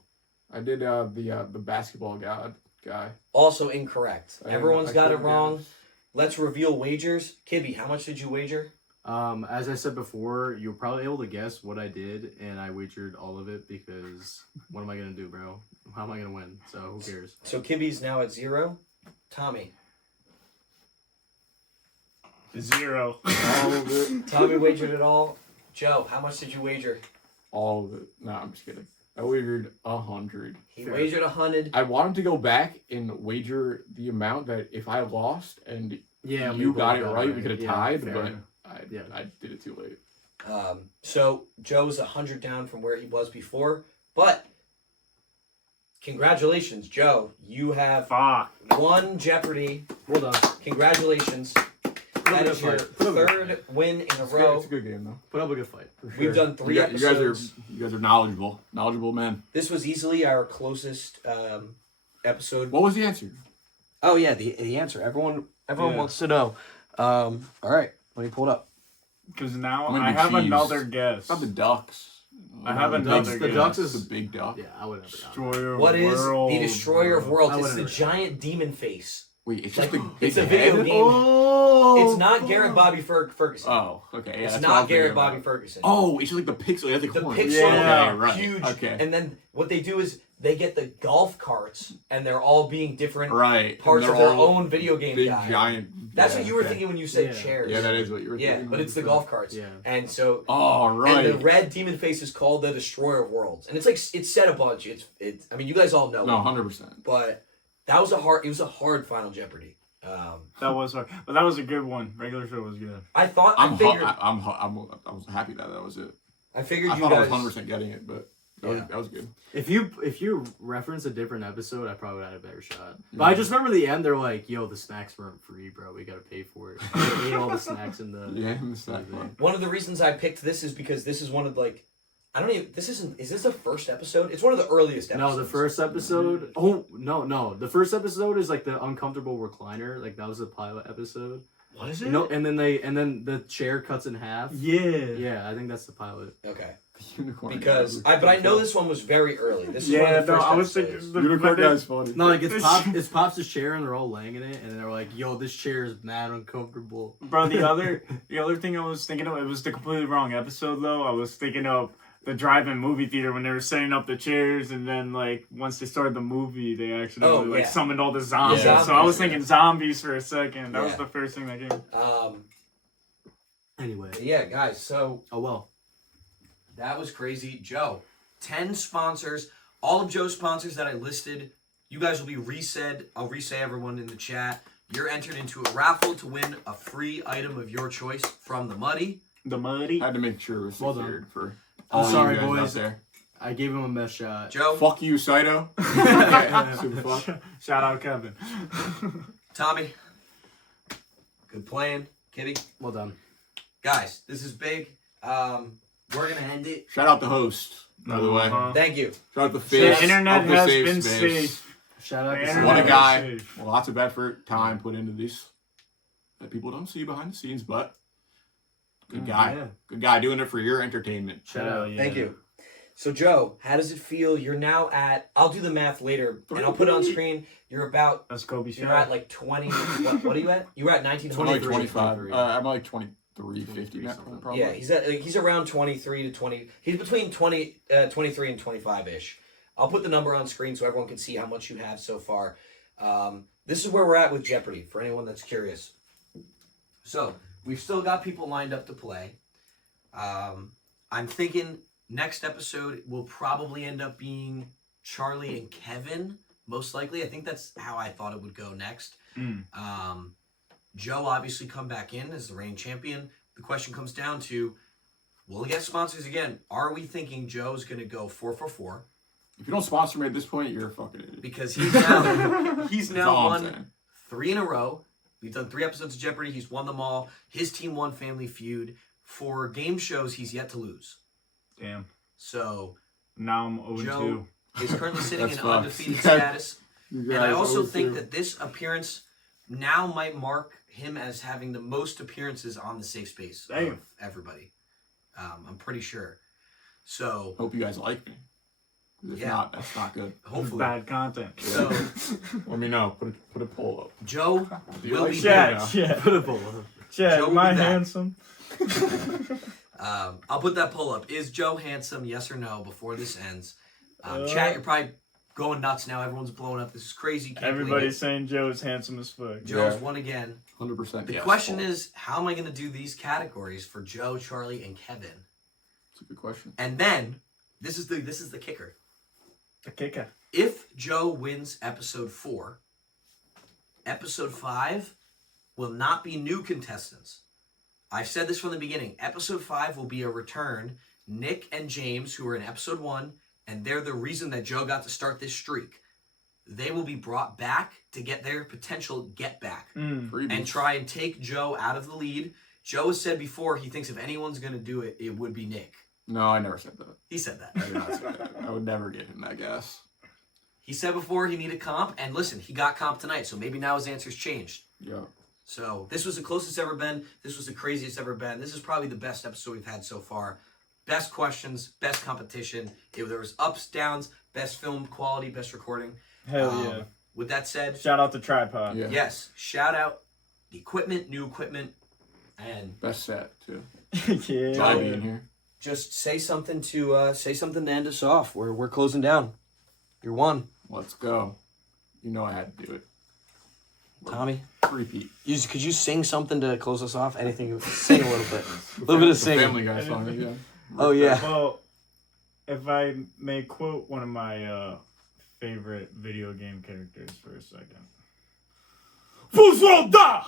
I did the basketball guy. also incorrect. I Everyone's got it couldn't wrong. guess. Let's reveal wagers. Kibby, how much did you wager? As I said before, you're probably able to guess what I did, and I wagered all of it because what am I gonna do, bro? How am I gonna win? So who cares? So Kibby's now at 0. Tommy. 0. All of it. Tommy wagered it all. Joe, how much did you wager? All of it. No, I'm just kidding. I wagered 100. He wagered 100. I wanted to go back and wager the amount that if I lost and Yeah, you got it right, we could have Yeah, tied, fair. but Yeah. I did it too late. So Joe's 100 down from where he was before, but congratulations, Joe. You have Fuck. won Jeopardy. Well done. Congratulations. That is your third win in a row. It's a good game though. Put up a good fight. For We've done 3 you episodes. guys are knowledgeable men. This was easily our closest episode. What was the answer? Oh yeah, the answer. Everyone wants to know. All right, let me pull it up. Because now I'm gonna I do have cheese. another guess. It's not the ducks. I have The another guess. ducks It's is the big duck. Yeah, I would have forgotten. Destroyer What of is Worlds, the Destroyer of bro. Worlds? I It's the wouldn't- giant demon face. Wait, it's Like, just the big it's a head? video game. Oh, It's not Garrett Bobby Ferguson. Oh, okay. Yeah, it's that's what I not was thinking Garrett about. Bobby Ferguson. Oh, it's just like the pixel. That's the The corn. pixel, Yeah. Okay, right. huge. Okay. And then what they do is they get the golf carts, and they're all being different Right. parts And of they're their all own video game big guy. giant. That's yeah, what you were okay. thinking when you said Yeah. chairs. Yeah, that is what you were Yeah, thinking. but it's the golf carts. Yeah. And so Oh, right. and the red demon face is called the Destroyer of Worlds, and it's like it's said a bunch. It's. I mean, you guys all know. No, it, 100%. but that was a hard. It was a hard Final Jeopardy. That was hard. But that was a good one. Regular show was good. I thought. I I figured. was happy that was it. I figured I you thought I guys. was 100% getting it, but that, Yeah. was good. If you reference a different episode, I probably would have had a better shot. But I just remember the end. They're like, "Yo, the snacks weren't free, bro. We gotta pay for it." They ate all the snacks in the. Yeah, it's that fun. One of the reasons I picked this is because this is one of like. I don't even. This isn't. Is this the first episode? It's one of the earliest episodes. No, the first episode. Oh no! The first episode is like the uncomfortable recliner. Like that was the pilot episode. What is it? You know, and then the chair cuts in half. Yeah. Yeah, I think that's the pilot. Okay. The unicorn. Because but I know this one was very early. This is one Yeah, of the no, first I was episodes. thinking. Unicorn guy's funny. No, like it's Pops' chair, and they're all laying in it, and they're like, "Yo, this chair is mad uncomfortable." Bro, the other thing I was thinking of, it was the completely wrong episode though. I was thinking of the drive-in movie theater when they were setting up the chairs, and then like once they started the movie, they actually summoned all the zombies. Yeah. So I was thinking zombies for a second. That was Yeah. the first thing that came. Anyway. Yeah, guys. So Oh well. that was crazy. Joe, 10 sponsors. All of Joe's sponsors that I listed, you guys will be resaid. I'll resay everyone in the chat. You're entered into a raffle to win a free item of your choice from the Muddy. The Muddy. I had to make sure it was Well done. secured for I'm all sorry, you guys boys. out there. I gave him a best shot. Joe? Fuck you, Saito. Yeah, super fun. Shout out Kevin. Tommy? Good playing. Kiby? Well done. Guys, this is big. We're going to end it. Shout out the host, by the way. Thank you. Shout out the The fish. internet of the has safe been space. safe. Shout out The to internet What a is guy. safe. Well, lots of effort, time put into these that people don't see behind the scenes, but good guy. Yeah. Good guy doing it for your entertainment. Shout out. Yeah. Thank you. So, Joe, how does it feel? You're now at, I'll do the math later, and I'll put it on screen. You're about, That's Kobe you're shot. at like 20, what are you at? You were at 19 to I'm like 23. 25. I'm like 23, 50 now, probably. Yeah, he's around 23 to 20. He's between 23 and 25-ish. I'll put the number on screen so everyone can see how much you have so far. This is where we're at with Jeopardy, for anyone that's curious. So, we've still got people lined up to play. I'm thinking next episode will probably end up being Charlie and Kevin, most likely. I think that's how I thought it would go next. Joe obviously come back in as the reigning champion. The question comes down to, will we get sponsors again? Are we thinking Joe's going to go 4 for 4? If you don't sponsor me at this point, you're a fucking idiot. Because he's now, That's all I'm won saying. 3 in a row. We've done 3 episodes of Jeopardy. He's won them all. His team won Family Feud. For game shows, he's yet to lose. Damn. So Now I'm 0-2. Joe is currently sitting in That's fucked. undefeated Yeah. status. You And I guys also always think do. that this appearance now might mark him as having the most appearances on the safe space of Damn. everybody. I'm pretty sure. So Hope you guys like me. 'Cause if Yeah. not, that's not good. hopefully. Bad content. So Let me know. Put a poll up. Joe Do you will like be shit? back. Yeah. Put a bullet. Chad, Joe am will I be back. handsome? I'll put that poll up. Is Joe handsome? Yes or no? Before this ends. Chat, you're probably going nuts now. Everyone's blowing up. This is crazy. Can't believe Everybody's it. saying Joe is handsome as fuck. Joe's Yeah. won again. 100%. The yes, question Paul. is, how am I going to do these categories for Joe, Charlie, and Kevin? That's a good question. And then this is the kicker. The kicker. If Joe wins episode 4, episode 5 will not be new contestants. I've said this from the beginning. Episode 5 will be a return. Nick and James, who were in episode 1, and they're the reason that Joe got to start this streak. They will be brought back to get their potential get back Freebies. and try and take Joe out of the lead. Joe has said before he thinks if anyone's going to do it, it would be Nick. No, I never said that. He said that. I did not say that. I would never get him that gas. He said before he needed comp, and listen, he got comp tonight, so maybe now his answer's changed. Yeah. So this was the closest it's ever been. This was the craziest ever been. This is probably the best episode we've had so far. Best questions, best competition. There was ups, downs, best film quality, best recording. Hell yeah. With that said, Shout out to Tripod. Yeah. yes, shout out the equipment, new equipment, and Best set, too. Yeah. Ivy in here. just say something to end us off. We're closing down. You're one, Let's go. You know I had to do it. Tommy. Repeat. Could you sing something to close us off? Anything? Sing a little bit. A little bit of singing. Family Guy song again. Oh yeah. Well, if I may quote one of my favorite video game characters for a second. Fusroda!